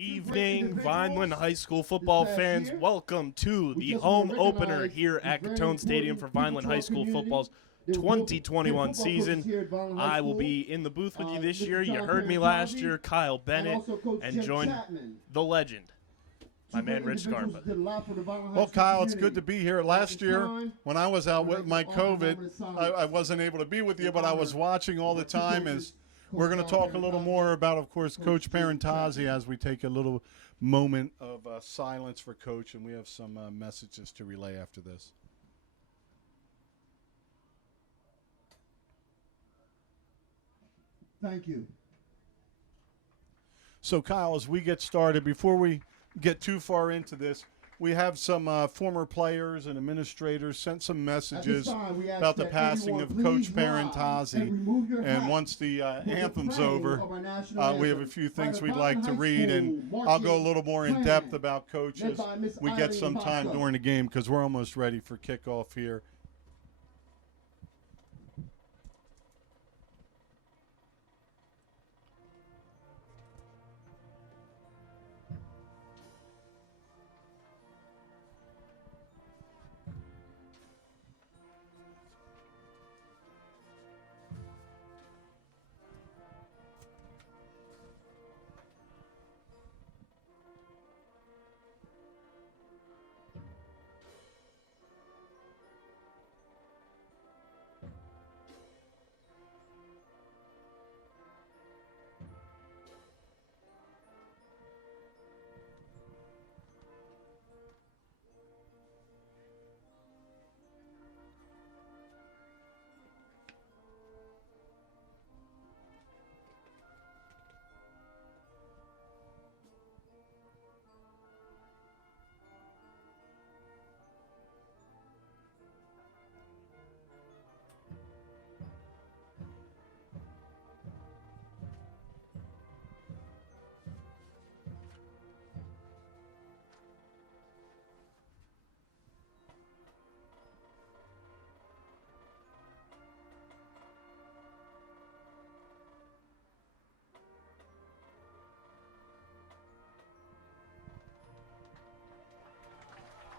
Evening, Vineland High School football fans. Welcome to the home opener here at Gittone Stadium for Vineland High School football's 2021 season. I will be in the booth with you this year. You heard me last year, Kyle Bennett, and join the legend, my man Rich Scarpa. Well, Kyle, it's good to be here. Last year, when I was out with my COVID, I wasn't able to be with you, but I was watching all the time. As we're going to talk a little more about, of course, Coach Parentazzi as we take a little moment of silence for Coach, and we have some messages to relay after this. Thank you. So, Kyle, as we get started, before we get too far into this, we have some former players and administrators sent some messages about the passing of Coach Parentazzi. And once the anthem's over, we have a few things we'd like to read, and I'll go a little more in depth about Coach as we get some time during the game, because we're almost ready for kickoff here.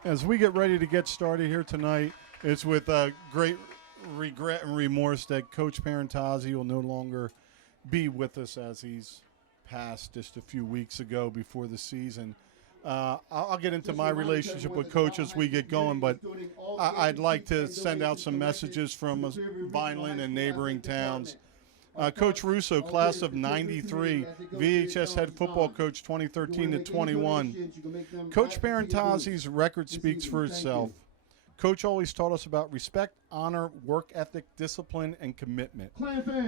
As we get ready to get started here tonight, it's with great regret and remorse that Coach Parentazzi will no longer be with us, as he's passed just a few weeks ago before the season. I'll get into my relationship with Coach as we get going, but I'd like to send out some messages from Vineland and neighboring towns. Coach Russo, class of '93, VHS head football coach 2013 to 21. Coach Parentazzi's record speaks for itself. Coach always taught us about respect, honor, work ethic, discipline, and commitment.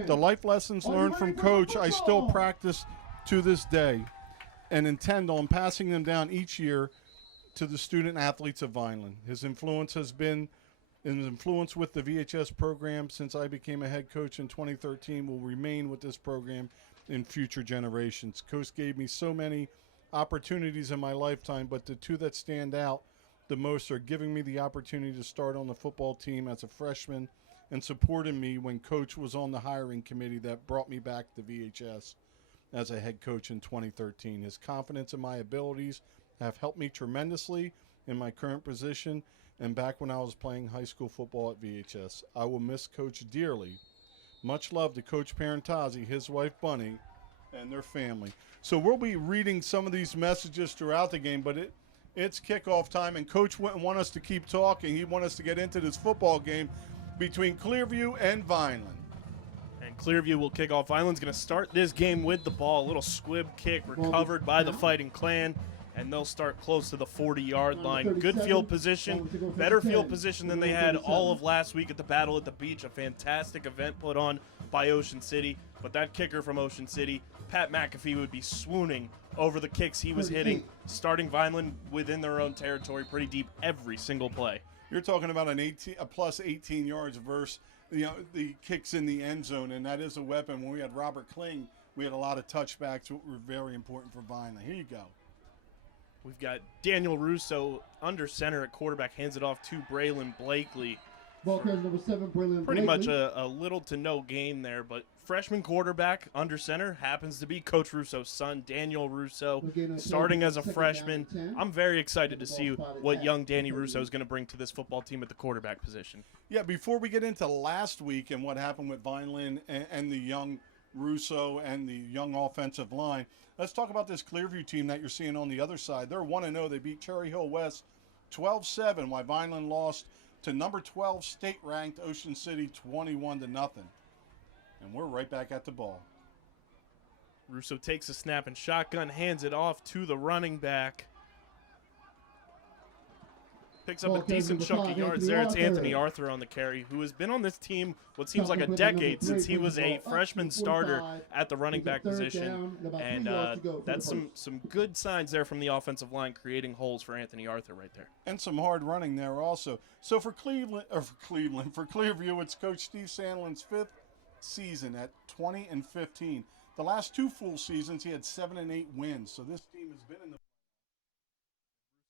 The life lessons learned from Coach I still practice to this day and intend on passing them down each year to the student athletes of Vineland. His influence with the VHS program since I became a head coach in 2013 will remain with this program in future generations. Coach gave me so many opportunities in my lifetime, but the two that stand out the most are giving me the opportunity to start on the football team as a freshman and supporting me when Coach was on the hiring committee that brought me back to VHS as a head coach in 2013. His confidence in my abilities have helped me tremendously in my current position and back when I was playing high school football at VHS. I will miss Coach dearly. Much love to Coach Parentazzi, his wife Bunny, and their family. So we'll be reading some of these messages throughout the game, but it's kickoff time, and Coach wouldn't want us to keep talking. He wanted us to get into this football game between Clearview and Vineland. And Clearview will kick off. Vineland's going to start this game with the ball. A little squib kick recovered by the Fighting Clan, and they'll start close to the 40-yard line. Good field position, better field position than they had all of last week at the Battle at the Beach, a fantastic event put on by Ocean City. But that kicker from Ocean City, Pat McAfee, would be swooning over the kicks he was hitting, starting Vineland within their own territory pretty deep every single play. You're talking about a plus 18 yards versus the kicks in the end zone, and that is a weapon. When we had Robert Kling, we had a lot of touchbacks that were very important for Vineland. Here you go. We've got Daniel Russo under center at quarterback, hands it off to Braylon Blakely. Ball carrier number 7, Braylon Pretty Blakely. much a little to no gain there, but freshman quarterback under center happens to be Coach Russo's son, Daniel Russo, starting as a freshman. I'm very excited to see what young Danny Russo is going to bring to this football team at the quarterback position. Yeah, before we get into last week and what happened with Vineland and the young Russo and the young offensive line, let's talk about this Clearview team that you're seeing on the other side. They're 1-0. They beat Cherry Hill West 12-7, while Vineland lost to number 12 state-ranked Ocean City 21-0. And we're right back at the ball. Russo takes a snap and shotgun, hands it off to the running back. Picks up a decent chunk of yards there. It's Anthony Arthur on the carry, who has been on this team what seems like a decade since he was a freshman starter at the running back position. And that's some good signs there from the offensive line, creating holes for Anthony Arthur right there. And some hard running there also. So for Clearview, it's Coach Steve Sandlin's 5th season at 20-15. The last 2 full seasons, he had 7 and 8 wins. So this team has been in the.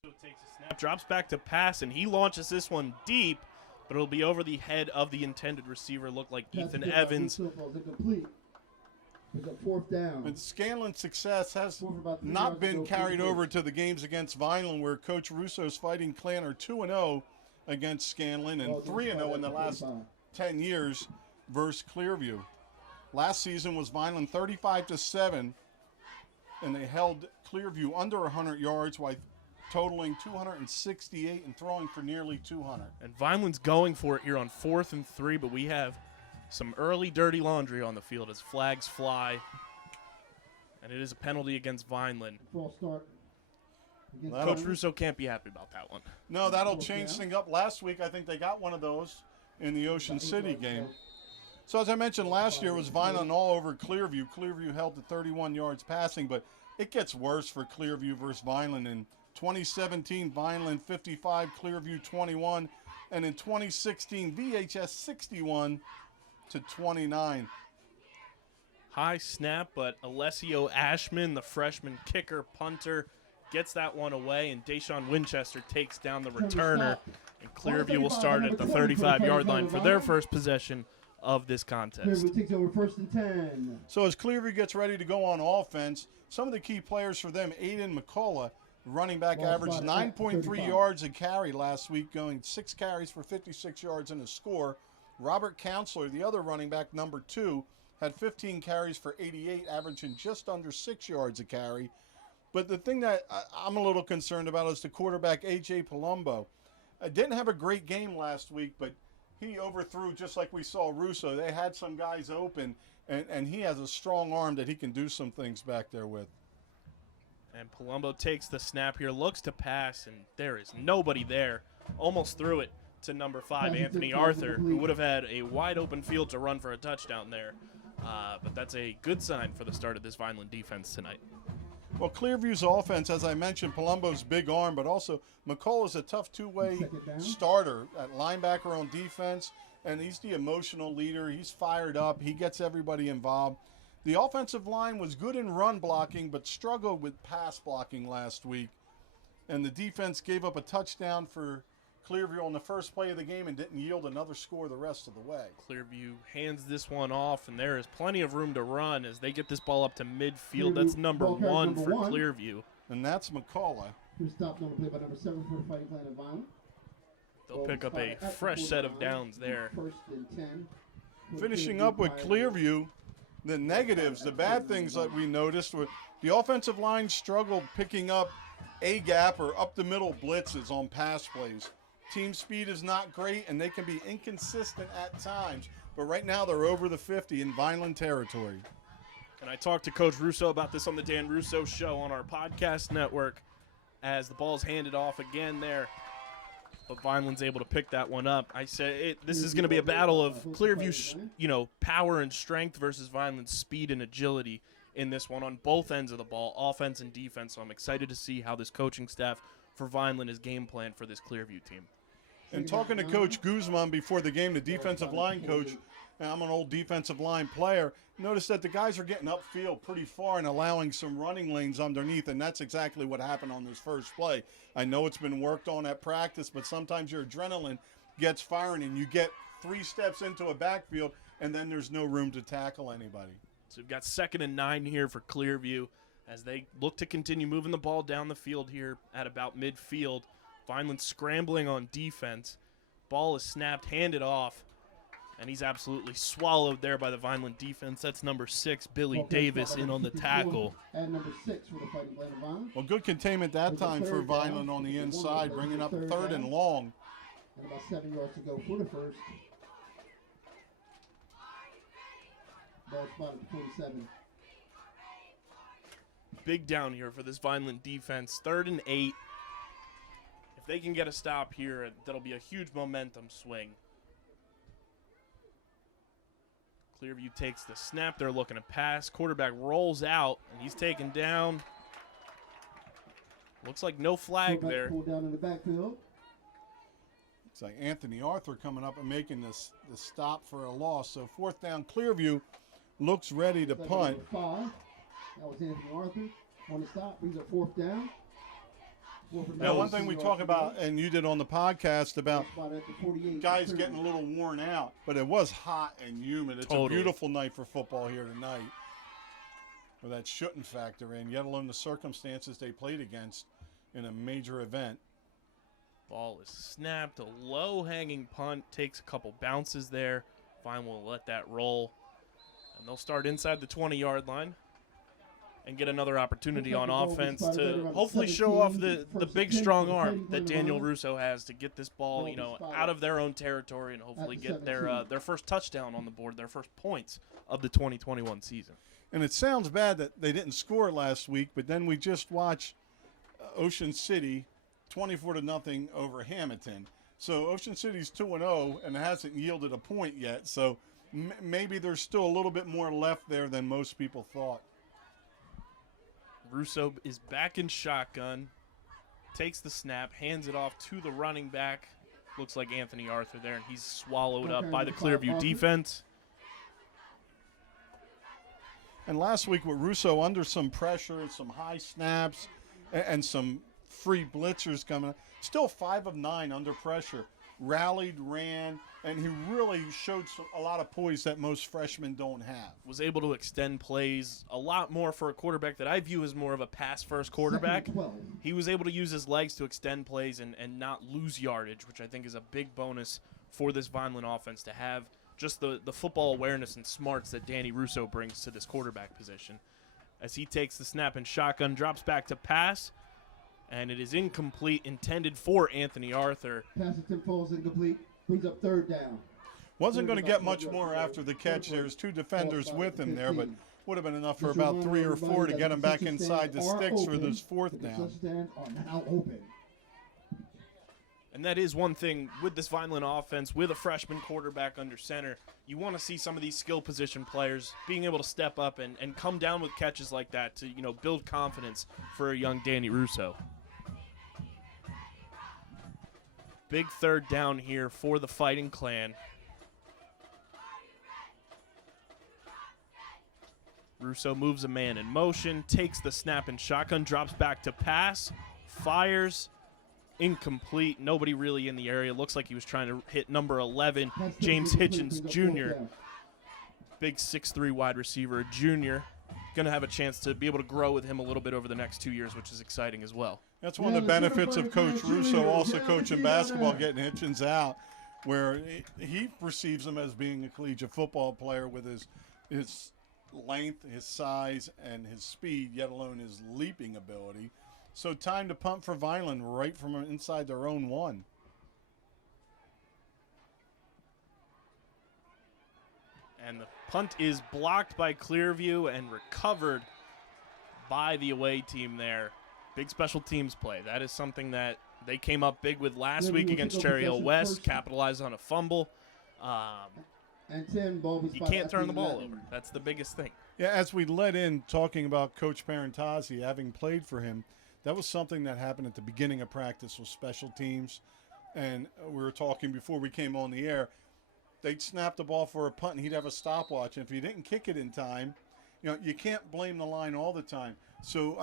Russo takes a snap, drops back to pass, and he launches this one deep, but it'll be over the head of the intended receiver. Looked like Ethan Evans. Fourth down. But Scanlon's success has not been carried over to the games against Vineland, where Coach Russo's Fighting Clan are 2-0 against Scanlon and 3-0 in the last 10 years versus Clearview. Last season was Vineland 35-7, and they held Clearview under 100 yards while totaling 268 and throwing for nearly 200. And Vineland's going for it here on 4th and 3, but we have some early dirty laundry on the field as flags fly. And it is a penalty against Vineland. False start. Coach Russo can't be happy about that one. No, that'll change things up. Last week, I think they got one of those in the Ocean City game. So as I mentioned, last year was Vineland all over Clearview. Clearview held to 31 yards passing, but it gets worse for Clearview versus Vineland. In 2017, Vineland 55, Clearview 21, and in 2016, VHS 61-29. High snap, but Alessio Ashman, the freshman kicker, punter, gets that one away, and Deshaun Winchester takes down the returner. And Clearview will start at the 35-yard line for their first possession of this contest. Clearview takes over 1st and 10. So as Clearview gets ready to go on offense, some of the key players for them, Aiden McCullough, running back, averaged 9.3 yards a carry last week, going 6 carries for 56 yards and a score. Robert Counselor, the other running back, number 2, had 15 carries for 88, averaging just under 6 yards a carry. But the thing that I'm a little concerned about is the quarterback, A.J. Palumbo. Didn't have a great game last week, but he overthrew just like we saw Russo. They had some guys open, and he has a strong arm that he can do some things back there with. And Palumbo takes the snap here, looks to pass, and there is nobody there. Almost threw it to number 5, Anthony Arthur, who would have had a wide open field to run for a touchdown there. But that's a good sign for the start of this Vineland defense tonight. Well, Clearview's offense, as I mentioned, Palumbo's big arm, but also McCall is a tough two-way starter at linebacker on defense, and he's the emotional leader. He's fired up. He gets everybody involved. The offensive line was good in run blocking, but struggled with pass blocking last week. And the defense gave up a touchdown for Clearview on the first play of the game and didn't yield another score the rest of the way. Clearview hands this one off, and there is plenty of room to run as they get this ball up to midfield. That's number 1 for Clearview. And that's McCullough. Who stopped on the play by number 7 for the Fighting Clan of Vineland. They'll pick up a fresh set of downs there. 1st and 10. Finishing up with Clearview, the negatives, the bad things that we noticed were the offensive line struggled picking up A-gap or up-the-middle blitzes on pass plays. Team speed is not great, and they can be inconsistent at times. But right now, they're over the 50 in Vineland territory. And I talked to Coach Russo about this on the Dan Russo Show on our podcast network as the ball's handed off again there. But Vineland's able to pick that one up. I said this is going to be a battle of Clearview's, power and strength versus Vineland's speed and agility in this one on both ends of the ball, offense and defense. So I'm excited to see how this coaching staff for Vineland is game planned for this Clearview team. And talking to Coach Guzman before the game, the defensive line coach, and I'm an old defensive line player, noticed that the guys are getting upfield pretty far and allowing some running lanes underneath, and that's exactly what happened on this first play. I know it's been worked on at practice, but sometimes your adrenaline gets firing and you get 3 steps into a backfield and then there's no room to tackle anybody. So we've got 2nd and 9 here for Clearview as they look to continue moving the ball down the field here at about midfield. Vineland scrambling on defense. Ball is snapped, handed off, and he's absolutely swallowed there by the Vineland defense. That's number 6, Billy Davis, in on the tackle. And number 6 for the Fighting Clan of Vineland. Well, good containment that time for Vineland on the inside, bringing up 3rd and long. And about 7 yards to go for the first. Ball spotted at 47. Big down here for this Vineland defense. 3rd and 8. If they can get a stop here, that'll be a huge momentum swing. Clearview takes the snap. They're looking to pass. Quarterback rolls out, and he's taken down. Looks like no flag there. Pulled down in the backfield. It's like Anthony Arthur coming up and making the stop for a loss. So 4th down, Clearview looks ready to punt. Number 5. That was Anthony Arthur on the stop. These are 4th down. Now, one thing we talk about, and you did on the podcast, about guys getting a little worn out, but it was hot and humid. It's a beautiful night for football here tonight, where that shouldn't factor in, yet alone the circumstances they played against in a major event. Ball is snapped. A low-hanging punt. Takes a couple bounces there. Vine will let that roll. And they'll start inside the 20-yard line and get another opportunity on offense to hopefully show off the big, strong arm that Daniel Russo has to get this ball, out of their own territory and hopefully get their first touchdown on the board, their first points of the 2021 season. And it sounds bad that they didn't score last week, but then we just watched Ocean City 24-0 over Hamilton. So Ocean City's 2-0 and hasn't yielded a point yet. So maybe there's still a little bit more left there than most people thought. Russo is back in shotgun, takes the snap, hands it off to the running back. Looks like Anthony Arthur there, and he's swallowed up by the Clearview defense. And last week with Russo under some pressure and some high snaps and some free blitzers coming, still 5 of 9 under pressure. Rallied, ran, and he really showed a lot of poise that most freshmen don't have. Was able to extend plays a lot more for a quarterback that I view as more of a pass-first quarterback. He was able to use his legs to extend plays and not lose yardage, which I think is a big bonus for this Vineland offense to have. Just the football awareness and smarts that Danny Russo brings to this quarterback position. As he takes the snap and shotgun, drops back to pass, and it is incomplete, intended for Anthony Arthur. Pass attempt falls incomplete. Brings up 3rd down. Wasn't going to get much more after the catch. There's 2 defenders with him there, but would have been enough for about 3 or 4 to get him back inside the sticks for this 4th down. Stands are now open. And that is one thing with this Vineland offense, with a freshman quarterback under center. You want to see some of these skill position players being able to step up and come down with catches like that to, build confidence for a young Danny Russo. Big 3rd down here for the Fighting Clan. Russo moves a man in motion, takes the snap and shotgun, drops back to pass, fires, incomplete. Nobody really in the area. Looks like he was trying to hit number 11, James Hitchens Jr. Big 6'3" wide receiver, a junior. Going to have a chance to be able to grow with him a little bit over the next 2 years, which is exciting as well. That's one of the benefits of Coach Russo also coaching basketball, getting Hitchens out, where he perceives him as being a collegiate football player with his length, his size, and his speed, yet alone his leaping ability. So time to punt for Vineland right from inside their own 1. And the punt is blocked by Clearview and recovered by the away team there. Big special teams play. That is something that they came up big with last week against Cherry Hill West, capitalized on a fumble. You can't turn the ball over. That's the biggest thing. Yeah, as we led in talking about Coach Parentazzi, having played for him, that was something that happened at the beginning of practice with special teams. And we were talking before we came on the air. They'd snap the ball for a punt, and he'd have a stopwatch. And if he didn't kick it in time, you can't blame the line all the time. So,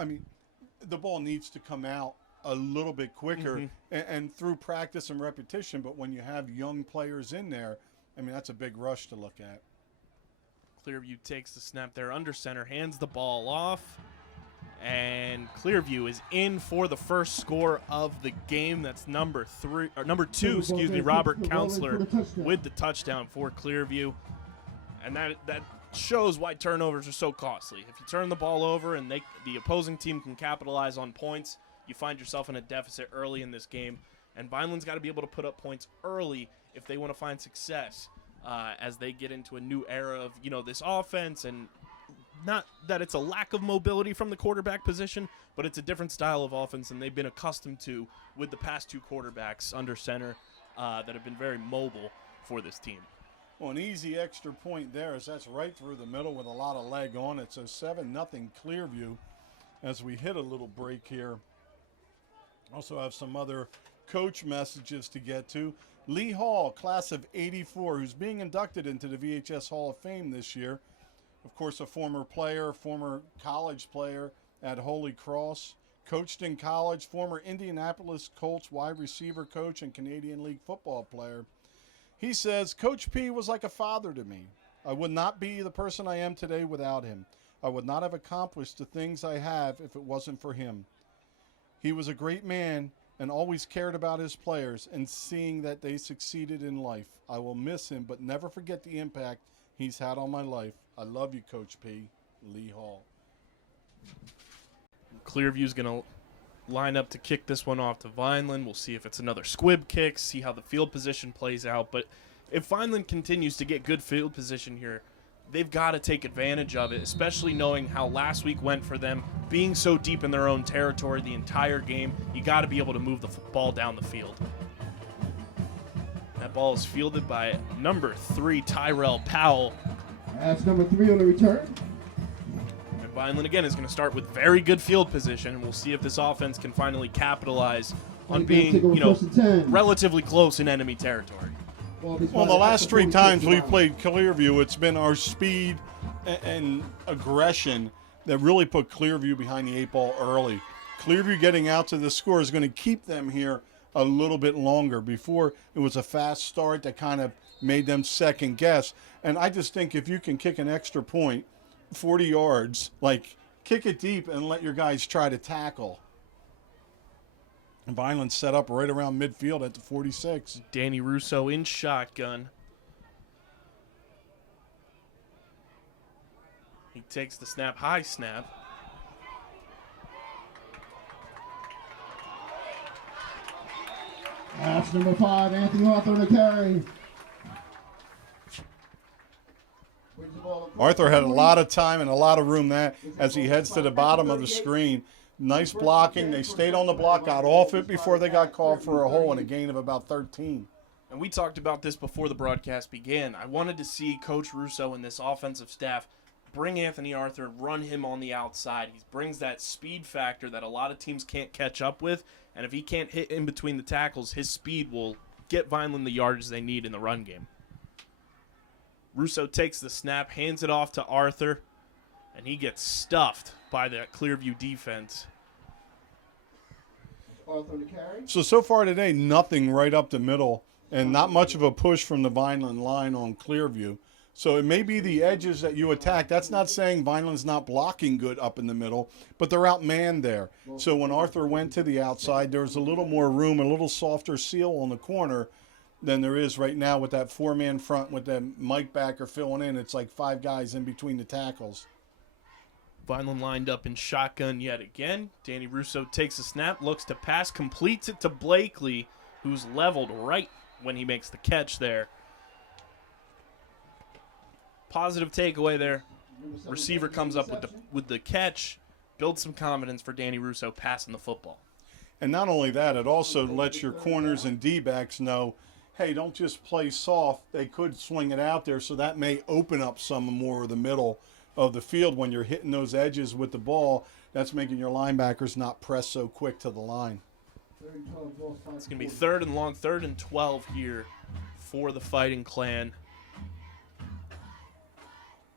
the ball needs to come out a little bit quicker and through practice and repetition. But when you have young players in there, that's a big rush to look at. Clearview takes the snap there under center, hands the ball off, and Clearview is in for the first score of the game. That's number two, Robert Counselor with the touchdown for Clearview. And that shows why turnovers are so costly. If you turn the ball over and the opposing team can capitalize on points, you find yourself in a deficit early in this game. And Vineland's got to be able to put up points early if they want to find success as they get into a new era of, this offense. And not that it's a lack of mobility from the quarterback position, but it's a different style of offense than they've been accustomed to with the past two quarterbacks under center that have been very mobile for this team. Well, an easy extra point there as that's right through the middle with a lot of leg on it. So 7-0 Clearview as we hit a little break here. Also have some other coach messages to get to. Lee Hall, class of '84, who's being inducted into the VHS Hall of Fame this year. Of course, a former player, former college player at Holy Cross. Coached in college, former Indianapolis Colts wide receiver coach and Canadian League football player. He says, Coach P was like a father to me. I would not be the person I am today without him. I would not have accomplished the things I have if it wasn't for him. He was a great man and always cared about his players and seeing that they succeeded in life. I will miss him, but never forget the impact he's had on my life. I love you, Coach P. Lee Hall. Clearview's going to line up to kick this one off to Vineland. We'll see if it's another squib kick, see how the field position plays out. But if Vineland continues to get good field position here, they've got to take advantage of it, especially knowing how last week went for them, being so deep in their own territory the entire game. You got to be able to move the ball down the field. That ball is fielded by number 3, Tyrell Powell. That's number 3 on the return. And Vineland, again, is going to start with very good field position, and we'll see if this offense can finally capitalize on being, relatively close in enemy territory. Well, the last 3 times we've played Clearview, it's been our speed and aggression that really put Clearview behind the 8 ball early. Clearview getting out to the score is going to keep them here a little bit longer. Before, it was a fast start that kind of made them second guess. And I just think if you can kick an extra point, 40 yards, like kick it deep and let your guys try to tackle. Vineland set up right around midfield at the 46. Danny Russo in shotgun. He takes the snap, high snap. That's number 5, Anthony Arthur to carry. Arthur had a lot of time and a lot of room that as he heads to the bottom of the screen. Nice blocking. They stayed on the block, got off it before they got called for a hole and a gain of about 13. And we talked about this before the broadcast began. I wanted to see Coach Russo and this offensive staff bring Anthony Arthur and run him on the outside. He brings that speed factor that a lot of teams can't catch up with. And if he can't hit in between the tackles, his speed will get Vineland the yardage they need in the run game. Russo takes the snap, hands it off to Arthur, and he gets stuffed by that Clearview defense. So far today, nothing right up the middle and not much of a push from the Vineland line on Clearview. So it may be the edges that you attack. That's not saying Vineland's not blocking good up in the middle, but they're outmanned there. So when Arthur went to the outside, there was a little more room, a little softer seal on the corner than there is right now with that 4-man front with that Mike backer filling in. It's like 5 guys in between the tackles. Vineland lined up in shotgun yet again. Danny Russo takes a snap, looks to pass, completes it to Blakely, who's leveled right when he makes the catch there. Positive takeaway there. Receiver comes up with the catch, builds some confidence for Danny Russo passing the football. And not only that, it also lets your corners and D-backs know, hey, don't just play soft. They could swing it out there, so that may open up some more of the middle of the field when you're hitting those edges with the ball. That's making your linebackers not press so quick to the line. It's going to be 3rd and long, 3rd and 12 here for the Fighting Clan.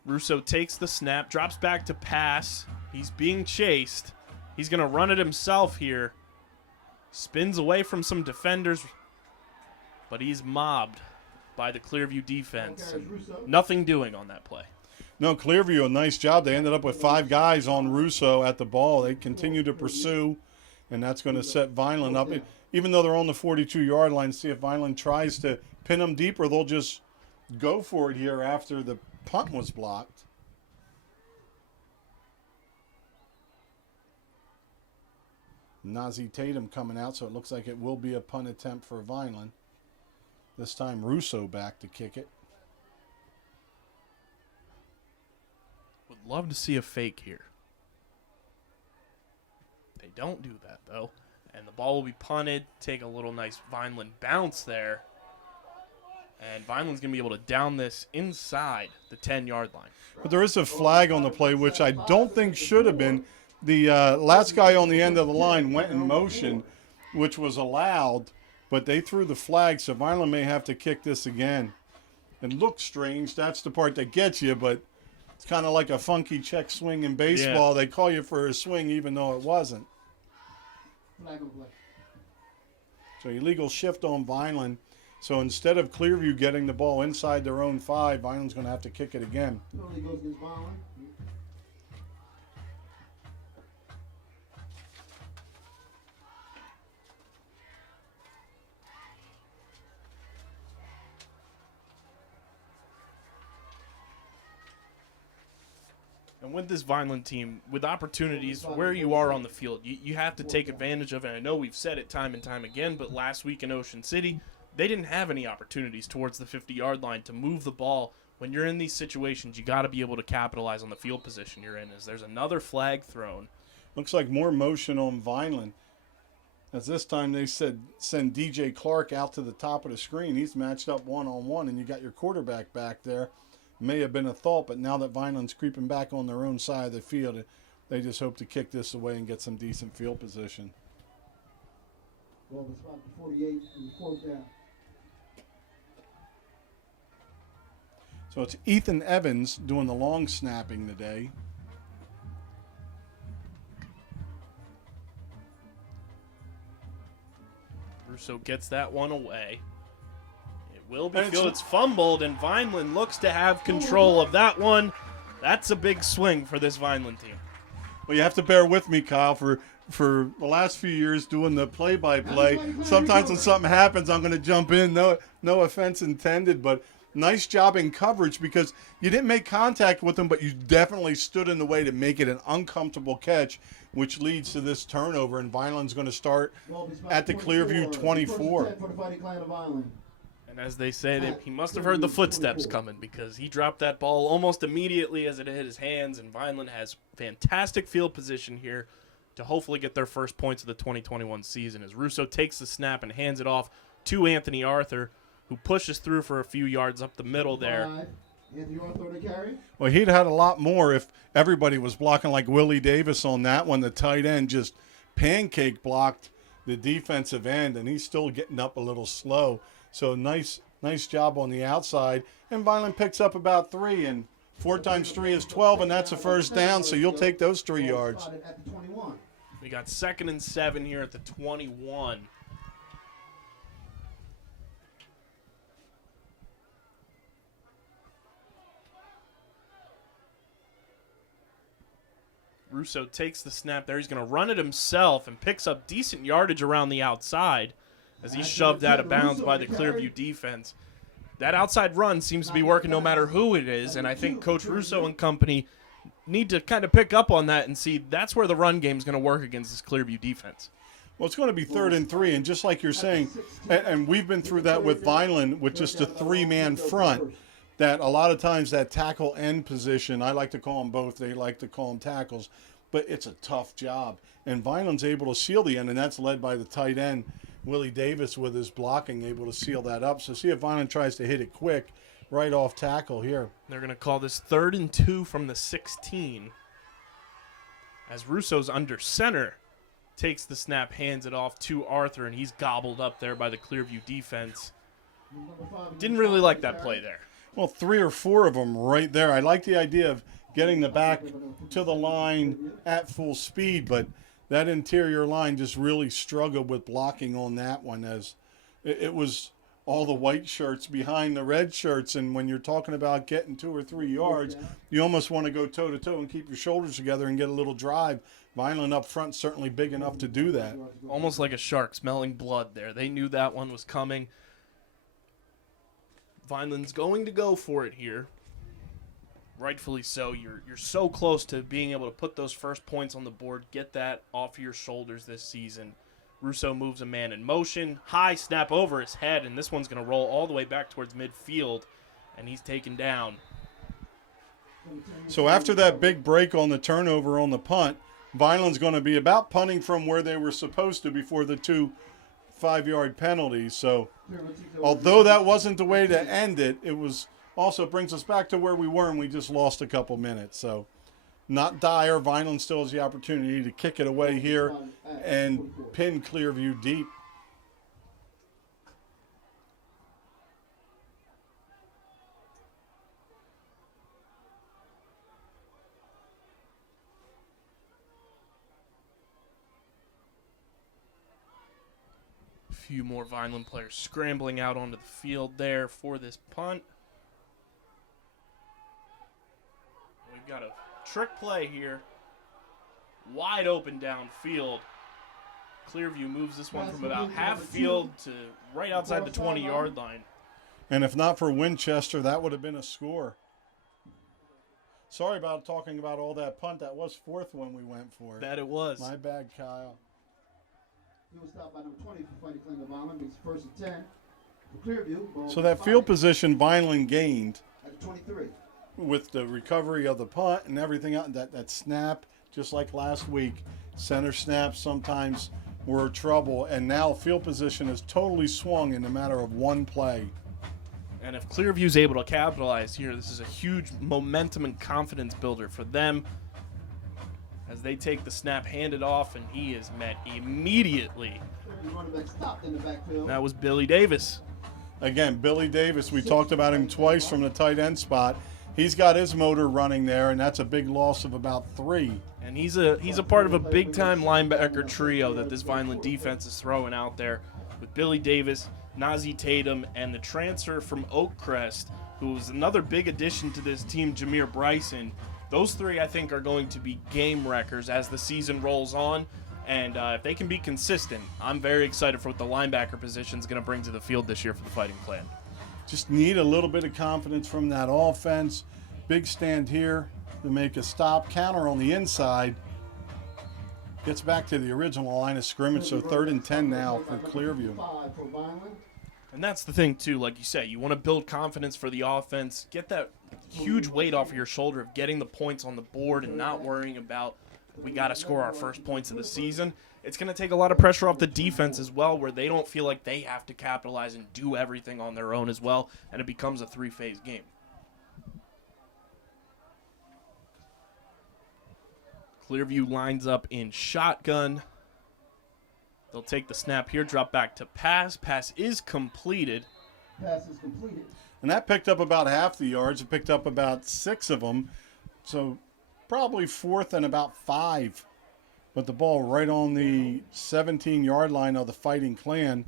Russo takes the snap, drops back to pass. He's being chased. He's going to run it himself here. Spins away from some defenders, but he's mobbed by the Clearview defense. Nothing doing on that play. No, Clearview, a nice job. They ended up with 5 guys on Russo at the ball. They continue to pursue, and that's going to set Vineland up. Even though they're on the 42-yard line, see if Vineland tries to pin them deep, or they'll just go for it here after the punt was blocked. Nazi Tatum coming out, so it looks like it will be a punt attempt for Vineland. This time Russo back to kick it. Would love to see a fake here. They don't do that, though. And the ball will be punted, take a little nice Vineland bounce there. And Vineland's going to be able to down this inside the 10-yard line. But there is a flag on the play, which I don't think should have been. The last guy on the end of the line went in motion, which was allowed, but they threw the flag, so Vineland may have to kick this again. It looks strange. That's the part that gets you, but it's kind of like a funky check swing in baseball. Yeah. They call you for a swing even though it wasn't. So illegal shift on Vineland. So instead of Clearview getting the ball inside their own 5, Vineland's going to have to kick it again. And with this Vineland team, with opportunities where you are on the field, you have to take advantage of it. I know we've said it time and time again, but last week in Ocean City, they didn't have any opportunities towards the 50-yard line to move the ball. When you're in these situations, you got to be able to capitalize on the field position you're in. As there's another flag thrown. Looks like more motion on Vineland. As this time they said send DJ Clark out to the top of the screen. He's matched up one-on-one, and you got your quarterback back there. May have been a thought, but now that Vineland's creeping back on their own side of the field, they just hope to kick this away and get some decent field position. Well, it's about 48 and 4th down. So it's Ethan Evans doing the long snapping today. Russo gets that one away. It will be fielded. It's fumbled, and Vineland looks to have control of that one. That's a big swing for this Vineland team. Well, you have to bear with me, Kyle, for the last few years doing the play-by-play. Sometimes when something happens, I'm going to jump in. No offense intended, but nice job in coverage because you didn't make contact with him, but you definitely stood in the way to make it an uncomfortable catch, which leads to this turnover, and Vineland's going to start at the Clearview 24. And as they say, he must have heard the footsteps coming because he dropped that ball almost immediately as it hit his hands, and Vineland has fantastic field position here to hopefully get their first points of the 2021 season as Russo takes the snap and hands it off to Anthony Arthur, who pushes through for a few yards up the middle there. Well, he'd had a lot more if everybody was blocking like Willie Davis on that one. The tight end just pancake blocked the defensive end, and he's still getting up a little slow. So nice job on the outside. And Vineland picks up about 3, and 4 times 3 is 12, and that's a first down, so you'll take those 3 yards. We got 2nd and 7 here at the 21. Russo takes the snap there. He's going to run it himself and picks up decent yardage around the outside as he's shoved out of bounds by the Clearview defense. That outside run seems to be working no matter who it is, and I think Coach Russo and company need to kind of pick up on that and see that's where the run game is going to work against this Clearview defense. Well, it's going to be 3rd and 3, and just like you're saying, and we've been through that with Vineland with just a 3-man front, that a lot of times that tackle end position, I like to call them both, they like to call them tackles, but it's a tough job. And Vineland's able to seal the end, and that's led by the tight end, Willie Davis, with his blocking, able to seal that up. So see if Vineland tries to hit it quick right off tackle here. They're going to call this 3rd and 2 from the 16. As Russo's under center, takes the snap, hands it off to Arthur, and he's gobbled up there by the Clearview defense. Didn't really like that play there. Well, 3 or 4 of them right there. I like the idea of getting the back to the line at full speed, but that interior line just really struggled with blocking on that one, as it was all the white shirts behind the red shirts. And when you're talking about getting 2 or 3 yards, you almost want to go toe-to-toe and keep your shoulders together and get a little drive. Vineland up front certainly big enough to do that. Almost like a shark smelling blood there. They knew that one was coming. Vineland's going to go for it here. Rightfully so. You're so close to being able to put those first points on the board, get that off your shoulders this season. Russo moves a man in motion, high snap over his head, and this one's going to roll all the way back towards midfield, and he's taken down. So after that big break on the turnover on the punt, Vineland's going to be about punting from where they were supposed to before the 2 5-yard penalties. So although that wasn't the way to end it, it was also brings us back to where we were, and we just lost a couple minutes. So not dire. Vineland still has the opportunity to kick it away here and pin Clearview deep. A few more Vineland players scrambling out onto the field there for this punt. We've got a trick play here. Wide open downfield. Clearview moves this one from about half field to right outside the 20-yard line. And if not for Winchester, that would have been a score. Sorry about talking about all that punt. That was 4th when we went for it. That it was. My bad, Kyle. He was stopped by number 20 for fighting Clearview Vineland. It's 1st and 10 for Clearview. So that field position Vineland gained At 23. with the recovery of the punt and everything else, that snap, just like last week, center snaps sometimes were trouble, and now field position is totally swung in a matter of one play. And if Clearview's able to capitalize here, this is a huge momentum and confidence builder for them as they take the snap, hand it off, and he is met immediately. That was Billy Davis. Again, Billy Davis, we talked about him twice from the tight end spot. He's got his motor running there, and that's a big loss of about 3. And he's a part of a big-time linebacker trio that this Vineland defense is throwing out there with Billy Davis, Nazi Tatum, and the transfer from Oakcrest, who was another big addition to this team, Jameer Bryson. Those 3, I think, are going to be game wreckers as the season rolls on. And if they can be consistent, I'm very excited for what the linebacker position is going to bring to the field this year for the Fighting Clan. Just need a little bit of confidence from that offense. Big stand here to make a stop. Counter on the inside. Gets back to the original line of scrimmage, so 3rd and 10 now for Clearview. And that's the thing, too. Like you say, you want to build confidence for the offense. Get that huge weight off of your shoulder of getting the points on the board and not worrying about, we got to score our first points of the season. It's going to take a lot of pressure off the defense as well, where they don't feel like they have to capitalize and do everything on their own as well, and it becomes a 3-phase game. Clearview lines up in shotgun. They'll take the snap here, drop back to pass. Pass is completed. Pass is completed. And that picked up about half the yards. It picked up about 6 of them. So probably 4th and about 5. But the ball right on the 17-yard line of the Fighting Clan.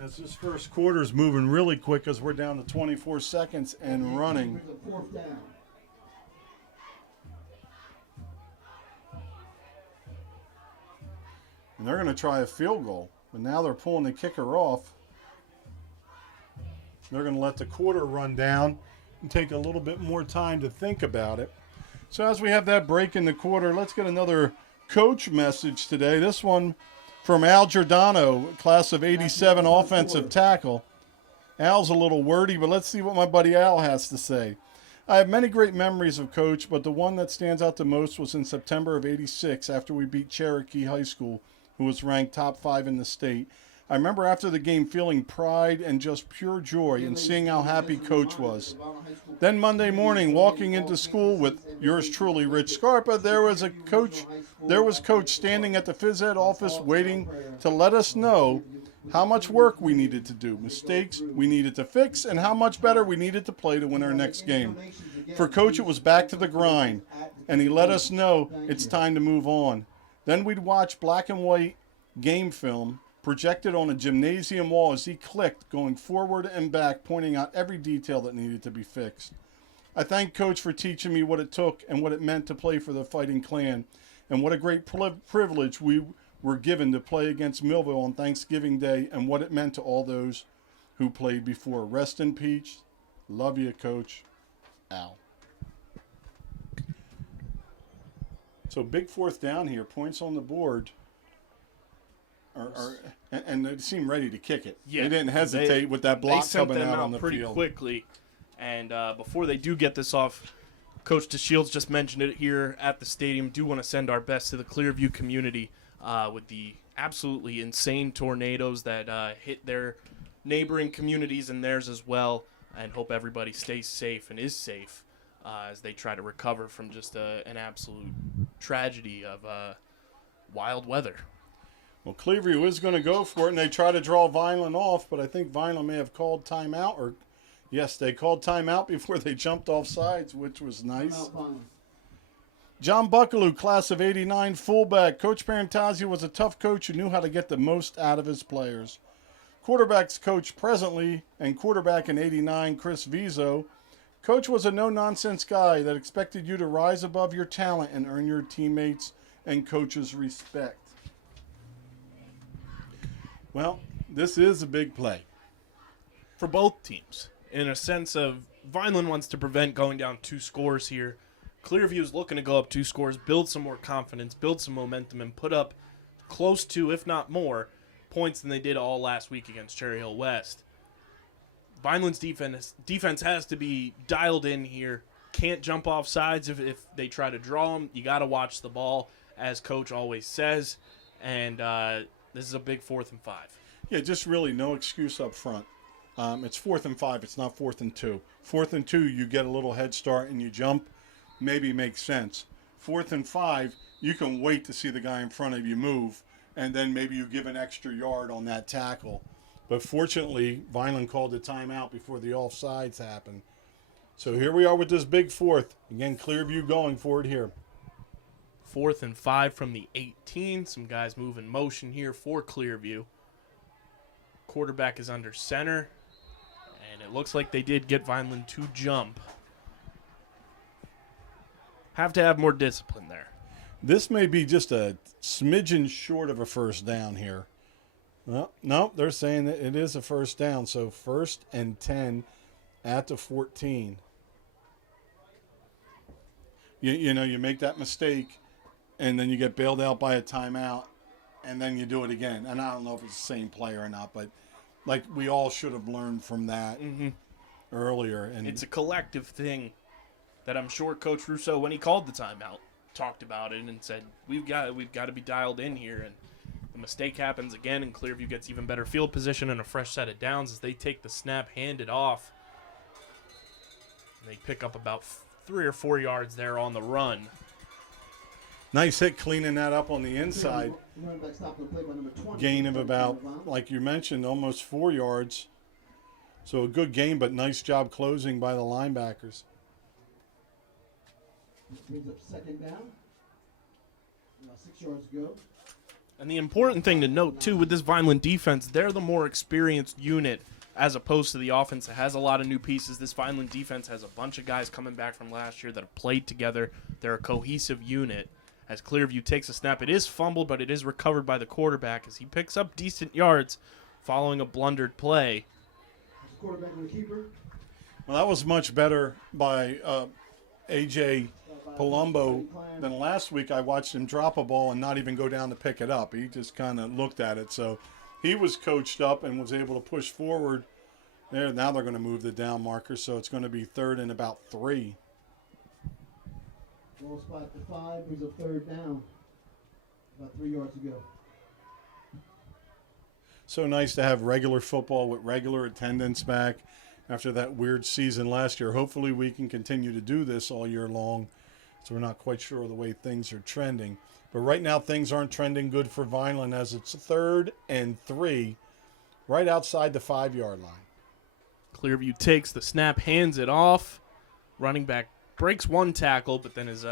As this first quarter is moving really quick as we're down to 24 seconds and running. 4th down. And they're going to try a field goal. But now they're pulling the kicker off. They're going to let the quarter run down and take a little bit more time to think about it. So as we have that break in the quarter, let's get another coach message today. This one from Al Giordano, class of 87 offensive tackle. Al's a little wordy, but let's see what my buddy Al has to say. I have many great memories of Coach, but the one that stands out the most was in September of 86 after we beat Cherokee High School, who was ranked top 5 in the state. I remember after the game feeling pride and just pure joy and seeing how happy Coach was. Then Monday morning, walking into school with yours truly, Rich Scarpa, there was Coach standing at the phys ed office waiting to let us know how much work we needed to do, mistakes we needed to fix, and how much better we needed to play to win our next game. For Coach, it was back to the grind, and he let us know it's time to move on. Then we'd watch black and white game film projected on a gymnasium wall as he clicked, going forward and back, pointing out every detail that needed to be fixed. I thank Coach for teaching me what it took and what it meant to play for the Fighting Clan, and what a great privilege we were given to play against Millville on Thanksgiving Day, and what it meant to all those who played before. Rest in peace. Love you, Coach. Al. So big fourth down here. Points on the board. And they seem ready to kick it. Yeah, they didn't hesitate with that block coming out on the pretty field. Quickly. And before they do get this off, Coach DeShields just mentioned it here at the stadium. Do want to send our best to the Clearview community with the absolutely insane tornadoes that hit their neighboring communities and theirs as well. And hope everybody stays safe and is safe as they try to recover from just an absolute tragedy of wild weather. Well, Clearview is going to go for it, and they try to draw Vineland off, but I think Vineland may have called timeout, or yes, they called timeout before they jumped off sides, which was nice. John Buckaloo, class of '89 fullback. Coach Parentazzi was a tough coach who knew how to get the most out of his players. Quarterbacks coach presently, and quarterback in '89, Chris Vizo. Coach was a no-nonsense guy that expected you to rise above your talent and earn your teammates and coaches' respect. Well, this is a big play. For both teams, in a sense of Vineland wants to prevent going down 2 scores here. Clearview is looking to go up 2 scores, build some more confidence, build some momentum, and put up close to, if not more, points than they did all last week against Cherry Hill West. Vineland's defense has to be dialed in here. Can't jump off sides if they try to draw them. You got to watch the ball, as Coach always says. And this is a big 4th and 5. Yeah, just really no excuse up front. It's 4th and 5. It's not 4th and 2. 4th and 2, you get a little head start and you jump. Maybe makes sense. 4th and 5, you can wait to see the guy in front of you move, and then maybe you give an extra yard on that tackle. But fortunately, Vineland called the timeout before the offsides happened. So here we are with this big 4th. Again, Clearview going for it here. 4th and 5 from the 18. Some guys move in motion here for Clearview. Quarterback is under center. And it looks like they did get Vineland to jump. Have to have more discipline there. This may be just a smidgen short of a first down here. Well, no, they're saying that it is a first down. So 1st and 10 at the 14. You know, you make that mistake, and then you get bailed out by a timeout, and then you do it again. And I don't know if it's the same player or not, but like we all should have learned from that earlier. And it's a collective thing that I'm sure Coach Russo, when he called the timeout, talked about it and said, we've got to be dialed in here. And the mistake happens again, and Clearview gets even better field position and a fresh set of downs as they take the snap, hand it off. They pick up about 3 or 4 yards there on the run. Nice hit cleaning that up on the inside. Gain of about, like you mentioned, almost 4 yards. So a good game, but nice job closing by the linebackers. Brings up 2nd down. 6 yards to go. And the important thing to note, too, with this Vineland defense, they're the more experienced unit as opposed to the offense that has a lot of new pieces. This Vineland defense has a bunch of guys coming back from last year that have played together. They're a cohesive unit. As Clearview takes a snap, it is fumbled, but it is recovered by the quarterback as he picks up decent yards following a blundered play. Quarterback and the keeper. Well, that was much better by A.J. Palumbo than last week. I watched him drop a ball and not even go down to pick it up. He just kind of looked at it. So he was coached up and was able to push forward. There, now they're going to move the down marker, so it's going to be 3rd and about 3. Ball spot to 5, brings up 3rd down. About 3 yards to go. So nice to have regular football with regular attendance back after that weird season last year. Hopefully we can continue to do this all year long. So we're not quite sure of the way things are trending. But right now things aren't trending good for Vineland as it's 3rd and 3 right outside the 5-yard line. Clearview takes the snap, hands it off. Running back breaks one tackle, but then is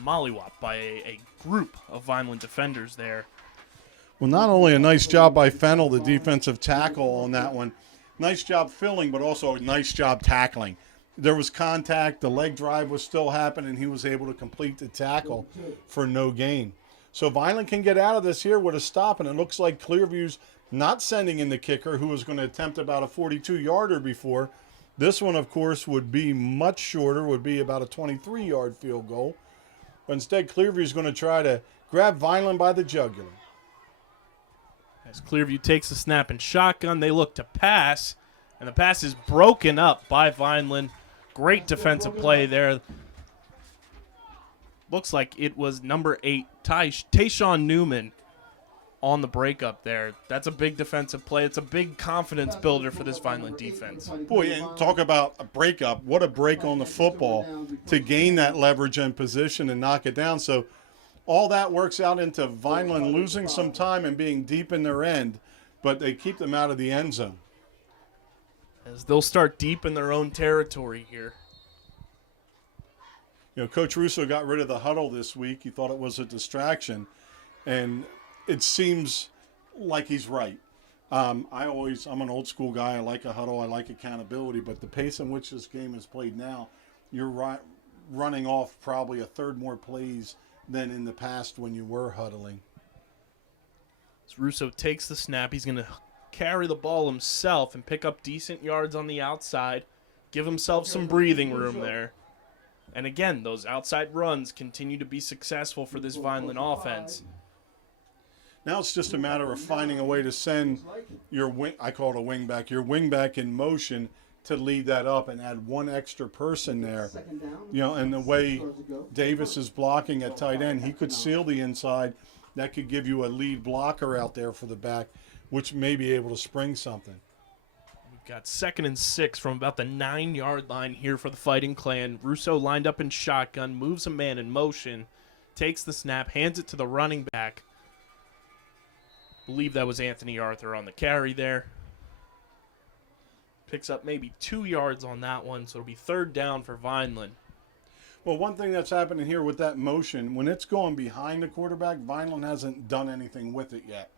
mollywopped by a group of Vineland defenders there. Well, not only a nice job by Fennell, the defensive tackle on that one, nice job filling, but also a nice job tackling. There was contact, the leg drive was still happening, he was able to complete the tackle for no gain. So Vineland can get out of this here with a stop, and it looks like Clearview's not sending in the kicker, who was going to attempt about a 42-yarder before. This one, of course, would be much shorter, would be about a 23-yard field goal. But instead, Clearview's going to try to grab Vineland by the jugular. As Clearview takes the snap and shotgun, they look to pass, and the pass is broken up by Vineland. Great defensive play there. Looks like it was number 8, Tayshawn Newman, on the breakup there. That's a big defensive play. It's a big confidence builder for this Vineland defense. Boy, and talk about a breakup. What a break on the football to gain that leverage and position and knock it down. So all that works out into Vineland losing some time and being deep in their end, but they keep them out of the end zone. As they'll start deep in their own territory here. You know, Coach Russo got rid of the huddle this week. He thought it was a distraction, and it seems like he's right. I'm an old school guy. I like a huddle. I like accountability, but the pace in which this game is played now, you're running off probably a third more plays than in the past when you were huddling. As Russo takes the snap, he's going to carry the ball himself and pick up decent yards on the outside, give himself some breathing room there. And again, those outside runs continue to be successful for this Vineland offense. Now it's just a matter of finding a way to send your wing, I call it a wing back, your wing back in motion to lead that up and add one extra person there. You know, and the way Davis is blocking at tight end, he could seal the inside. That could give you a lead blocker out there for the back, which may be able to spring something. We've got 2nd and 6 from about the 9-yard line here for the Fighting Clan. Russo lined up in shotgun, moves a man in motion, takes the snap, hands it to the running back. Believe that was Anthony Arthur on the carry there. Picks up maybe 2 yards on that one, so it'll be 3rd down for Vineland. Well, one thing that's happening here with that motion, when it's going behind the quarterback, Vineland hasn't done anything with it yet.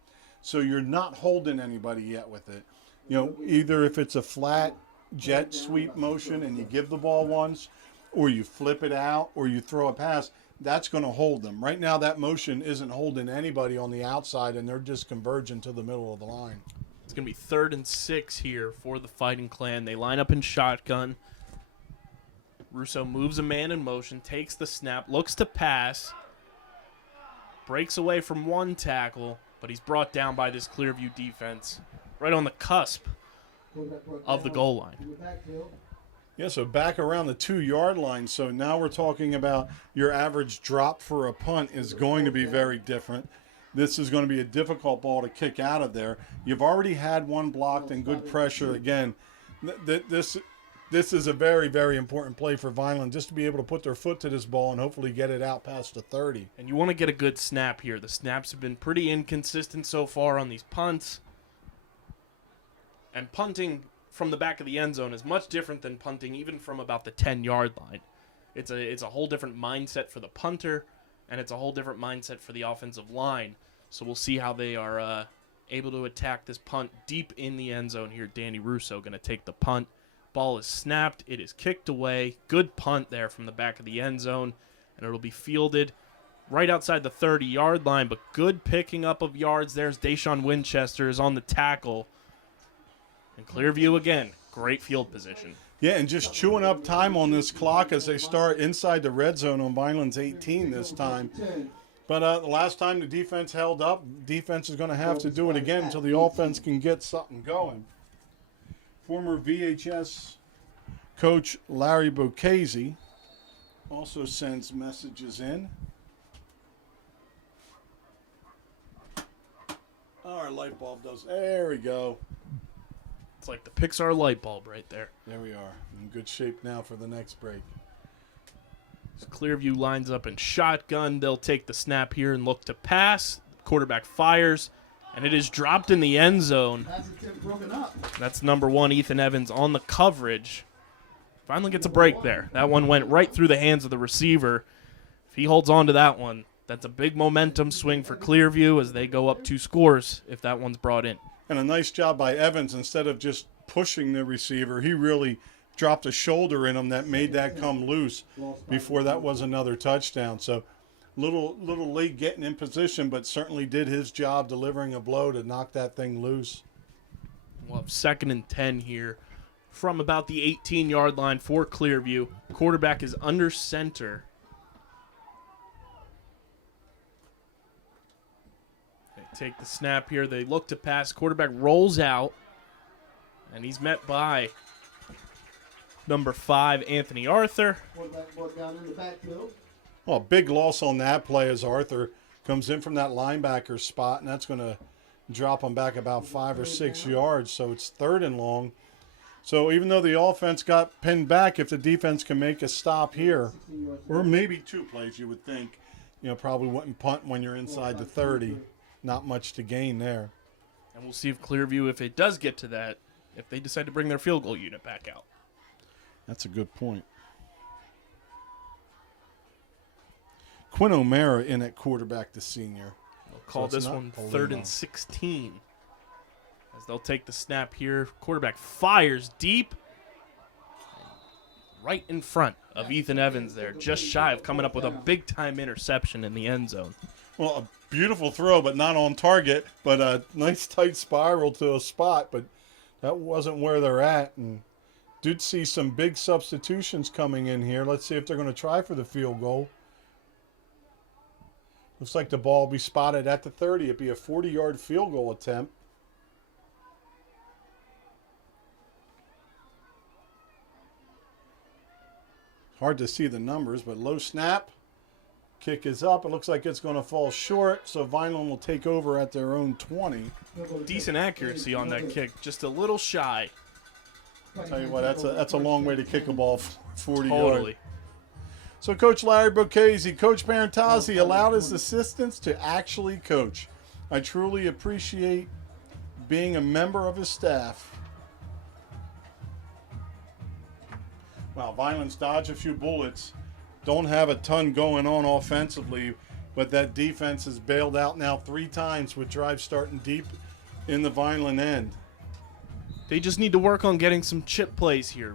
So you're not holding anybody yet with it. You know, either if it's a flat jet sweep motion and you give the ball once, or you flip it out, or you throw a pass, that's going to hold them. Right now, that motion isn't holding anybody on the outside, and they're just converging to the middle of the line. It's going to be 3rd and 6 here for the Fighting Clan. They line up in shotgun. Russo moves a man in motion, takes the snap, looks to pass, breaks away from one tackle, but he's brought down by this Clearview defense right on the cusp of the goal line. Yeah, so back around the 2-yard line. So now we're talking about your average drop for a punt is going to be very different. This is going to be a difficult ball to kick out of there. You've already had one blocked and good pressure. Again, this is a very, very important play for Vineland, just to be able to put their foot to this ball and hopefully get it out past the 30. And you want to get a good snap here. The snaps have been pretty inconsistent so far on these punts. And punting from the back of the end zone is much different than punting even from about the 10-yard line. It's a whole different mindset for the punter, and it's a whole different mindset for the offensive line. So we'll see how they are able to attack this punt deep in the end zone here. Danny Russo going to take the punt. Ball is snapped. It is kicked away. Good punt there from the back of the end zone, and it'll be fielded right outside the 30-yard line, but good picking up of yards. There's Deshaun Winchester is on the tackle. And Clearview again, great field position. Yeah, and just chewing up time on this clock as they start inside the red zone on Vineland's 18 this time. But the last time the defense held up, defense is going to have to do it again until the offense can get something going. Former VHS coach Larry Bocchese also sends messages in. Our light bulb does. There we go. It's like the Pixar light bulb right there. There we are. In good shape now for the next break. As Clearview lines up in shotgun, they'll take the snap here and look to pass. Quarterback fires, and it is dropped in the end zone. That's number 1, Ethan Evans, on the coverage. Finally gets a break there. That one went right through the hands of the receiver. If he holds on to that one, That's a big momentum swing for Clearview as they go up 2 scores if that one's brought in. And a nice job by Evans. Instead of just pushing the receiver, he really dropped a shoulder in him that made that come loose before that was another touchdown. So little late getting in position, but certainly did his job delivering a blow to knock that thing loose. We'll have 2nd and 10 here from about the 18-yard line for Clearview. Quarterback is under center. They take the snap here. They look to pass. Quarterback rolls out, and he's met by number 5, Anthony Arthur. Quarterback brought down in the backfield. Well, a big loss on that play as Arthur comes in from that linebacker spot, and that's going to drop him back about 5 or 6 yards. So it's 3rd and long. So even though the offense got pinned back, if the defense can make a stop here, or maybe 2 plays, you would think, probably wouldn't punt when you're inside the 30. Not much to gain there. And we'll see if Clearview, if it does get to that, if they decide to bring their field goal unit back out. That's a good point. Quinn O'Mara in at quarterback, the senior. They'll call this one 3rd and 16. As they'll take the snap here. Quarterback fires deep. Right in front of Ethan Evans there. Just shy of coming up with a big-time interception in the end zone. Well, a beautiful throw, but not on target. But a nice tight spiral to a spot. But that wasn't where they're at. And did see some big substitutions coming in here. Let's see if they're going to try for the field goal. Looks like the ball will be spotted at the 30. It'd be a 40-yard field goal attempt. Hard to see the numbers, but low snap. Kick is up. It looks like it's going to fall short, so Vineland will take over at their own 20. Decent accuracy on that kick, just a little shy. I'll tell you what, that's a long way to kick a ball 40 Totally. yards. So Coach Larry Bocchese, Coach Parentazzi allowed his assistants to actually coach. I truly appreciate being a member of his staff. Wow, Vineland's dodged a few bullets. Don't have a ton going on offensively, but that defense has bailed out now 3 times with drives starting deep in the Vineland end. They just need to work on getting some chip plays here.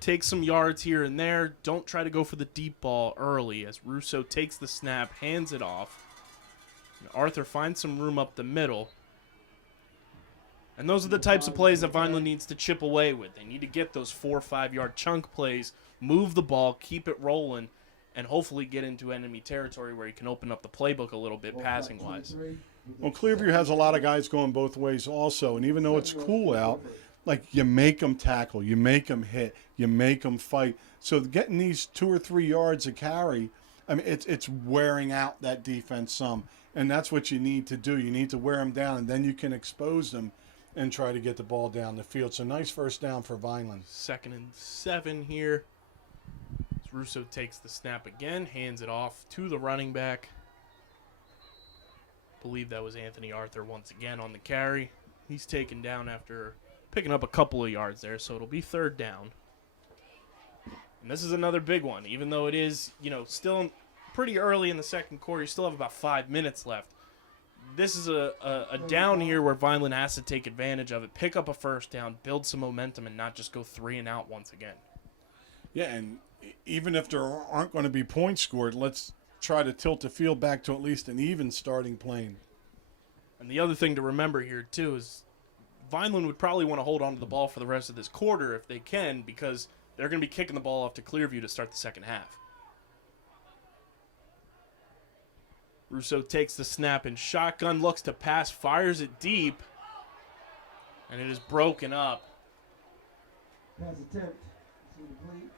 Take some yards here and there. Don't try to go for the deep ball early as Russo takes the snap, hands it off. And Arthur finds some room up the middle. And those are the types of plays that Vineland needs to chip away with. They need to get those 4 or 5 yard chunk plays, move the ball, keep it rolling, and hopefully get into enemy territory where you can open up the playbook a little bit passing-wise. Well, Clearview has a lot of guys going both ways also, and even though it's cool out, like you make them tackle, you make them hit, you make them fight. So getting these 2 or 3 yards of carry, I mean, it's wearing out that defense some, and that's what you need to do. You need to wear them down, and then you can expose them and try to get the ball down the field. So nice first down for Vineland. 2nd and 7 here. As Russo takes the snap again, hands it off to the running back. Believe that was Anthony Arthur once again on the carry. He's taken down after picking up a couple of yards there, so it'll be 3rd down. And this is another big one. Even though it is, still pretty early in the second quarter, you still have about 5 minutes left. This is a down here where Vineland has to take advantage of it, pick up a first down, build some momentum, and not just go 3 and out once again. Yeah, and even if there aren't going to be points scored, let's try to tilt the field back to at least an even starting plane. And the other thing to remember here, too, is Vineland would probably want to hold on to the ball for the rest of this quarter if they can, because they're going to be kicking the ball off to Clearview to start the second half. Russo takes the snap and shotgun, looks to pass, fires it deep, and it is broken up. Pass attempt. Complete.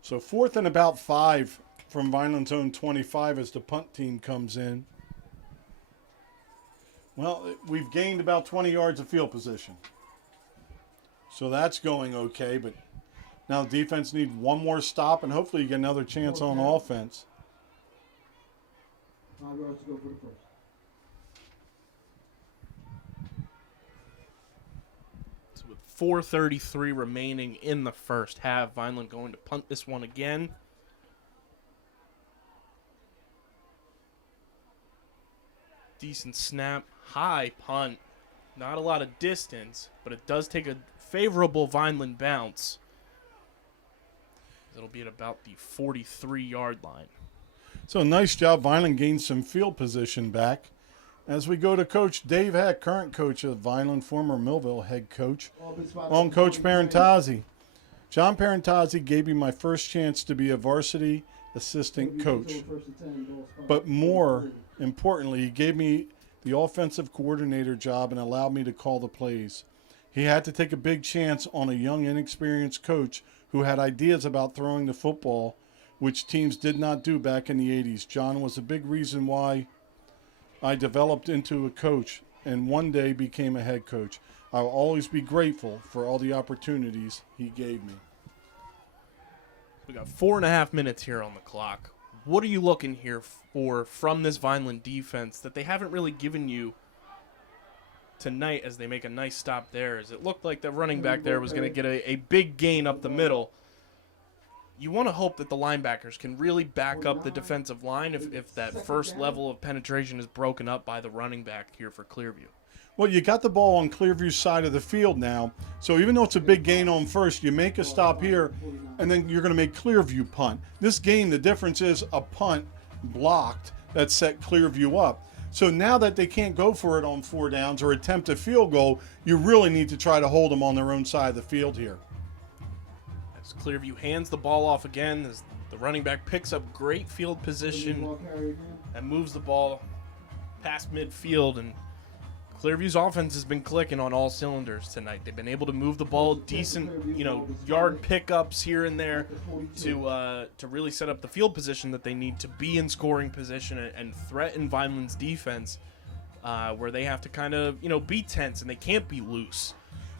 So 4th and about 5 from Vineland's own 25 as the punt team comes in. Well, we've gained about 20 yards of field position. So that's going okay, but now the defense needs one more stop, and hopefully you get another chance on offense. 5 yards to go for the first. So with 4:33 remaining in the first half, Vineland going to punt this one again. Decent snap, high punt. Not a lot of distance, but it does take a favorable Vineland bounce. It'll be at about the 43-yard line. So nice job. Vineland gained some field position back. As we go to Coach Dave Heck, current coach of Vineland, former Millville head coach, on Coach Parentazzi. John Parentazzi gave me my first chance to be a varsity assistant coach. But more importantly, he gave me the offensive coordinator job and allowed me to call the plays. He had to take a big chance on a young, inexperienced coach who had ideas about throwing the football, which teams did not do back in the 80s. John was a big reason why I developed into a coach and one day became a head coach. I will always be grateful for all the opportunities he gave me. We got 4.5 minutes here on the clock. What are you looking here for from this Vineland defense that they haven't really given you tonight as they make a nice stop there? As it looked like the running back there was going to get a big gain up the middle. You want to hope that the linebackers can really back up the defensive line if that first level of penetration is broken up by the running back here for Clearview. Well, you got the ball on Clearview's side of the field now, so even though it's a big gain on first, you make a stop here, and then you're going to make Clearview punt. This game, the difference is a punt blocked that set Clearview up. So now that they can't go for it on 4 downs or attempt a field goal, you really need to try to hold them on their own side of the field here. As Clearview hands the ball off again, as the running back picks up great field position and moves the ball past midfield, and Clearview's offense has been clicking on all cylinders tonight. They've been able to move the ball, decent, yard pickups here and there to really set up the field position that they need to be in scoring position and threaten Vineland's defense, where they have to kind of, be tense and they can't be loose.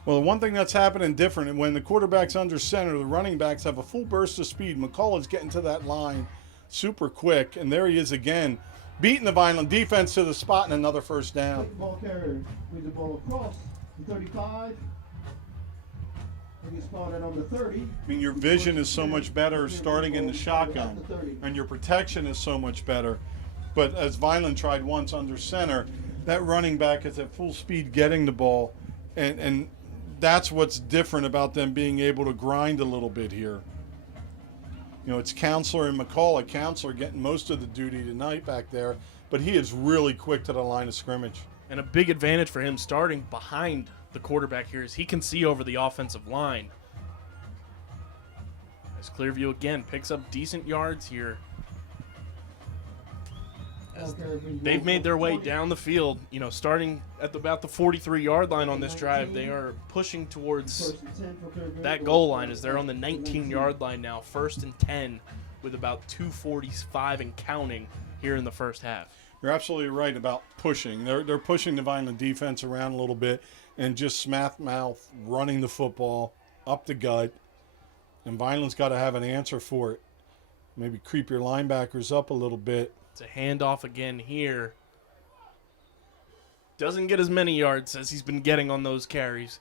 Well, the one thing that's happening different, when the quarterback's under center, the running backs have a full burst of speed. McCullough is getting to that line super quick, and there he is again, beating the Vineland defense to the spot and another first down. Ball carrier with the ball across the 35. And he's spotted on the 30. I mean, your vision is so much better starting in the shotgun, and your protection is so much better. But as Vineland tried once under center, that running back is at full speed getting the ball, and that's what's different about them being able to grind a little bit here. It's Counselor and McCullough. Counselor getting most of the duty tonight back there, but he is really quick to the line of scrimmage. And a big advantage for him starting behind the quarterback here is he can see over the offensive line. As Clearview again picks up decent yards here. As they've made their way down the field, starting at about the 43-yard line on this drive. They are pushing towards that goal line as they're on the 19-yard line now, 1st and 10 with about 2:45 and counting here in the first half. You're absolutely right about pushing. They're pushing the Vineland defense around a little bit and just smack mouth running the football up the gut. And Vineland's got to have an answer for it. Maybe creep your linebackers up a little bit. It's a handoff again here. Doesn't get as many yards as he's been getting on those carries.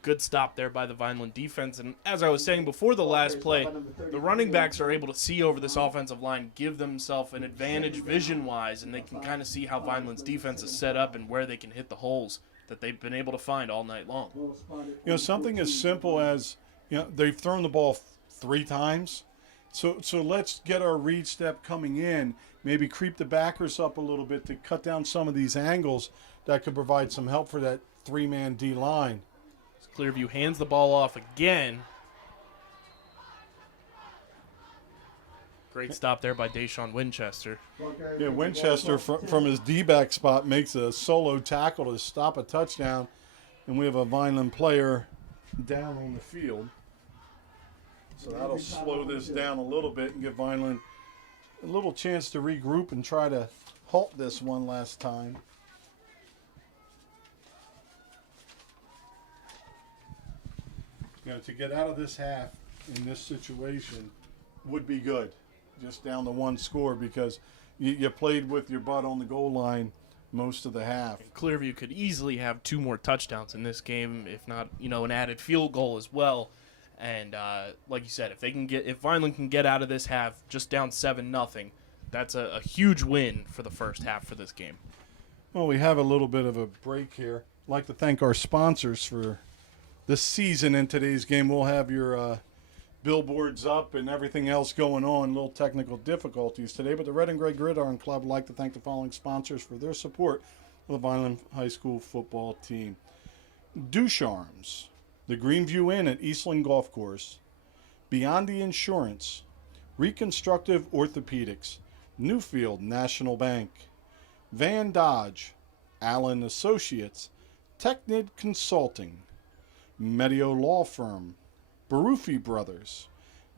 Good stop there by the Vineland defense. And as I was saying before the last play, the running backs are able to see over this offensive line, give themselves an advantage vision-wise, and they can kind of see how Vineland's defense is set up and where they can hit the holes that they've been able to find all night long. Something as simple as, they've thrown the ball 3 times. So let's get our read step coming in, maybe creep the backers up a little bit to cut down some of these angles that could provide some help for that 3-man D line. Clearview hands the ball off again. Great stop there by Deshaun Winchester. Yeah, Winchester from his D-back spot makes a solo tackle to stop a touchdown, and we have a Vineland player down on the field. So that'll slow this down a little bit and give Vineland a little chance to regroup and try to halt this one last time. To get out of this half in this situation would be good. Just down to 1 score because you played with your butt on the goal line most of the half. And Clearview could easily have 2 more touchdowns in this game, if not, an added field goal as well. And like you said, if Vineland can get out of this half just down 7-0, that's a huge win for the first half for this game. Well, we have a little bit of a break here. I'd like to thank our sponsors for this season. In today's game, we'll have your billboards up and everything else going on. Little technical difficulties today, but the Red and Gray Gridiron Club would like to thank the following sponsors for their support of the Vineland High School football team. Ducharmes, the Greenview Inn at Eastland Golf Course, Beyond the Insurance, Reconstructive Orthopedics, Newfield National Bank, Van Dodge, Allen Associates, Technid Consulting, Medio Law Firm, Barufi Brothers,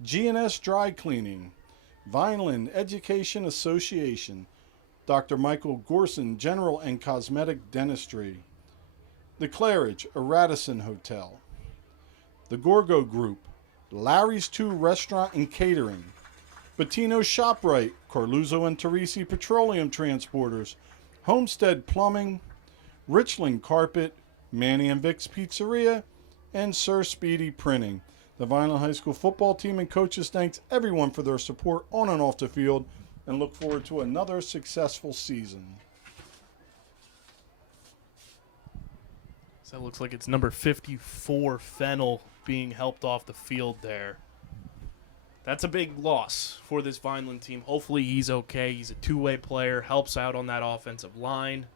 G&S Dry Cleaning, Vineland Education Association, Dr. Michael Gorson General and Cosmetic Dentistry, The Claridge, a Radisson Hotel, The Gorgo Group, Larry's 2 Restaurant and Catering, Bettino ShopRite, Carluzzo and Teresi Petroleum Transporters, Homestead Plumbing, Richland Carpet, Manny and Vic's Pizzeria, and Sir Speedy Printing. The Vineland High School football team and coaches thanks everyone for their support on and off the field and look forward to another successful season. So it looks like it's number 54, Fennel, being helped off the field there. That's a big loss for this Vineland team. Hopefully he's okay. He's a two-way player, helps out on that offensive line.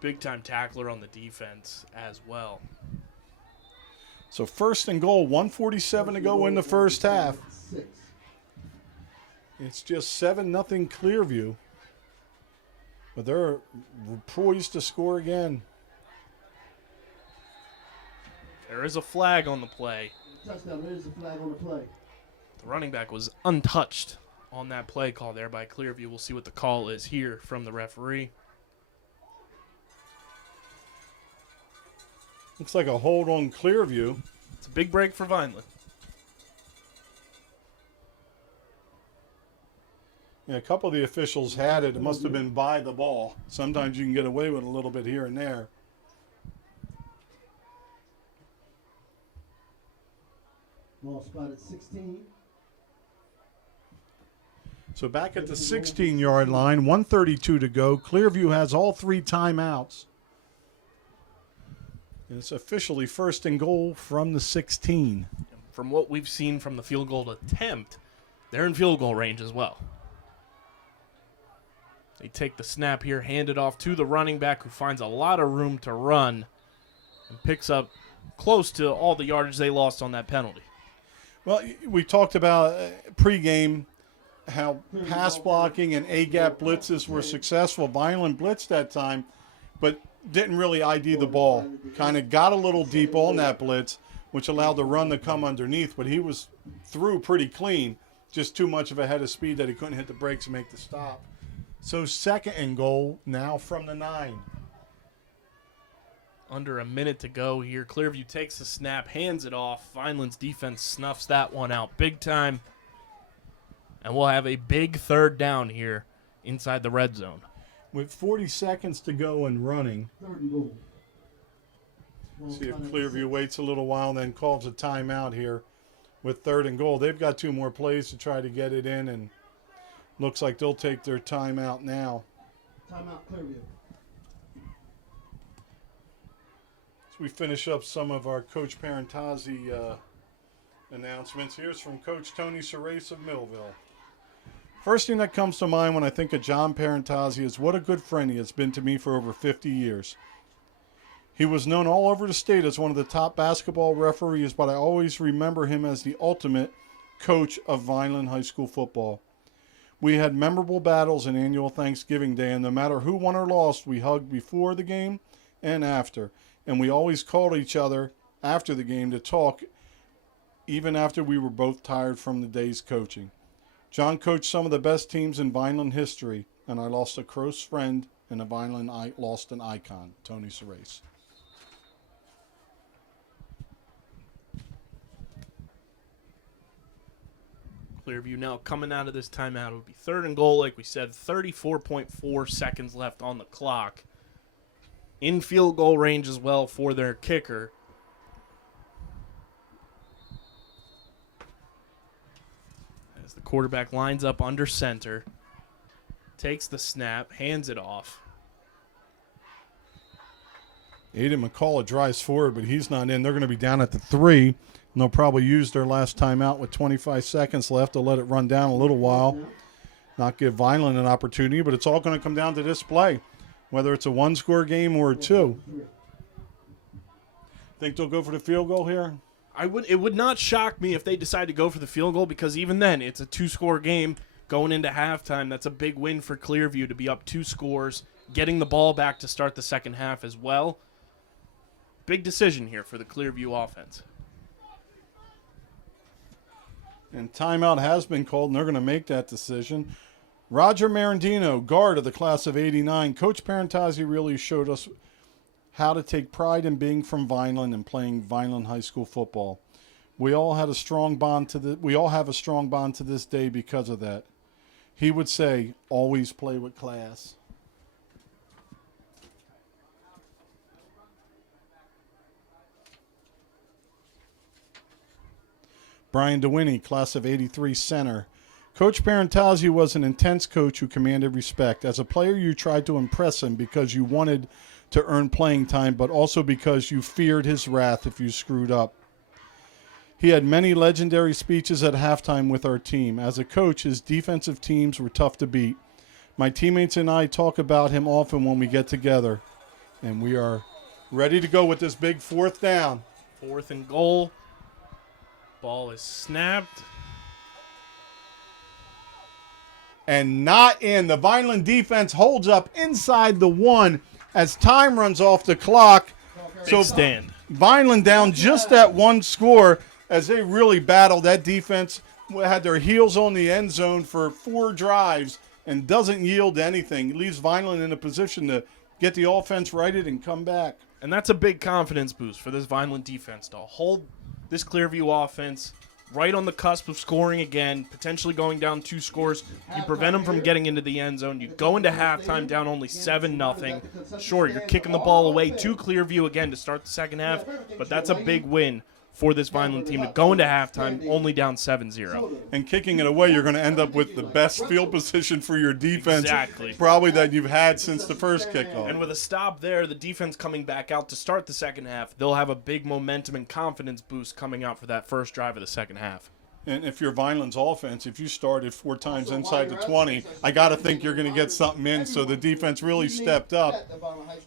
Big-time tackler on the defense as well. So first and goal, 1:47 to go in the first half. It's just 7-0 Clearview. But they're poised to score again. There is a flag on the play. Touchdown. There is a flag on the play. The running back was untouched on that play call there by Clearview. We'll see what the call is here from the referee. Looks like a hold on Clearview. It's a big break for Vineland. Yeah, a couple of the officials had it. It must have been by the ball. Sometimes you can get away with a little bit here and there. Ball spotted 16. So back at the 16-yard line, 1:32 to go. Clearview has all 3 timeouts. And it's officially first and goal from the 16. From what we've seen from the field goal attempt, they're in field goal range as well. They take the snap here, hand it off to the running back who finds a lot of room to run and picks up close to all the yardage they lost on that penalty. Well, we talked about pregame how pass blocking and A-gap blitzes were successful. Vineland blitzed that time, but didn't really ID the ball. Kind of got a little deep on that blitz, which allowed the run to come underneath, but he was through pretty clean, just too much of a head of speed that he couldn't hit the brakes and make the stop. So second and goal now from the 9. Under a minute to go here. Clearview takes the snap, hands it off. Vineland's defense snuffs that one out big time. And we'll have a big third down here inside the red zone. With 40 seconds to go and running. Third and goal. See if Clearview waits a little while and then calls a timeout here with third and goal. They've got 2 more plays to try to get it in, and looks like they'll take their timeout now. Timeout Clearview. We finish up some of our Coach Parentazzi announcements. Here's from Coach Tony Cerace of Millville. First thing that comes to mind when I think of John Parentazzi is what a good friend he has been to me for over 50 years. He was known all over the state as one of the top basketball referees, but I always remember him as the ultimate coach of Vineland High School football. We had memorable battles in annual Thanksgiving Day, and no matter who won or lost, we hugged before the game and after. And we always called each other after the game to talk, even after we were both tired from the day's coaching. John coached some of the best teams in Vineland history, and I lost a close friend, and Vineland lost an icon, Tony Cerace. Clearview now coming out of this timeout. It would be third and goal, like we said, 34.4 seconds left on the clock. In field goal range as well for their kicker. The quarterback lines up under center, takes the snap, hands it off. Aiden McCullough drives forward, but he's not in. They're going to be down at the 3. And they'll probably use their last timeout with 25 seconds left to let it run down a little while. Not give Vineland an opportunity, but it's all going to come down to this play, whether it's a one-score game or a 2. Think they'll go for the field goal here? It would not shock me if they decide to go for the field goal, because even then, it's a 2-score game going into halftime. That's a big win for Clearview to be up 2 scores, getting the ball back to start the second half as well. Big decision here for the Clearview offense. And timeout has been called, and they're going to make that decision. Roger Marandino, guard of the class of '89. Coach Parentazzi really showed us how to take pride in being from Vineland and playing Vineland High School football. We all have a strong bond to this day because of that. He would say, always play with class. Brian DeWinney, class of '83, center. Coach Parentazzi was an intense coach who commanded respect. As a player, you tried to impress him because you wanted to earn playing time, but also because you feared his wrath if you screwed up. He had many legendary speeches at halftime with our team. As a coach, his defensive teams were tough to beat. My teammates and I talk about him often when we get together. And we are ready to go with this big 4th down. 4th and goal. Ball is snapped. And not in. The Vineland defense holds up inside the 1 as time runs off the clock. So stand. Vineland down just at 1 score as they really battled. That defense had their heels on the end zone for 4 drives and doesn't yield anything. It leaves Vineland in a position to get the offense righted and come back. And that's a big confidence boost for this Vineland defense to hold this Clearview offense right on the cusp of scoring again, potentially going down 2 scores. You prevent them from getting into the end zone. You go into halftime down only 7-0. Sure, you're kicking the ball away to Clearview again to start the second half, but that's a big win for this Vineland team to go into halftime only down 7-0. And kicking it away, you're going to end up with the best field position for your defense, exactly, probably that you've had since the first kickoff. And with a stop there, the defense coming back out to start the second half, they'll have a big momentum and confidence boost coming out for that first drive of the second half. And if you're Vineland's offense, if you started 4 times inside the 20, I got to think you're going to get something in. So the defense really stepped up.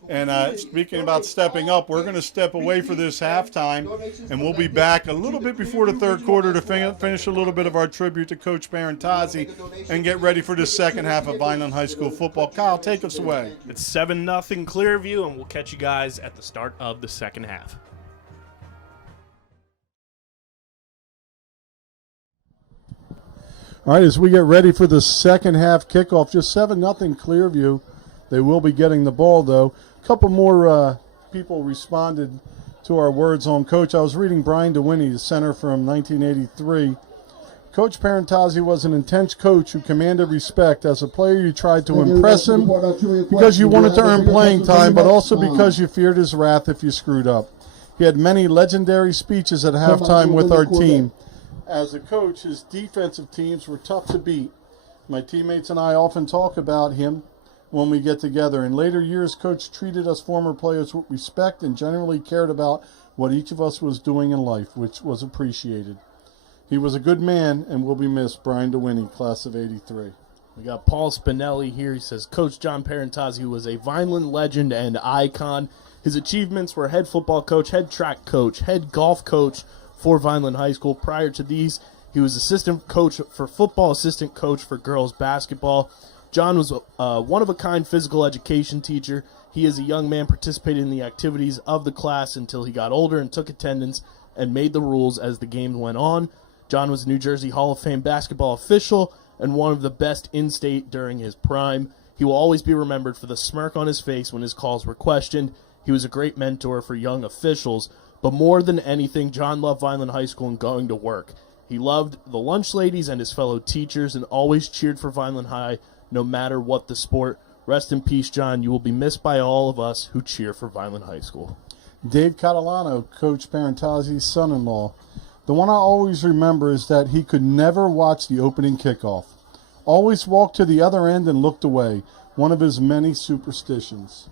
And speaking about stepping up, we're going to step away for this halftime, and we'll be back a little bit before the 3rd quarter to finish a little bit of our tribute to Coach Parentazzi and get ready for the second half of Vineland High School football. Kyle, take us away. It's 7-0 Clearview, and we'll catch you guys at the start of the second half. All right, as we get ready for the second half kickoff, just 7-0 Clearview. They will be getting the ball, though. A couple more people responded to our words on Coach. I was reading Brian DeWinney, the center from 1983. Coach Parentazzi was an intense coach who commanded respect. As a player, you tried to impress him because you wanted to earn playing time, but also because you feared his wrath if you screwed up. He had many legendary speeches at halftime with our team. As a coach, his defensive teams were tough to beat. My teammates and I often talk about him when we get together. In later years, Coach treated us former players with respect and generally cared about what each of us was doing in life, which was appreciated. He was a good man and will be missed. Brian DeWinney, class of '83. We got Paul Spinelli here. He says, Coach John Parentazzi was a Vineland legend and icon. His achievements were head football coach, head track coach, head golf coach for Vineland High School. Prior to these, he was assistant coach for football, assistant coach for girls basketball. John was a one-of-a-kind physical education teacher. He, as a young man, participated in the activities of the class until he got older and took attendance and made the rules as the game went on. John was a New Jersey Hall of Fame basketball official and one of the best in-state during his prime. He will always be remembered for the smirk on his face when his calls were questioned. He was a great mentor for young officials. But more than anything, John loved Vineland High School and going to work. He loved the lunch ladies and his fellow teachers and always cheered for Vineland High, no matter what the sport. Rest in peace, John. You will be missed by all of us who cheer for Vineland High School. Dave Catalano, Coach Parentazzi's son-in-law. The one I always remember is that he could never watch the opening kickoff. Always walked to the other end and looked away. One of his many superstitions.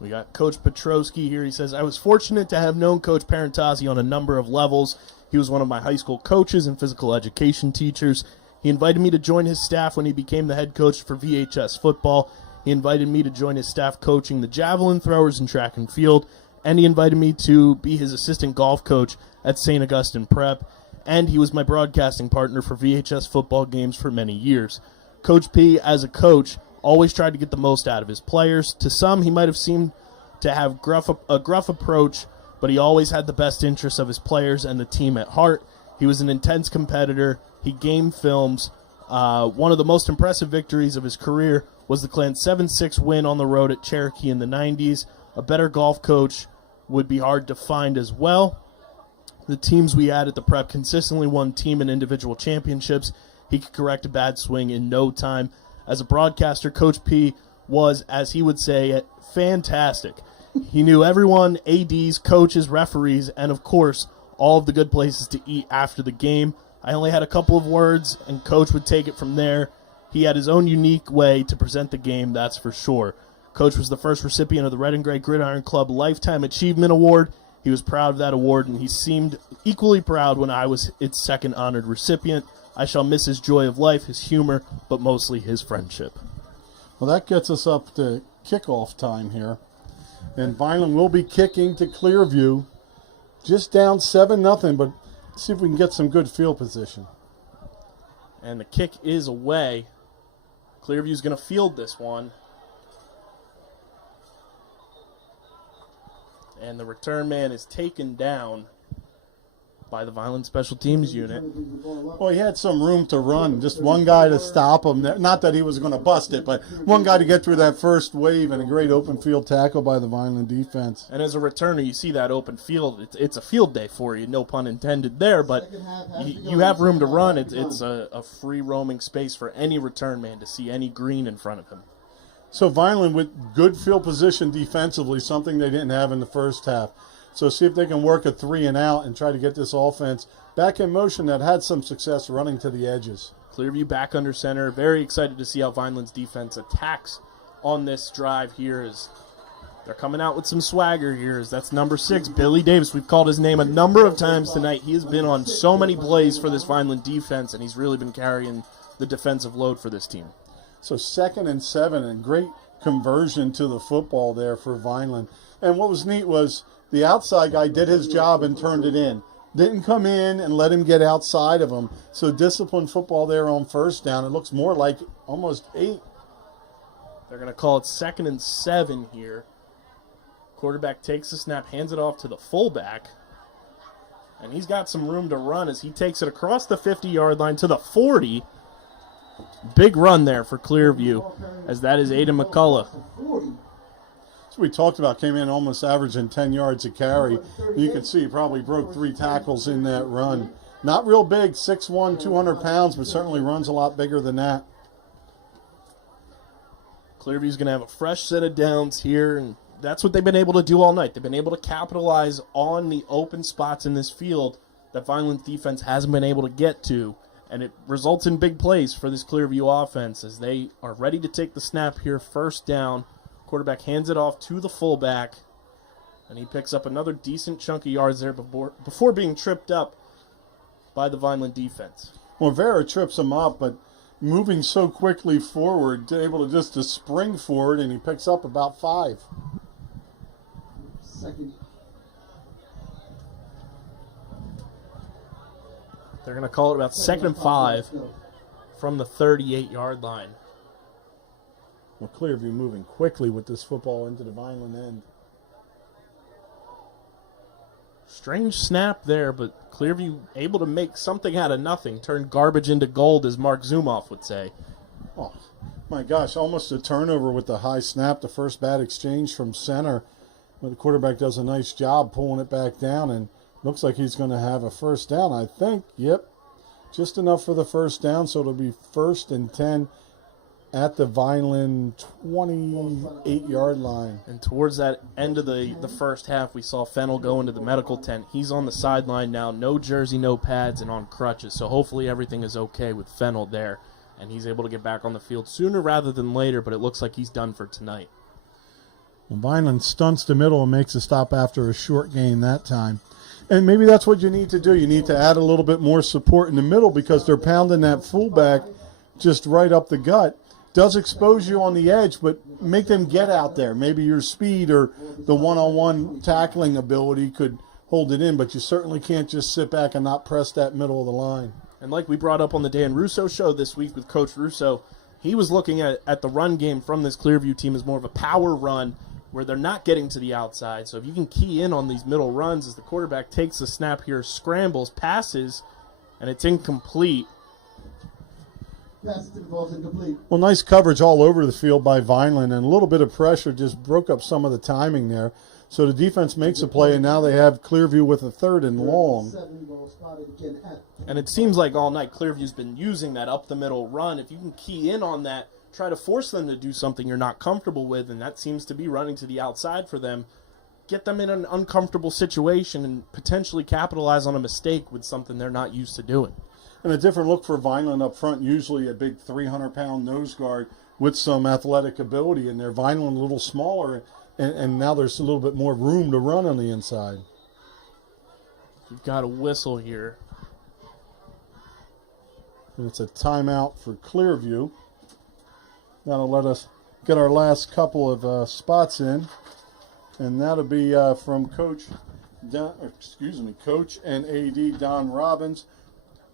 We got Coach Petrosky here. He says, I was fortunate to have known Coach Parentazzi on a number of levels. He was one of my high school coaches and physical education teachers. He invited me to join his staff when he became the head coach for VHS football. He invited me to join his staff coaching the javelin throwers and track and field. And he invited me to be his assistant golf coach at St. Augustine Prep. And he was my broadcasting partner for VHS football games for many years. Coach P, as a coach, always tried to get the most out of his players. To some, he might have seemed to have a gruff approach, but he always had the best interests of his players and the team at heart. He was an intense competitor. He gamed films. One of the most impressive victories of his career was the Clan's 7-6 win on the road at Cherokee in the 90s. A better golf coach would be hard to find as well. The teams we had at the Prep consistently won team and individual championships. He could correct a bad swing in no time. As a broadcaster, Coach P was, as he would say, fantastic. He knew everyone, ADs, coaches, referees, and of course, all of the good places to eat after the game. I only had a couple of words, and Coach would take it from there. He had his own unique way to present the game, that's for sure. Coach was the first recipient of the Red and Gray Gridiron Club Lifetime Achievement Award. He was proud of that award, and he seemed equally proud when I was its second honored recipient. I shall miss his joy of life, his humor, but mostly his friendship. Well, that gets us up to kickoff time here. And Vineland will be kicking to Clearview. Just down 7-0, but see if we can get some good field position. And the kick is away. Clearview's going to field this one. And the return man is taken down by the Vineland Special Teams unit. Well, he had some room to run. Just one guy to stop him. Not that he was going to bust it, but one guy to get through that first wave, and a great open field tackle by the Vineland defense. And as a returner, you see that open field. It's a field day for you, no pun intended there, but you have room to run. It's a free roaming space for any return man to see any green in front of him. So Vineland with good field position defensively, something they didn't have in the first half. So see if they can work a 3 and out and try to get this offense back in motion that had some success running to the edges. Clearview back under center. Very excited to see how Vineland's defense attacks on this drive here as they're coming out with some swagger here. As that's number 6, Billy Davis. We've called his name a number of times tonight. He has been on so many plays for this Vineland defense, and he's really been carrying the defensive load for this team. So 2nd and 7, and great conversion to the football there for Vineland. And what was neat was the outside guy did his job and turned it in. Didn't come in and let him get outside of him. So disciplined football there on first down. It looks more like almost 8. They're going to call it 2nd and 7 here. Quarterback takes the snap, hands it off to the fullback. And he's got some room to run as he takes it across the 50-yard line to the 40. Big run there for Clearview, as that is Aiden McCullough. We talked about came in almost averaging 10 yards a carry. You can see he probably broke 3 tackles in that run. Not real big, 6'1", 200 pounds, but certainly runs a lot bigger than that. Clearview's going to have a fresh set of downs here, and that's what they've been able to do all night. They've been able to capitalize on the open spots in this field that Vineland's defense hasn't been able to get to, and it results in big plays for this Clearview offense as they are ready to take the snap here, first down. Quarterback hands it off to the fullback, and he picks up another decent chunk of yards there before being tripped up by the Vineland defense. Well, Vera trips him up, but moving so quickly forward, able to just to spring forward, and he picks up about 5. Second. They're going to call it about 2nd and 5 from the 38-yard line. Well, Clearview moving quickly with this football into the Vineland end. Strange snap there, but Clearview able to make something out of nothing, turn garbage into gold, as Mark Zumoff would say. Oh, my gosh, almost a turnover with the high snap, the first bad exchange from center. But the quarterback does a nice job pulling it back down, and looks like he's going to have a first down, I think. Yep, just enough for the first down, so it'll be 1st and 10 at the Vineland 28-yard line. And towards that end of the first half, we saw Fennell go into the medical tent. He's on the sideline now, no jersey, no pads, and on crutches. So hopefully everything is okay with Fennell there, and he's able to get back on the field sooner rather than later, but it looks like he's done for tonight. Well, Vineland stunts the middle and makes a stop after a short gain that time. And maybe that's what you need to do. You need to add a little bit more support in the middle because they're pounding that fullback just right up the gut. Does expose you on the edge, but make them get out there. Maybe your speed or the one-on-one tackling ability could hold it in, but you certainly can't just sit back and not press that middle of the line. And like we brought up on the Dan Russo show this week with Coach Russo, he was looking at the run game from this Clearview team as more of a power run where they're not getting to the outside. So if you can key in on these middle runs as the quarterback takes the snap here, scrambles, passes, and it's incomplete. Pass to the ball's incomplete. Well, nice coverage all over the field by Vineland, and a little bit of pressure just broke up some of the timing there. So the defense makes a play, and now they have Clearview with a 3rd and long. And it seems like all night Clearview's been using that up-the-middle run. If you can key in on that, try to force them to do something you're not comfortable with, and that seems to be running to the outside for them. Get them in an uncomfortable situation and potentially capitalize on a mistake with something they're not used to doing. And a different look for Vineland up front, usually a big 300-pound nose guard with some athletic ability in there. Vineland a little smaller, and now there's a little bit more room to run on the inside. We've got a whistle here. And it's a timeout for Clearview. That'll let us get our last couple of spots in. And that'll be from Coach and AD Don Robbins.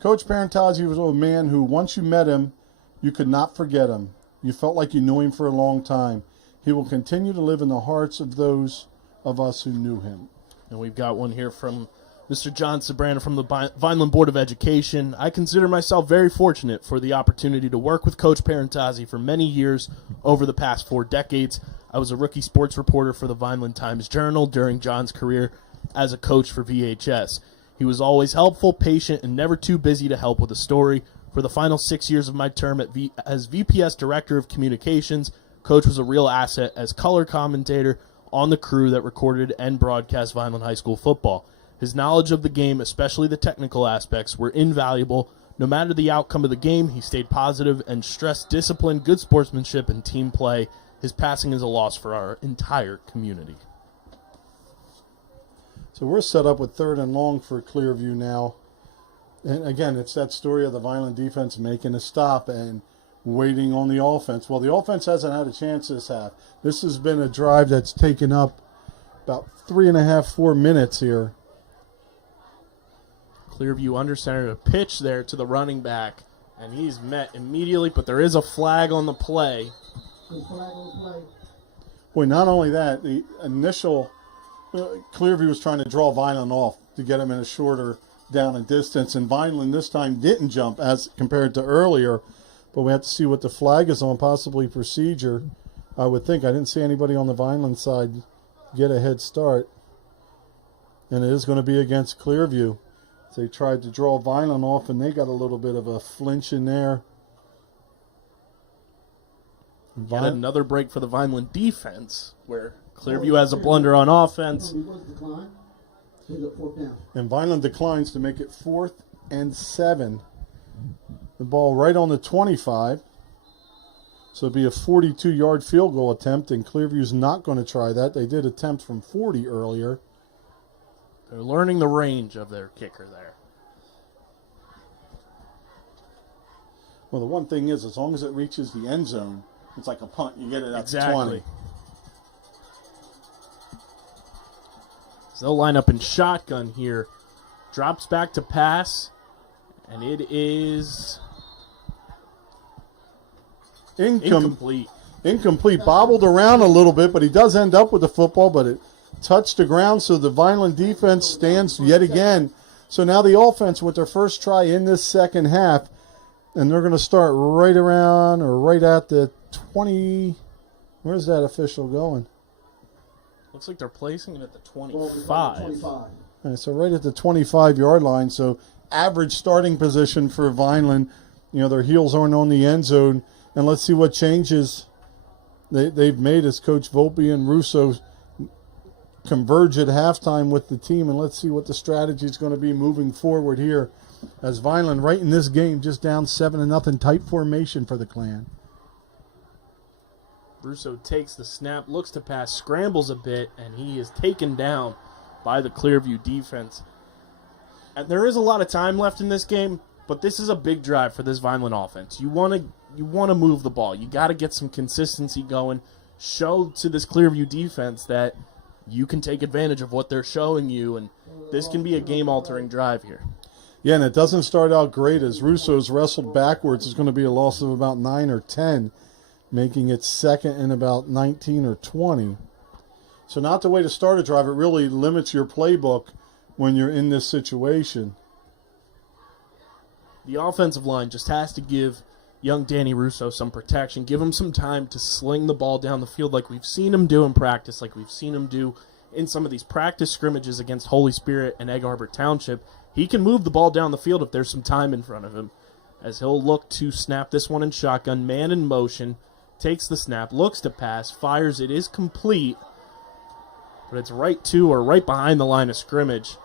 Coach Parentazzi was a man who, once you met him, you could not forget him. You felt like you knew him for a long time. He will continue to live in the hearts of those of us who knew him. And we've got one here from Mr. John Sabrana from the Vineland Board of Education. I consider myself very fortunate for the opportunity to work with Coach Parentazzi for many years over the past 4 decades. I was a rookie sports reporter for the Vineland Times-Journal during John's career as a coach for VHS. He was always helpful, patient, and never too busy to help with a story. For the final 6 years of my term as VPS Director of Communications, Coach was a real asset as color commentator on the crew that recorded and broadcast Vineland High School football. His knowledge of the game, especially the technical aspects, were invaluable. No matter the outcome of the game, he stayed positive and stressed discipline, good sportsmanship, and team play. His passing is a loss for our entire community. So we're set up with 3rd and long for Clearview now. And again, it's that story of the Vineland defense making a stop and waiting on the offense. Well, the offense hasn't had a chance this half. This has been a drive that's taken up about 3.5, 4 minutes here. Clearview under center, a pitch there to the running back, and he's met immediately, but there is a flag on the play. Boy, not only that, the initial Clearview was trying to draw Vineland off to get him in a shorter down and distance, and Vineland this time didn't jump as compared to earlier, but we have to see what the flag is on, possibly procedure. I would think. I didn't see anybody on the Vineland side get a head start, and it is going to be against Clearview. They tried to draw Vineland off, and they got a little bit of a flinch in there. Got another break for the Vineland defense, where Clearview has a blunder on offense. And Vineland declines to make it 4th and 7. The ball right on the 25. So it'd be a 42-yard field goal attempt, and Clearview's not going to try that. They did attempt from 40 earlier. They're learning the range of their kicker there. Well, the one thing is, as long as it reaches the end zone, it's like a punt. You get it at the 20. So they'll line up in shotgun here. Drops back to pass, and it is incomplete. Incomplete. Bobbled around a little bit, but he does end up with the football, but it touched the ground, so the Vineland defense stands yet again. So now the offense with their first try in this second half, and they're going to start right around or right at the 20. Where's that official going? Looks like they're placing it at the 25. All right, so right at the 25-yard line. So average starting position for Vineland. You know, their heels aren't on the end zone. And let's see what changes they've made as Coach Volpe and Russo converge at halftime with the team. And let's see what the strategy is going to be moving forward here. As Vineland, right in this game, just down 7-0, tight formation for the Clan. Russo takes the snap, looks to pass, scrambles a bit, and he is taken down by the Clearview defense. And there is a lot of time left in this game, but this is a big drive for this Vineland offense. You want to move the ball. You got to get some consistency going. Show to this Clearview defense that you can take advantage of what they're showing you, and this can be a game-altering drive here. Yeah, and it doesn't start out great as Russo's wrestled backwards. It's going to be a loss of about 9 or 10, making it second and about 19 or 20. So not the way to start a drive. It really limits your playbook when you're in this situation. The offensive line just has to give young Danny Russo some protection, give him some time to sling the ball down the field like we've seen him do in practice, like we've seen him do in some of these practice scrimmages against Holy Spirit and Egg Harbor Township. He can move the ball down the field if there's some time in front of him, as he'll look to snap this one in shotgun, man in motion, takes the snap, looks to pass, fires. It is complete, but it's right to or right behind the line of scrimmage,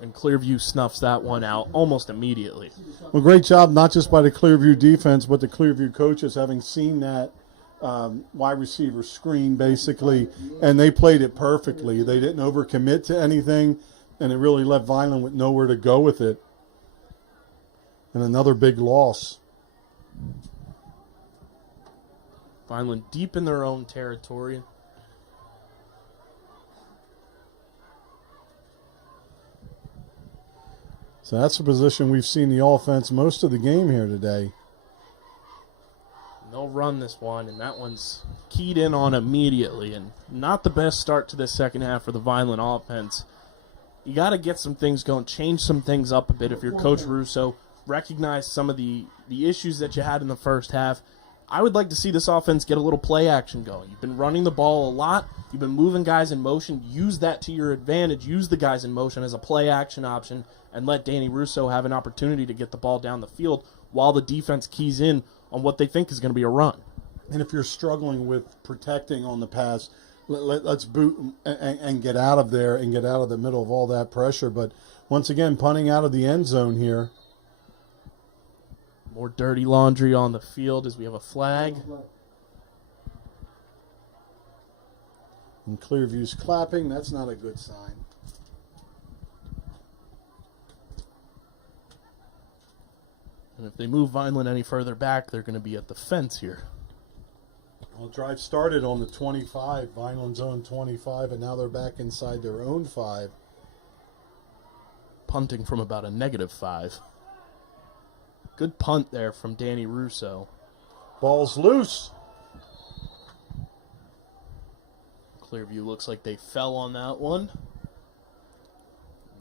and Clearview snuffs that one out almost immediately. Well, great job not just by the Clearview defense, but the Clearview coaches having seen that wide receiver screen, basically, and they played it perfectly. They didn't overcommit to anything, and it really left Vineland with nowhere to go with it. And another big loss. Vineland deep in their own territory. So that's the position we've seen the offense most of the game here today. They'll run this one, and that one's keyed in on immediately, and not the best start to this second half for the Vineland offense. You got to get some things going, change some things up a bit if you're Coach Russo, recognize some of the issues that you had in the first half. I would like to see this offense get a little play action going. You've been running the ball a lot. You've been moving guys in motion. Use that to your advantage. Use the guys in motion as a play action option and let Danny Russo have an opportunity to get the ball down the field while the defense keys in on what they think is going to be a run. And if you're struggling with protecting on the pass, let's boot and get out of there and get out of the middle of all that pressure. But once again, punting out of the end zone here. More dirty laundry on the field as we have a flag. And Clearview's clapping. That's not a good sign. And if they move Vineland any further back, they're going to be at the fence here. Well, drive started on the 25, Vineland's own 25, and now they're back inside their own 5. Punting from about a -5. Good punt there from Danny Russo. Ball's loose. Clearview looks like they fell on that one.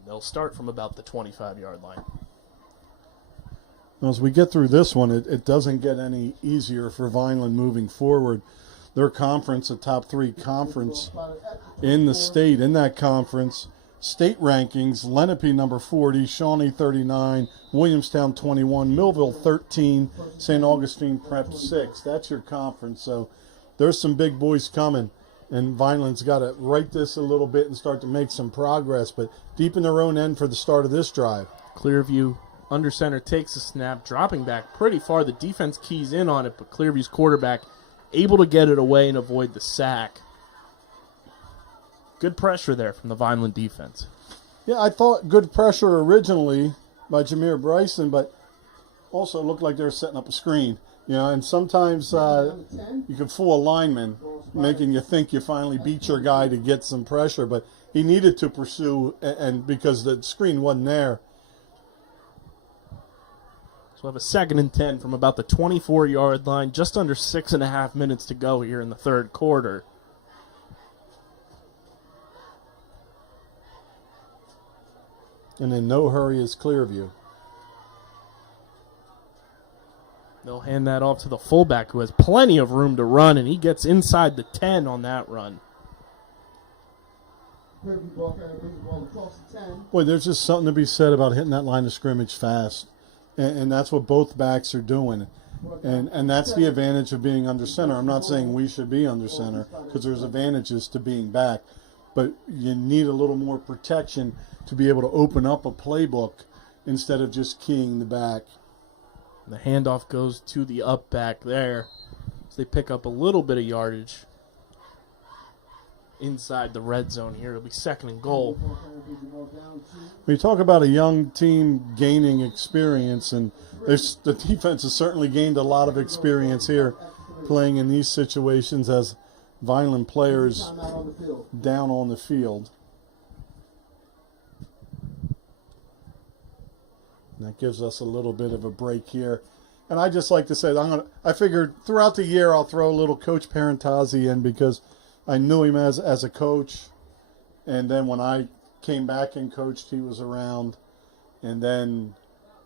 They'll start from about the 25-yard line. As we get through this one, it doesn't get any easier for Vineland moving forward. Their conference, a top 3 conference in the state, in that conference. State rankings, Lenape number 40, Shawnee 39, Williamstown 21, Millville 13, St. Augustine Prep 6. That's your conference. So there's some big boys coming. And Vineland's got to right this a little bit and start to make some progress. But deep in their own end for the start of this drive. Clearview under center takes a snap, dropping back pretty far. The defense keys in on it, but Clearview's quarterback able to get it away and avoid the sack. Good pressure there from the Vineland defense. Yeah, I thought good pressure originally by Jameer Bryson, but also looked like they were setting up a screen. You know, and sometimes you can fool a lineman, making you think you finally beat your guy to get some pressure, but he needed to pursue, and because the screen wasn't there. So we'll have a 2nd and 10 from about the 24-yard line, just under 6.5 minutes to go here in the third quarter. And in no hurry is Clearview. They'll hand that off to the fullback, who has plenty of room to run, and he gets inside the 10 on that run. Boy, there's just something to be said about hitting that line of scrimmage fast. And that's what both backs are doing. And that's the advantage of being under center. I'm not saying we should be under center, because there's advantages to being back. But you need a little more protection to be able to open up a playbook instead of just keying the back. The handoff goes to the up back there. they pick up a little bit of yardage inside the red zone here. It'll be 2nd and goal. When you talk about a young team gaining experience, and the defense has certainly gained a lot of experience here playing in these situations as Vineland players down on the field. And that gives us a little bit of a break here. And I just like to say, I figured throughout the year I'll throw a little Coach Parentazzi in because I knew him as a coach. And then when I came back and coached, he was around, and then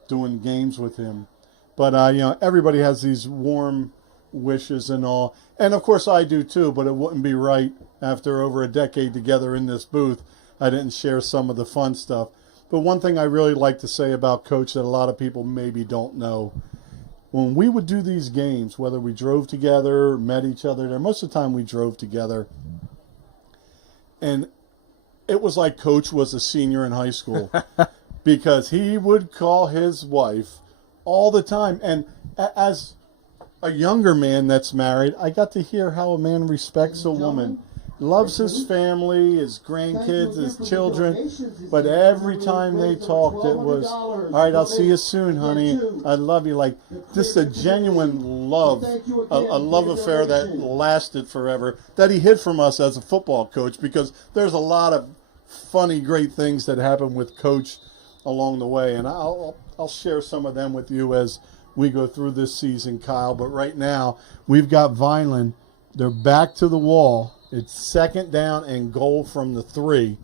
doing games with him. But everybody has these warm wishes and all. And of course I do too, but it wouldn't be right after over a decade together in this booth. I didn't share some of the fun stuff. But one thing I really like to say about Coach that a lot of people maybe don't know, when we would do these games, whether we drove together, met each other there, most of the time we drove together. And it was like Coach was a senior in high school because he would call his wife all the time. And as a younger man that's married, I got to hear how a man respects a woman, loves his family, his grandkids, his children. But every time they talked, it was, all right, I'll see you soon, honey. I love you. Like, just a genuine love, a love affair that lasted forever, that he hid from us as a football coach, because there's a lot of funny, great things that happen with Coach along the way. And I'll share some of them with you as we go through this season, Kyle. But right now, we've got Vineland. They're back to the wall. It's 2nd down and goal from the 3.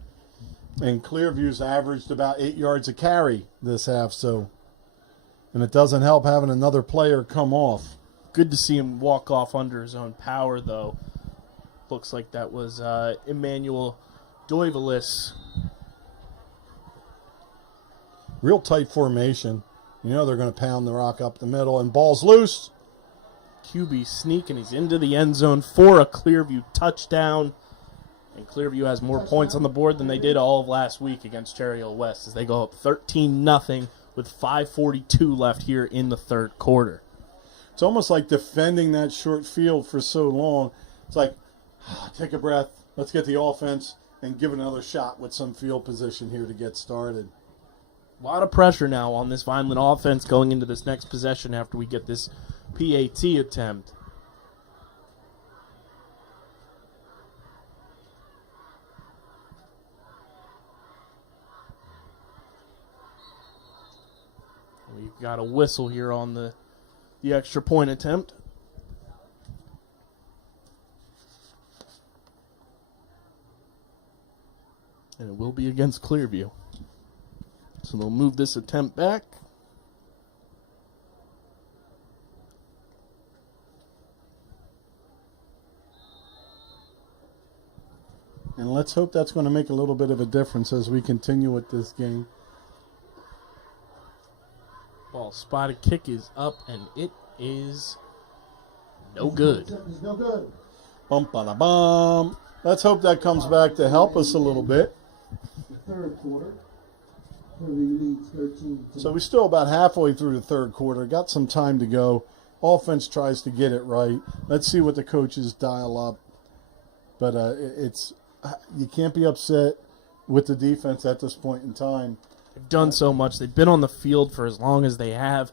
And Clearview's averaged about 8 yards a carry this half. And it doesn't help having another player come off. Good to see him walk off under his own power, though. Looks like that was Emmanuel Doivelis. Real tight formation. They're going to pound the rock up the middle, and ball's loose. QB sneak, and he's into the end zone for a Clearview touchdown. And Clearview has more points on the board than they did all of last week against Cherry Hill West as they go up 13-0 with 5:42 left here in the 3rd quarter. It's almost like defending that short field for so long. It's like, take a breath, let's get the offense and give it another shot with some field position here to get started. A lot of pressure now on this Vineland offense going into this next possession after we get this PAT attempt. We've got a whistle here on the extra point attempt. And it will be against Clearview. So they'll move this attempt back. And let's hope that's going to make a little bit of a difference as we continue with this game. Ball spotted, kick is up, and it is no good. No good. Bum-ba-da-bum. Let's hope that comes back to help us a little bit. The 3rd quarter. Leads 13. So we're still about halfway through the 3rd quarter. Got some time to go. Offense tries to get it right. Let's see what the coaches dial up. But you can't be upset with the defense at this point in time. They've done so much. They've been on the field for as long as they have.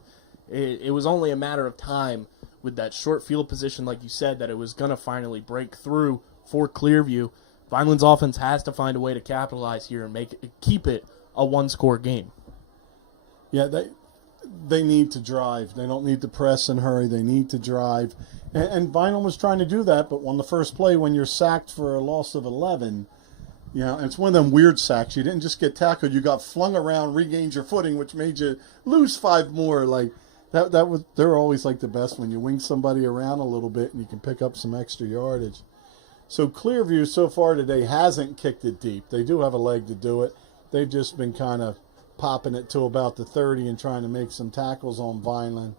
It was only a matter of time with that short field position, like you said, that it was going to finally break through for Clearview. Vineland's offense has to find a way to capitalize here and keep it a one-score game. Yeah, they need to drive. They don't need to press and hurry. They need to drive. And Vineland was trying to do that, but on the first play, when you're sacked for a loss of 11, it's one of them weird sacks. You didn't just get tackled. You got flung around, regained your footing, which made you lose 5 more. Like they're always like the best when you wing somebody around a little bit and you can pick up some extra yardage. So Clearview so far today hasn't kicked it deep. They do have a leg to do it. They've just been kind of popping it to about the 30 and trying to make some tackles on Vineland.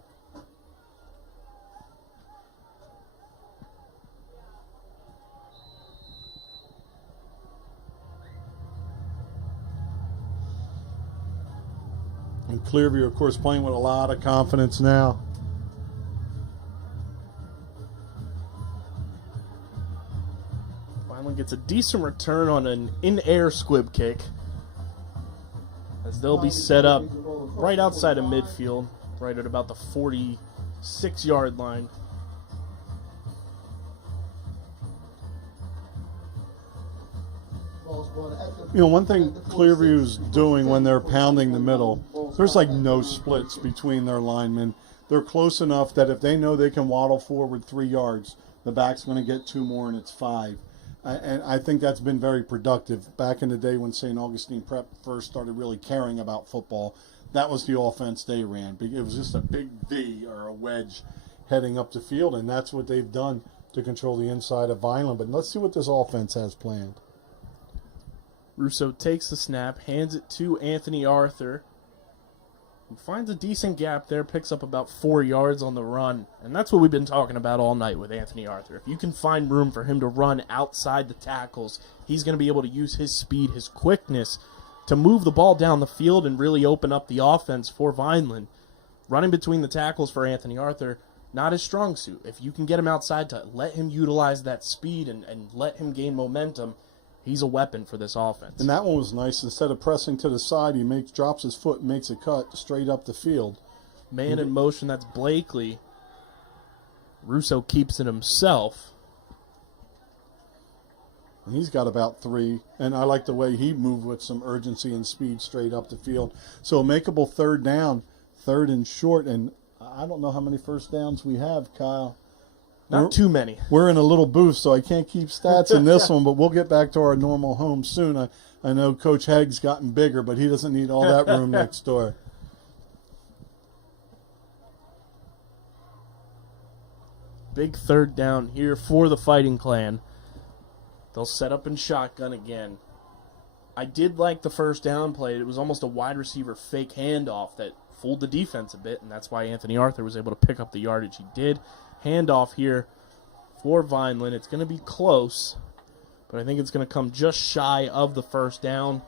And Clearview, of course, playing with a lot of confidence now. Vineland gets a decent return on an in-air squib kick, as they'll be set up right outside of midfield, right at about the 46-yard line. You know, one thing Clearview's doing when they're pounding the middle, there's like no splits between their linemen. They're close enough that if they know they can waddle forward 3 yards, the back's going to get 2 more and it's 5. And I think that's been very productive. Back in the day when St. Augustine Prep first started really caring about football, that was the offense they ran. It was just a big V or a wedge heading up the field, and that's what they've done to control the inside of Vineland. But let's see what this offense has planned. Russo takes the snap, hands it to Anthony Arthur, who finds a decent gap there, picks up about 4 yards on the run. And that's what we've been talking about all night with Anthony Arthur. If you can find room for him to run outside the tackles, he's going to be able to use his speed, his quickness, to move the ball down the field and really open up the offense for Vineland. Running between the tackles for Anthony Arthur, not his strong suit. If you can get him outside to let him utilize that speed and let him gain momentum, he's a weapon for this offense. And that one was nice. Instead of pressing to the side, he drops his foot and makes a cut straight up the field. Man in motion, that's Blakely. Russo keeps it himself. And he's got about 3. And I like the way he moved with some urgency and speed straight up the field. So a makeable third down, 3rd and short. And I don't know how many first downs we have, Kyle. Not too many. We're in a little booth, so I can't keep stats in this one, but we'll get back to our normal home soon. I know Coach Hagg's gotten bigger, but he doesn't need all that room next door. Big third down here for the Fighting Clan. They'll set up in shotgun again. I did like the first down play. It was almost a wide receiver fake handoff that fooled the defense a bit, and that's why Anthony Arthur was able to pick up the yardage he did. Handoff here for Vineland. It's going to be close, but I think it's going to come just shy of the first down.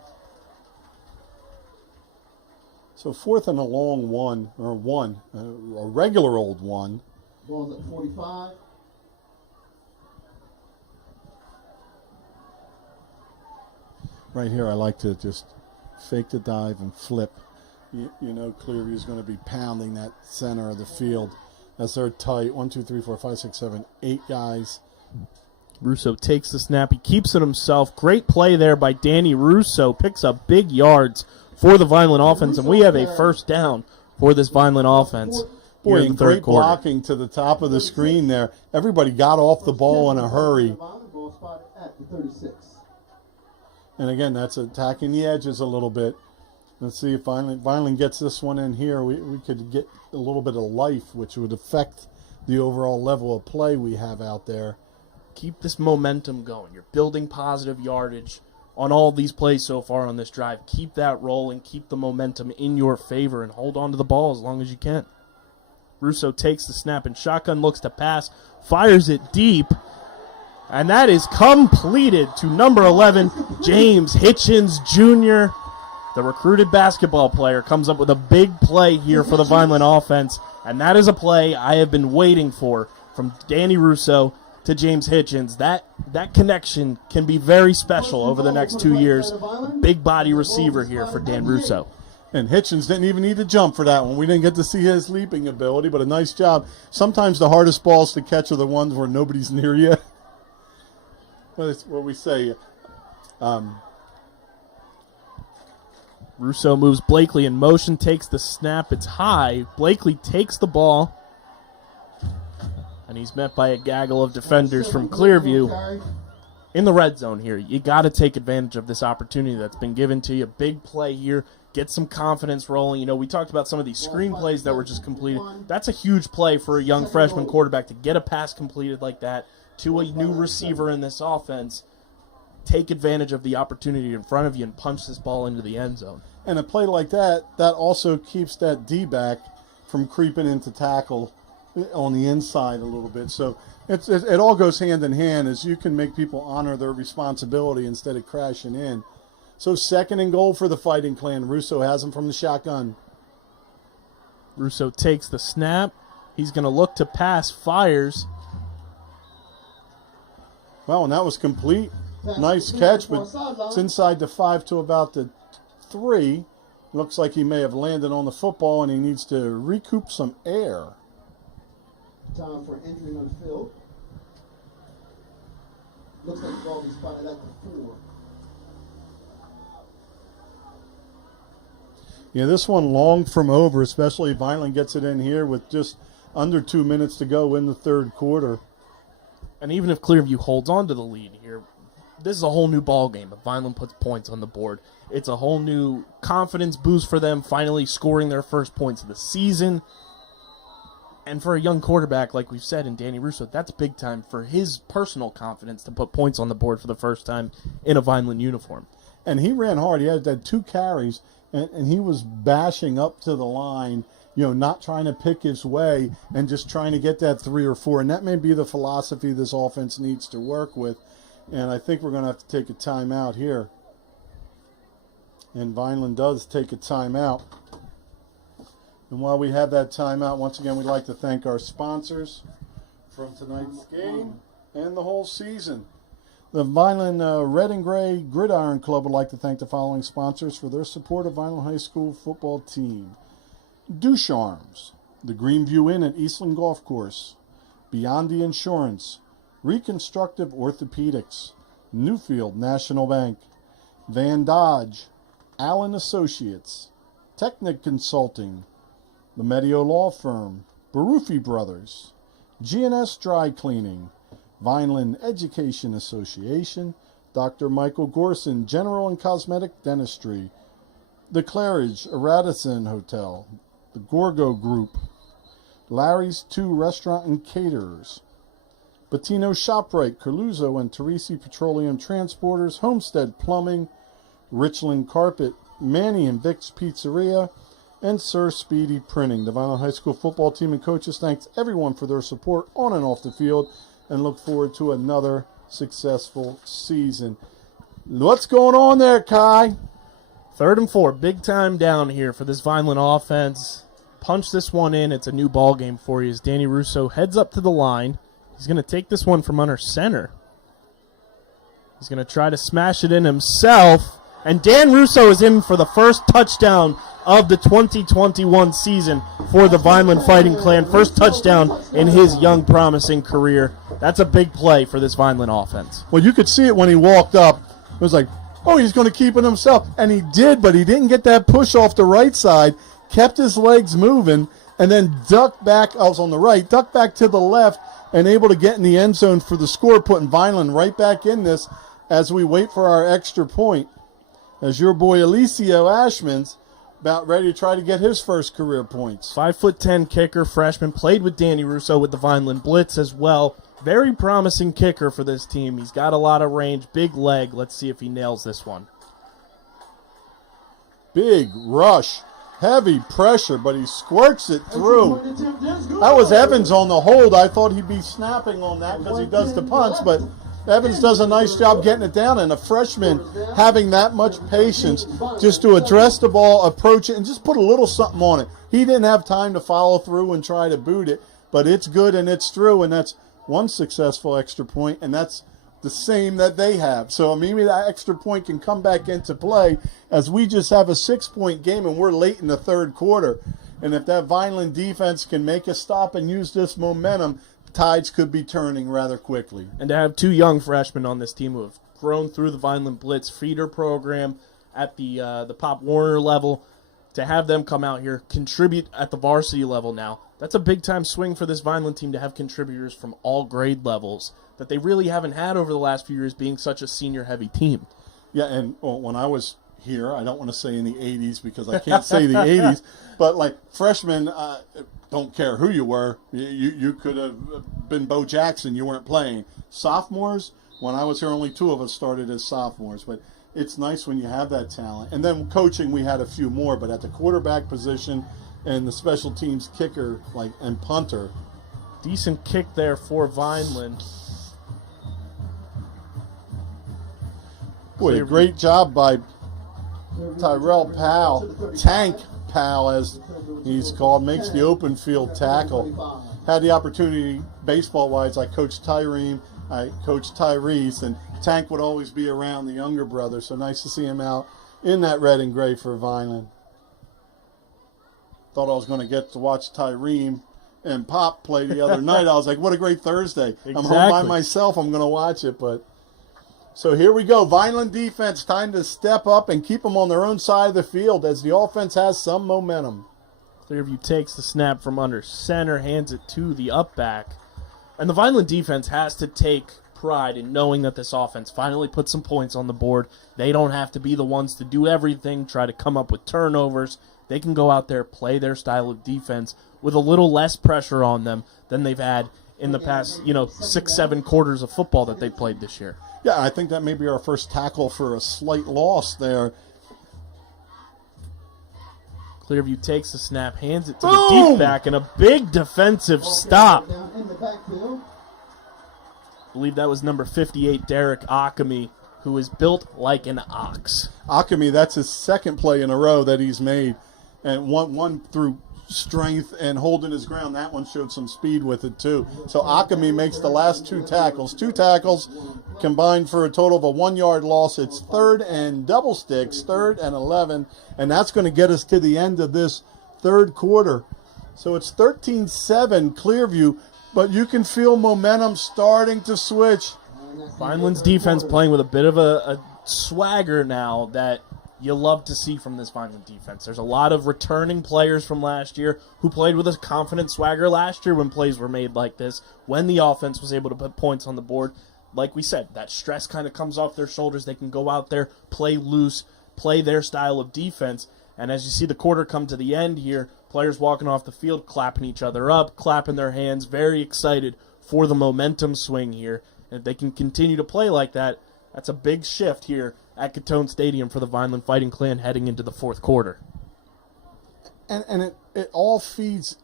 So 4th and a long one, or a regular old one. Ball's at 45. Right here, I like to just fake the dive and flip. You know, Clearview is going to be pounding that center of the field as they're tight. 1, 2, 3, 4, 5, 6, 7, 8 guys. Russo takes the snap. He keeps it himself. Great play there by Danny Russo. Picks up big yards for the Vineland offense, and we have a first down for this Vineland offense. Boy, in the and third great quarter. blocking to the top of the screen there. Everybody got off the ball in a hurry. Ball spot at the 36. And again, that's attacking the edges a little bit. Let's see if Vineland gets this one in here. We could get a little bit of life, which would affect the overall level of play we have out there. Keep this momentum going. You're building positive yardage on all these plays so far on this drive. Keep that rolling. Keep the momentum in your favor and hold on to the ball as long as you can. Russo takes the snap and shotgun, looks to pass, fires it deep, and that is completed to number 11, James Hitchens Jr., the recruited basketball player. Comes up with a big play here for the Vineland offense, and that is a play I have been waiting for from Danny Russo to James Hitchens. That connection can be very special over the next 2 years. Big body receiver here for Dan Russo. And Hitchens didn't even need to jump for that one. We didn't get to see his leaping ability, but a nice job. Sometimes the hardest balls to catch are the ones where nobody's near you. What we say. Russo moves Blakely in motion, takes the snap. It's high. Blakely takes the ball, and he's met by a gaggle of defenders from Clearview. In the red zone here, you got to take advantage of this opportunity that's been given to you. Big play here. Get some confidence rolling. You know, we talked about some of these screen plays that were just completed. That's a huge play for a young freshman quarterback to get a pass completed like that to a new receiver in this offense. Take advantage of the opportunity in front of you and punch this ball into the end zone. And a play like that also keeps that D-back from creeping into tackle on the inside a little bit. So it all goes hand in hand as you can make people honor their responsibility instead of crashing in. So 2nd and goal for the Fighting Clan. Russo has him from the shotgun. Russo takes the snap. He's going to look to pass, fires. Well, and that was complete. Nice catch, but it's inside the 5 to about the 3. Looks like he may have landed on the football, and he needs to recoup some air. Time for entering on the field. Looks like the ball is spotted at the 4. Yeah, this one long from over, especially if Vineland gets it in here with just under 2 minutes to go in the third quarter. And even if Clearview holds on to the lead here, this is a whole new ball game. If Vineland puts points on the board, it's a whole new confidence boost for them, finally scoring their first points of the season. And for a young quarterback, like we've said, in Danny Russo, that's big time for his personal confidence to put points on the board for the first time in a Vineland uniform. And he ran hard. He had 2 carries, and he was bashing up to the line, not trying to pick his way and just trying to get that 3 or 4. And that may be the philosophy this offense needs to work with. And I think we're going to have to take a timeout here. And Vineland does take a timeout. And while we have that timeout, once again, we'd like to thank our sponsors from tonight's game and the whole season. The Vineland Red and Gray Gridiron Club would like to thank the following sponsors for their support of Vineland High School football team. Ducharmes, the Greenview Inn at Eastland Golf Course, Beyond the Insurance, Reconstructive Orthopedics, Newfield National Bank, Van Dodge, Allen Associates, Technic Consulting, the Medio Law Firm, Barufi Brothers, G&S Dry Cleaning, Vineland Education Association, Dr. Michael Gorson, General and Cosmetic Dentistry, the Claridge Radisson Hotel, the Gorgo Group, Larry's 2 Restaurant and Caterers, Bettino ShopRite, Carluzzo and Teresi Petroleum Transporters, Homestead Plumbing, Richland Carpet, Manny and Vic's Pizzeria, and Sir Speedy Printing. The Vineland High School football team and coaches thanks everyone for their support on and off the field and look forward to another successful season. What's going on there, Kai? 3rd and 4, big time down here for this Vineland offense. Punch this one in. It's a new ball game for you as Danny Russo heads up to the line. He's going to take this one from under center. He's going to try to smash it in himself. And Dan Russo is in for the first touchdown of the 2021 season for the Vineland Fighting Clan. First touchdown in his young, promising career. That's a big play for this Vineland offense. Well, you could see it when he walked up. It was like, oh, he's going to keep it himself. And he did, but he didn't get that push off the right side. Kept his legs moving, and then ducked back. I was on the right, ducked back to the left, and able to get in the end zone for the score, putting Vineland right back in this as we wait for our extra point. As your boy Alicio Ashman's about ready to try to get his first career points. 5'10" kicker, freshman, played with Danny Russo with the Vineland Blitz as well. Very promising kicker for this team. He's got a lot of range, big leg. Let's see if he nails this one. Big rush, heavy pressure, but he squirts it through. That was Evans on the hold. I thought he'd be snapping on that because he does the punts, but Evans does a nice job getting it down, and a freshman having that much patience just to address the ball, approach it, and just put a little something on it. He didn't have time to follow through and try to boot it, but it's good and it's through, and that's one successful extra point, and that's the same that they have. So maybe that extra point can come back into play as we just have a 6-point game and we're late in the third quarter. And if that Vineland defense can make a stop and use this momentum, tides could be turning rather quickly. And to have 2 young freshmen on this team who have grown through the Vineland Blitz feeder program at the Pop Warner level, to have them come out here, contribute at the varsity level now, that's a big-time swing for this Vineland team to have contributors from all grade levels that they really haven't had over the last few years being such a senior-heavy team. Yeah, and when I was here, I don't want to say in the 80s because I can't say the 80s, but like freshmen, don't care who you were. You could have been Bo Jackson. You weren't playing. Sophomores, when I was here, only 2 of us started as sophomores, but it's nice when you have that talent. And then coaching, we had a few more, but at the quarterback position and the special teams kicker and punter. Decent kick there for Vineland. Boy, a great job by Tyrell Powell. Tank Powell, as he's called, makes the open field tackle. Had the opportunity, baseball-wise, I coached Tyrene I coached Tyrese, and Tank would always be around the younger brother, so nice to see him out in that red and gray for Vineland. Thought I was going to get to watch Tyrese and Pop play the other night. I was like, what a great Thursday. Exactly. I'm home by myself. I'm going to watch it. But so here we go. Vineland defense, time to step up and keep them on their own side of the field as the offense has some momentum. Clearview takes the snap from under center, hands it to the up back. And the Vineland defense has to take pride in knowing that this offense finally put some points on the board. They don't have to be the ones to do everything, try to come up with turnovers. They can go out there, play their style of defense with a little less pressure on them than they've had in the past, 6-7 quarters of football that they played this year. Yeah, I think that may be our first tackle for a slight loss there. Clearview takes the snap, hands it to the deep back, and a big defensive stop. I believe that was number 58, Derek Akami, who is built like an ox. Akami, that's his second play in a row that he's made. And one through strength and holding his ground. That one showed some speed with it, too. So Akami makes the last two tackles. Two tackles combined for a total of a 1 yard loss. It's 3rd and double sticks, 3rd and 11. And that's going to get us to the end of this third quarter. So it's 13-7 Clearview, but you can feel momentum starting to switch. Vineland's defense playing with a bit of a swagger now that you love to see from this Vineland defense. There's a lot of returning players from last year who played with a confident swagger last year when plays were made like this, when the offense was able to put points on the board. Like we said, that stress kind of comes off their shoulders. They can go out there, play loose, play their style of defense. And as you see the quarter come to the end here, players walking off the field, clapping each other up, clapping their hands, very excited for the momentum swing here. And if they can continue to play like that, that's a big shift here at Gittone Stadium for the Vineland Fighting Clan heading into the fourth quarter. And it all feeds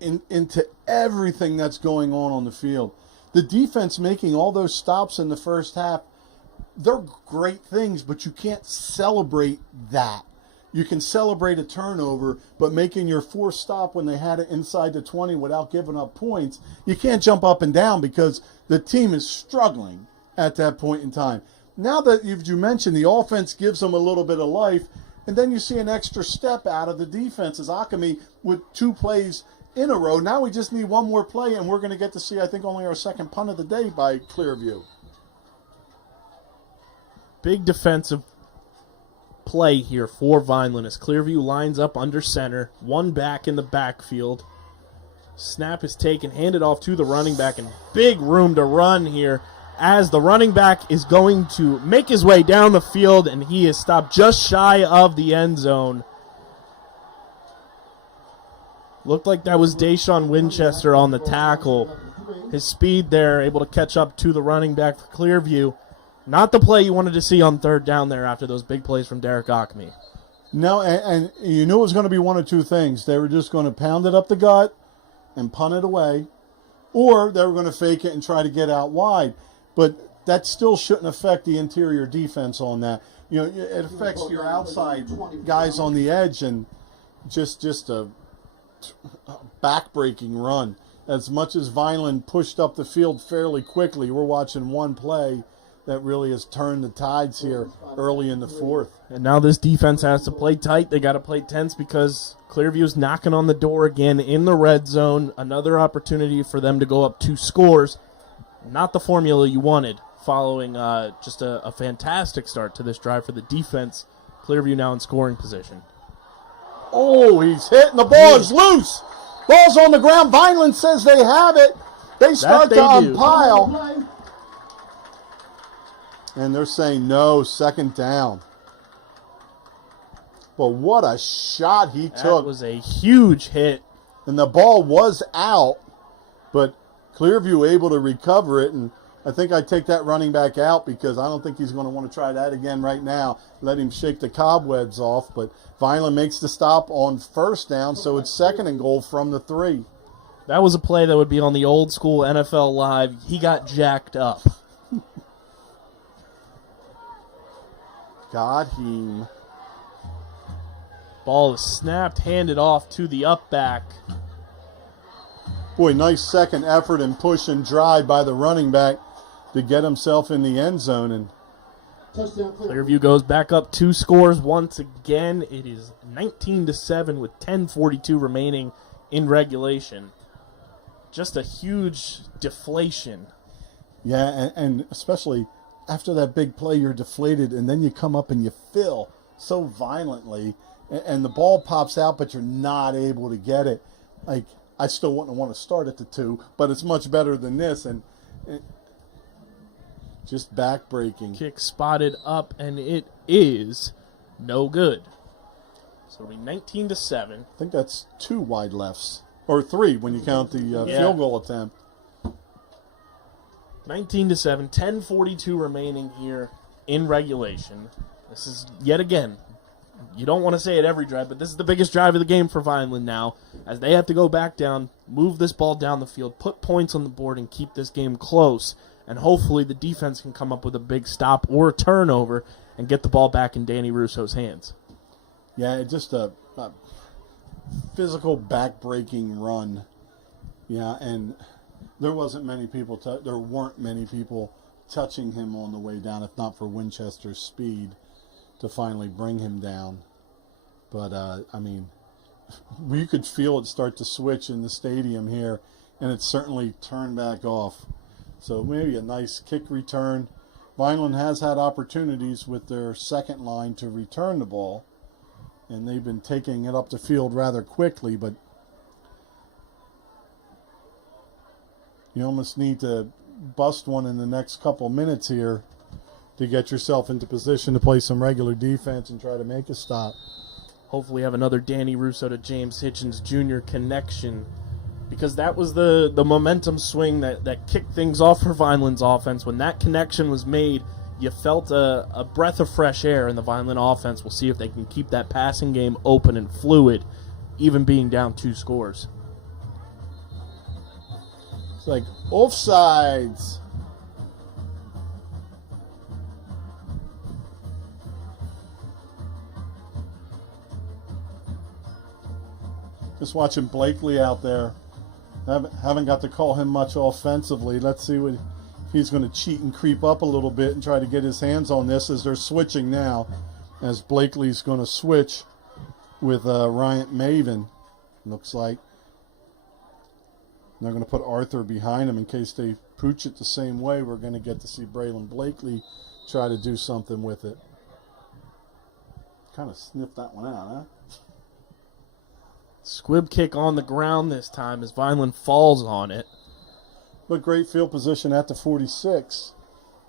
into everything that's going on the field. The defense making all those stops in the first half, they're great things, but you can't celebrate that. You can celebrate a turnover, but making your fourth stop when they had it inside the 20 without giving up points, you can't jump up and down because the team is struggling at that point in time. Now that you mentioned the offense gives them a little bit of life, and then you see an extra step out of the defense as Akami with 2 plays in a row. Now we just need one more play, and we're going to get to see, I think, only our second punt of the day by Clearview. Big defensive play here for Vineland as Clearview lines up under center, one back in the backfield. Snap is taken, handed off to the running back, and big room to run here as the running back is going to make his way down the field, and he is stopped just shy of the end zone. Looked like that was Deshaun Winchester on the tackle. His speed there, able to catch up to the running back for Clearview. Not the play you wanted to see on third down there after those big plays from Derek Akami. No, and you knew it was going to be one of two things. They were just going to pound it up the gut and punt it away, or they were going to fake it and try to get out wide. But that still shouldn't affect the interior defense on that. You know, it affects your outside guys on the edge, and just a back-breaking run. As much as Vineland pushed up the field fairly quickly, we're watching one play that really has turned the tides here early in the fourth. And now this defense has to play tight. They got to play tense because Clearview's knocking on the door again in the red zone. Another opportunity for them to go up 2 scores. Not the formula you wanted following just a fantastic start to this drive for the defense. Clearview now in scoring position. Oh, he's hitting. The ball is loose. Ball's on the ground. Vineland says they have it. They start to umpile. And they're saying no, second down. But what a shot he took. That was a huge hit. And the ball was out, but Clearview able to recover it. And I think I take that running back out because I don't think he's going to want to try that again right now. Let him shake the cobwebs off. But Vineland makes the stop on first down, so it's 2nd and goal from the 3. That was a play that would be on the old school NFL Live. He got jacked up. Got him. Ball is snapped, handed off to the up back. Boy, nice second effort and push and drive by the running back. to get himself in the end zone. And Touchdown, Clearview goes back up 2 scores once again. It is 19-7 with 10:42 remaining in regulation. Just a huge deflation. yeah, and especially after that big play, you're deflated, and then you come up and you fill so violently, and the ball pops out, but you're not able to get it. Like, I still wouldn't want to start at the 2, but it's much better than this, and just back-breaking. Kick spotted up, and it is no good. So it'll be 19-7. I think that's 2 wide lefts, or 3 when you count the field goal attempt. 19-7, 10:42 remaining here in regulation. This is, yet again, you don't want to say it every drive, but this is the biggest drive of the game for Vineland now, as they have to go back down, move this ball down the field, put points on the board, and keep this game close. And hopefully the defense can come up with a big stop or a turnover and get the ball back in Danny Russo's hands. Yeah, it's just a physical back-breaking run. Yeah, and there weren't many people touching him on the way down, if not for Winchester's speed to finally bring him down. But, I mean, we could feel it start to switch in the stadium here, and it certainly turned back off. So maybe a nice kick return. Vineland has had opportunities with their second line to return the ball, and they've been taking it up the field rather quickly, but you almost need to bust one in the next couple minutes here to get yourself into position to play some regular defense and try to make a stop. Hopefully have another Danny Russo to James Hitchens Jr. connection, because that was the momentum swing that kicked things off for Vineland's offense. When that connection was made, you felt a breath of fresh air in the Vineland offense. We'll see if they can keep that passing game open and fluid, even being down 2 scores. It's like offsides. Just watching Blakely out there. Haven't got to call him much offensively. Let's see if he's going to cheat and creep up a little bit and try to get his hands on this as they're switching now, as Blakely's going to switch with Ryan Maven, looks like. And they're going to put Arthur behind him in case they pooch it the same way. We're going to get to see Braylon Blakely try to do something with it. Kind of sniffed that one out, huh? Squib kick on the ground this time as Vineland falls on it. But great field position at the 46.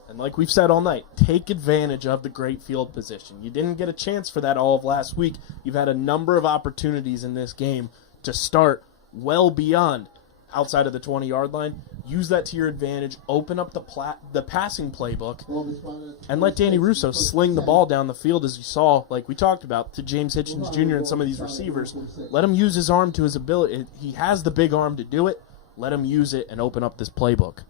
And like we've said all night, take advantage of the great field position. You didn't get a chance for that all of last week. You've had a number of opportunities in this game to start well beyond outside of the 20-yard line. Use that to your advantage. Open up the passing playbook and let Danny Russo sling the ball down the field, as you saw, like we talked about, to James Hitchens Jr. and some of these receivers. Let him use his arm to his ability. He has the big arm to do it. Let him use it and open up this playbook.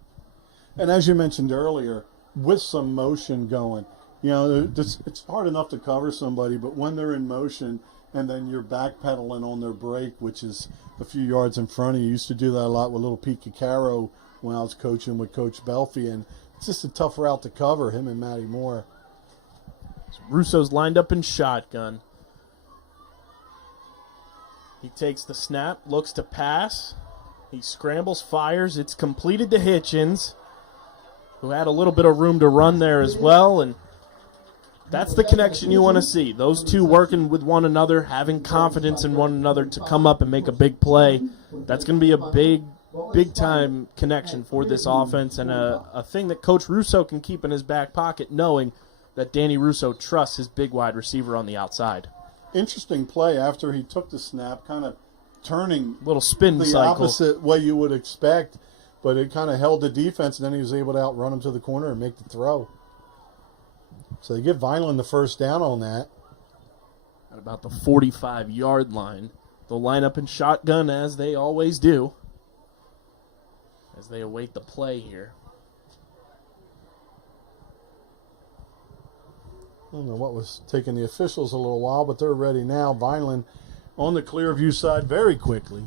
And as you mentioned earlier, with some motion going, you know, it's hard enough to cover somebody, but when they're in motion and then you're backpedaling on their break, which is a few yards in front of you. Used to do that a lot with little Pete Cacaro when I was coaching with Coach Belfi, and it's just a tough route to cover, him and Matty Moore. Russo's lined up in shotgun. He takes the snap, looks to pass. He scrambles, fires. It's completed to Hitchens, who had a little bit of room to run there as well, and that's the connection you want to see. Those two working with one another, having confidence in one another to come up and make a big play. That's going to be a big-time connection for this offense, and a thing that Coach Russo can keep in his back pocket, knowing that Danny Russo trusts his big wide receiver on the outside. Interesting play after he took the snap, kind of turning little spin the cycle. Opposite way you would expect, but it kind of held the defense, and then he was able to outrun him to the corner and make the throw. So they give Vineland the first down on that. At about the 45-yard line. They'll line up in shotgun as they always do, as they await the play here. I don't know what was taking the officials a little while, but they're ready now. Vineland on the Clearview side very quickly.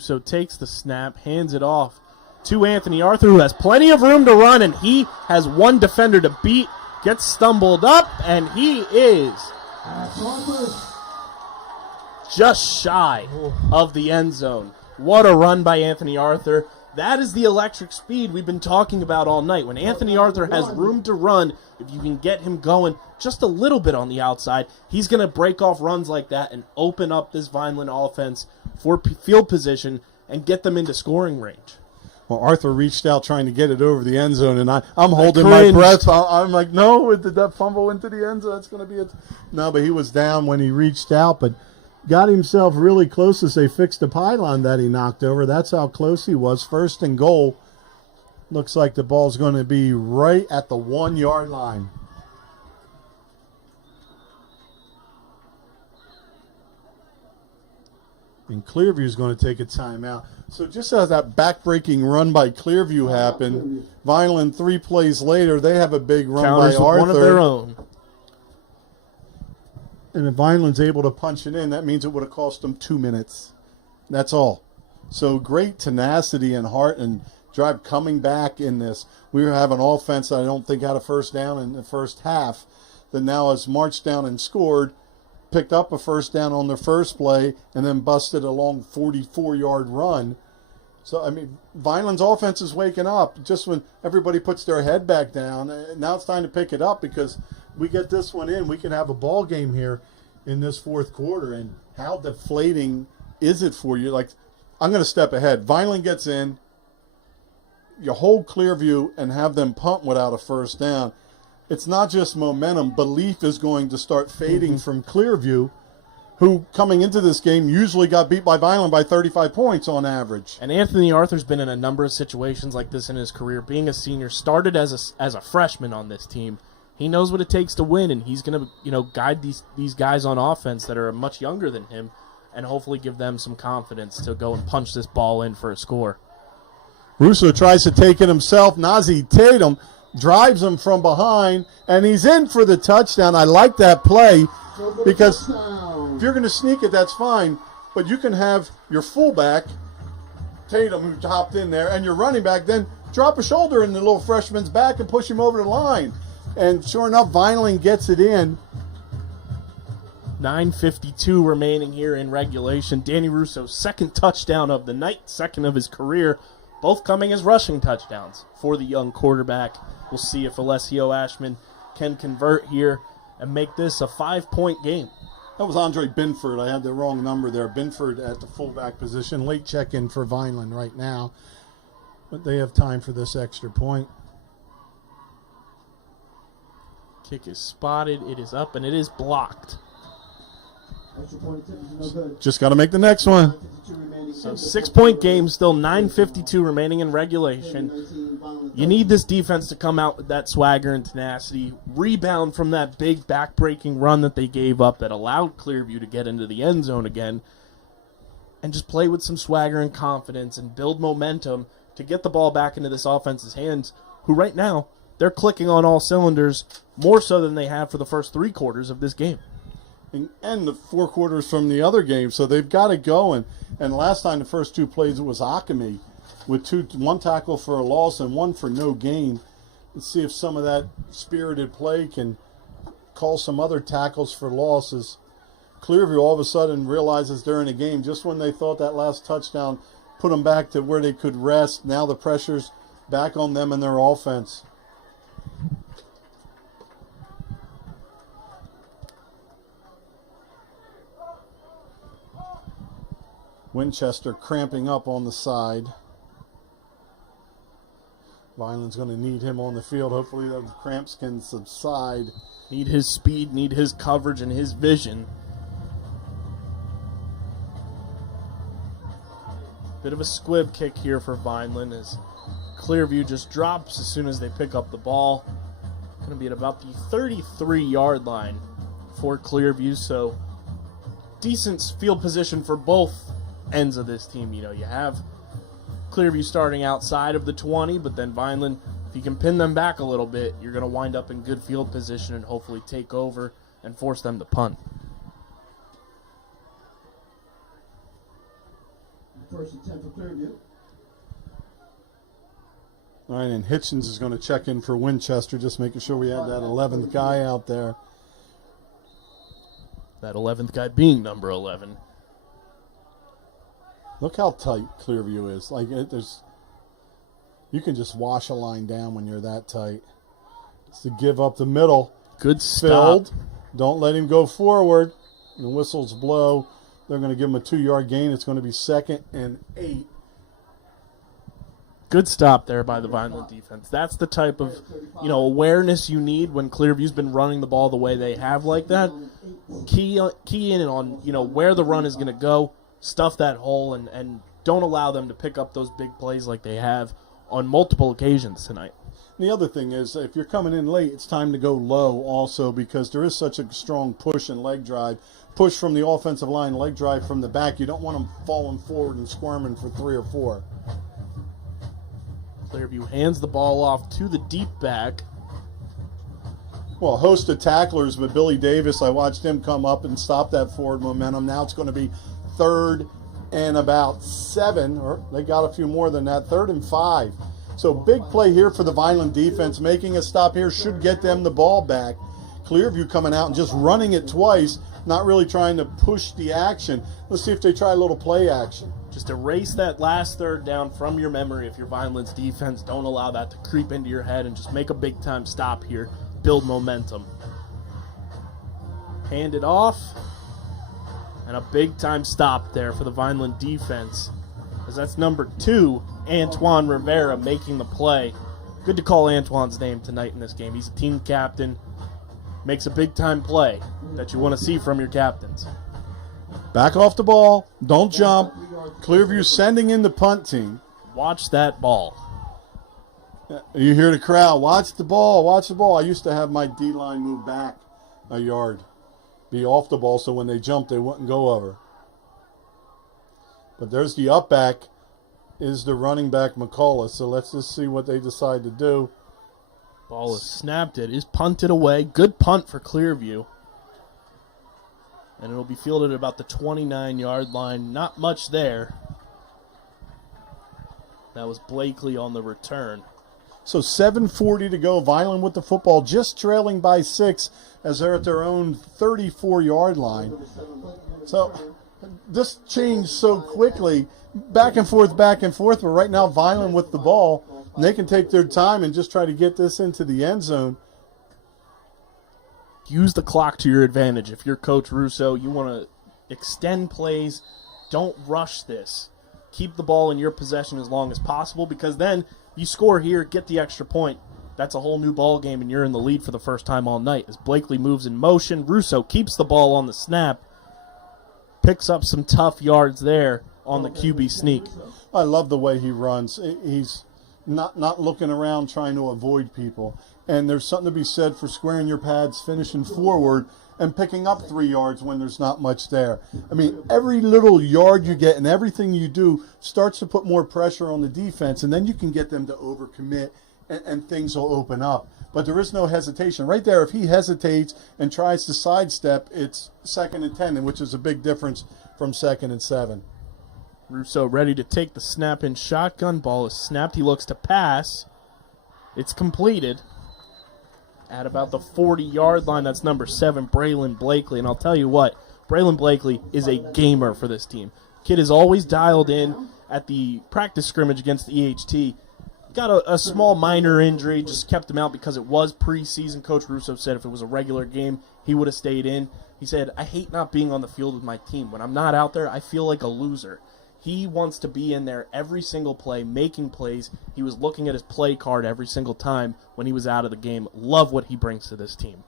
Russo takes the snap, hands it off to Anthony Arthur, who has plenty of room to run, and he has one defender to beat. Gets stumbled up, and he is just shy of the end zone. What a run by Anthony Arthur. That is the electric speed we've been talking about all night. When Anthony Arthur has room to run, if you can get him going just a little bit on the outside, he's going to break off runs like that and open up this Vineland offense for field position and get them into scoring range. Well, Arthur reached out trying to get it over the end zone, and I'm holding my breath. I'm like, no, did that fumble into the end zone? That's going to be it. No, but he was down when he reached out, but got himself really close as they fixed the pylon that he knocked over. That's how close he was. First and goal. Looks like the ball's going to be right at the 1 yard line. And Clearview's going to take a timeout. So just as that back-breaking run by Clearview happened, Vineland 3 plays later, they have a big run Counters by with Arthur. one of their own. And if Vineland's able to punch it in, that means it would have cost them 2 minutes. That's all. So great tenacity and heart and drive coming back in this. We have an offense that I don't think had a first down in the first half that now has marched down and scored, picked up a first down on their first play, and then busted a long 44-yard run. So, I mean, Vineland's offense is waking up. Just when everybody puts their head back down, now it's time to pick it up because we get this one in, we can have a ball game here in this fourth quarter. And how deflating is it for you? Like, I'm going to step ahead. Vineland gets in, you hold Clearview and have them punt without a first down. It's not just momentum. Belief is going to start fading from Clearview, who coming into this game usually got beat by Vineland by 35 points on average. And Anthony Arthur's been in a number of situations like this in his career. Being a senior, started as a freshman on this team. He knows what it takes to win, and he's going to guide these guys on offense that are much younger than him and hopefully give them some confidence to go and punch this ball in for a score. Russo tries to take it himself. Nazi Tatum drives him from behind, and he's in for the touchdown. I like that play because if you're going to sneak it, that's fine, but you can have your fullback, Tatum, who hopped in there, and your running back then drop a shoulder in the little freshman's back and push him over the line. And sure enough, Vineland gets it in. 9:52 remaining here in regulation. Danny Russo's second touchdown of the night, second of his career, both coming as rushing touchdowns for the young quarterback. We'll see if Alessio Ashman can convert here and make this a 5-point game. That was Andre Binford. I had the wrong number there. Binford at the fullback position. Late check-in for Vineland right now. But they have time for this extra point. Kick is spotted. It is up, and it is blocked. Just got to make the next one. So 6-point game, still 9:52 remaining in regulation. You need this defense to come out with that swagger and tenacity, rebound from that big back-breaking run that they gave up that allowed Clearview to get into the end zone again, and just play with some swagger and confidence and build momentum to get the ball back into this offense's hands, who right now, they're clicking on all cylinders, more so than they have for the first 3 quarters of this game. And the 4 quarters from the other game, so they've got it going. And last time, the first 2 plays, it was Akame with 1 tackle for a loss and 1 for no gain. Let's see if some of that spirited play can call some other tackles for losses. Clearview all of a sudden realizes they're in a game. Just when they thought that last touchdown put them back to where they could rest, now the pressure's back on them and their offense. Winchester cramping up on the side. Vineland's going to need him on the field. Hopefully the cramps can subside. Need his speed, need his coverage, and his vision. Bit of a squib kick here for Vineland as Clearview just drops as soon as they pick up the ball. Going to be at about the 33-yard line for Clearview, so decent field position for both ends of this team. You have Clearview starting outside of the 20, but then Vineland, if you can pin them back a little bit, you're going to wind up in good field position and hopefully take over and force them to punt. First and 10 for Clearview. All right, and Hitchens is going to check in for Winchester, just making sure we have that 11th guy out there. That 11th guy being number 11. Look how tight Clearview is. Like, you can just wash a line down when you're that tight. It's to give up the middle. Good stop. Filled. Don't let him go forward. The whistles blow. They're going to give him a 2-yard gain. It's going to be 2nd and 8. Good stop there by the Vineland defense. That's the type of, awareness you need when Clearview's been running the ball the way they have like that. Key in on, where the run is going to go, stuff that hole, and don't allow them to pick up those big plays like they have on multiple occasions tonight. And the other thing is, if you're coming in late, it's time to go low also, because there is such a strong push and leg drive. Push from the offensive line, leg drive from the back. You don't want them falling forward and squirming for 3 or 4. Clearview hands the ball off to the deep back. Well, a host of tacklers, but Billy Davis, I watched him come up and stop that forward momentum. Now it's going to be 3rd and about 7, or they got a few more than that, 3rd and 5. So big play here for the Vineland defense. Making a stop here should get them the ball back. Clearview coming out and just running it twice, not really trying to push the action. Let's see if they try a little play action. Just erase that last 3rd down from your memory if you're Vineland's defense. Don't allow that to creep into your head and just make a big-time stop here. Build momentum. Hand it off. And a big-time stop there for the Vineland defense. As that's number 2, Antoine Rivera, making the play. Good to call Antoine's name tonight in this game. He's a team captain. Makes a big-time play that you want to see from your captains. Back off the ball. Don't jump. Clearview sending in the punt team. Watch that ball. You hear the crowd. Watch the ball. Watch the ball. I used to have my D-line move back a yard. Be off the ball so when they jumped, they wouldn't go over. But there's the up back. Is the running back McCullough. So let's just see what they decide to do. Ball is snapped. It is punted away. Good punt for Clearview. And it'll be fielded at about the 29-yard line. Not much there. That was Blakely on the return. So 7:40 to go. Vineland with the football, just trailing by 6 as they're at their own 34-yard line. So this changed so quickly. Back and forth, but right now Vineland with the ball. And they can take their time and just try to get this into the end zone. Use the clock to your advantage. If you're Coach Russo, you want to extend plays. Don't rush this. Keep the ball in your possession as long as possible, because then you score here, get the extra point. That's a whole new ball game, and you're in the lead for the first time all night. As Blakely moves in motion, Russo keeps the ball on the snap, picks up some tough yards there on the QB sneak. I love the way he runs. He's not looking around trying to avoid people. And there's something to be said for squaring your pads, finishing forward, and picking up 3 yards when there's not much there. I mean, every little yard you get and everything you do starts to put more pressure on the defense, and then you can get them to overcommit, and things will open up. But there is no hesitation. Right there, if he hesitates and tries to sidestep, it's 2nd and 10, which is a big difference from 2nd and 7. Russo ready to take the snap in shotgun. Ball is snapped. He looks to pass. It's completed. At about the 40-yard line, that's number 7, Braylon Blakely. And I'll tell you what, Braylon Blakely is a gamer for this team. Kid is always dialed in at the practice scrimmage against the EHT. Got a small minor injury, just kept him out because it was preseason. Coach Russo said if it was a regular game, he would have stayed in. He said, I hate not being on the field with my team. When I'm not out there, I feel like a loser. He wants to be in there every single play, making plays. He was looking at his play card every single time when he was out of the game. Love what he brings to this team.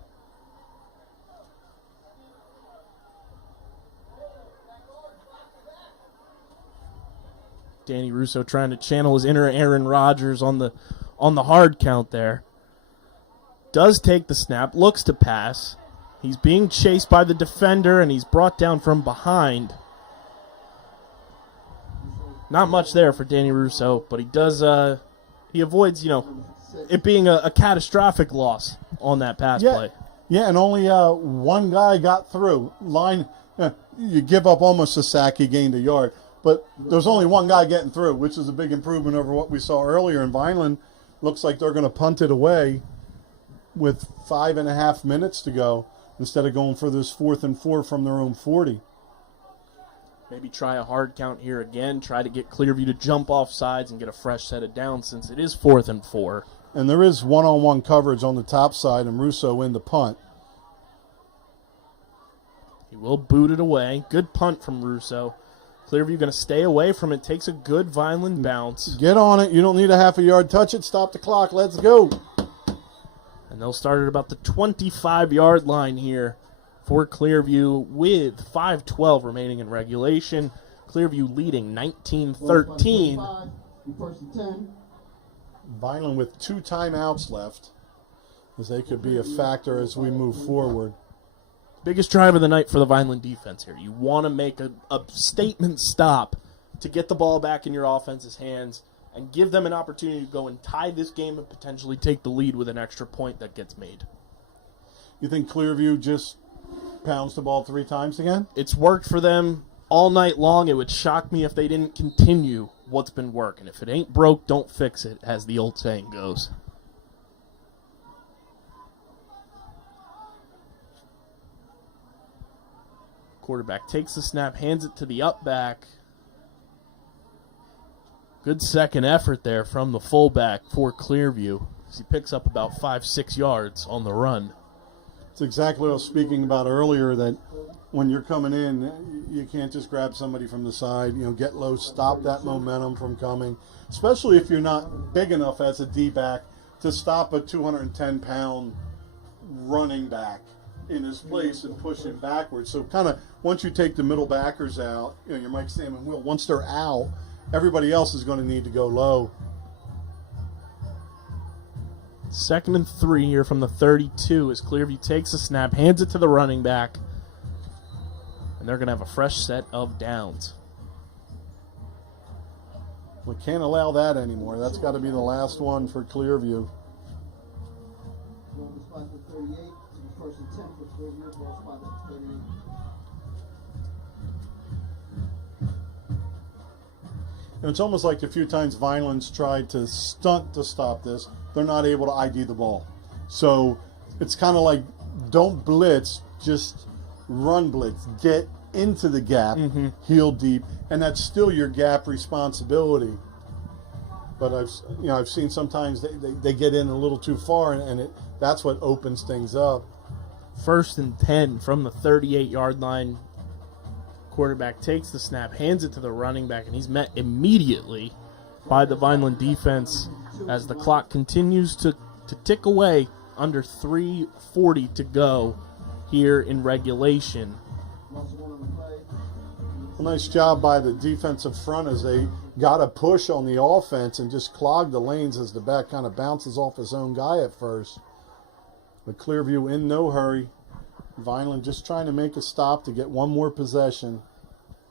Danny Russo trying to channel his inner Aaron Rodgers on the hard count there. Does take the snap, looks to pass. He's being chased by the defender, and he's brought down from behind. Not much there for Danny Russo, but he does. He avoids, it being a catastrophic loss on that pass play. Yeah, and only one guy got through. You give up almost a sack. He gained a yard. but there's only one guy getting through, which is a big improvement over what we saw earlier. And Vineland looks like they're going to punt it away with 5.5 minutes to go instead of going for this 4th and 4 from their own 40. Maybe try a hard count here again. Try to get Clearview to jump off sides and get a fresh set of downs since it is 4th and 4. And there is one-on-one coverage on the top side, and Russo in the punt. He will boot it away. Good punt from Russo. Clearview going to stay away from it. Takes a good Vineland bounce. Get on it. You don't need a half a yard. Touch it. Stop the clock. Let's go. And they'll start at about the 25-yard line here for Clearview with 5:12 remaining in regulation. Clearview leading 19-13. First and 10. Vineland with 2 timeouts left, as they could be a factor as we move forward. Biggest drive of the night for the Vineland defense here. You want to make a statement stop to get the ball back in your offense's hands and give them an opportunity to go and tie this game and potentially take the lead with an extra point that gets made. You think Clearview just pounds the ball 3 times again? It's worked for them all night long. It would shock me if they didn't continue what's been working. If it ain't broke, don't fix it, as the old saying goes. Quarterback takes the snap, hands it to the up back. Good second effort there from the fullback for Clearview, as he picks up about 5-6 yards on the run. It's exactly what I was speaking about earlier, that when you're coming in, you can't just grab somebody from the side, get low, stop that momentum from coming, especially if you're not big enough as a D-back to stop a 210-pound running back in his place and push him backwards. So kind of once you take the middle backers out, your Mike Sam and Will, once they're out, everybody else is going to need to go low. 2nd and 3 here from the 32 as Clearview takes a snap, hands it to the running back, and they're going to have a fresh set of downs. We can't allow that anymore. That's got to be the last one for Clearview. First and 10 for Clearview, ball spot at 38. And it's almost like a few times Vineland's tried to stunt to stop this. They're not able to ID the ball. So it's kind of like, don't blitz, just run blitz. Get into the gap, heel deep, and that's still your gap responsibility. But I've seen sometimes they get in a little too far, and that's what opens things up. 1st and 10 from the 38-yard line. Quarterback takes the snap, hands it to the running back, and he's met immediately by the Vineland defense as the clock continues to tick away. Under 3:40 to go here in regulation. Well, nice job by the defensive front as they got a push on the offense and just clogged the lanes as the back kind of bounces off his own guy at first. But Clearview in no hurry. Vineland just trying to make a stop to get one more possession.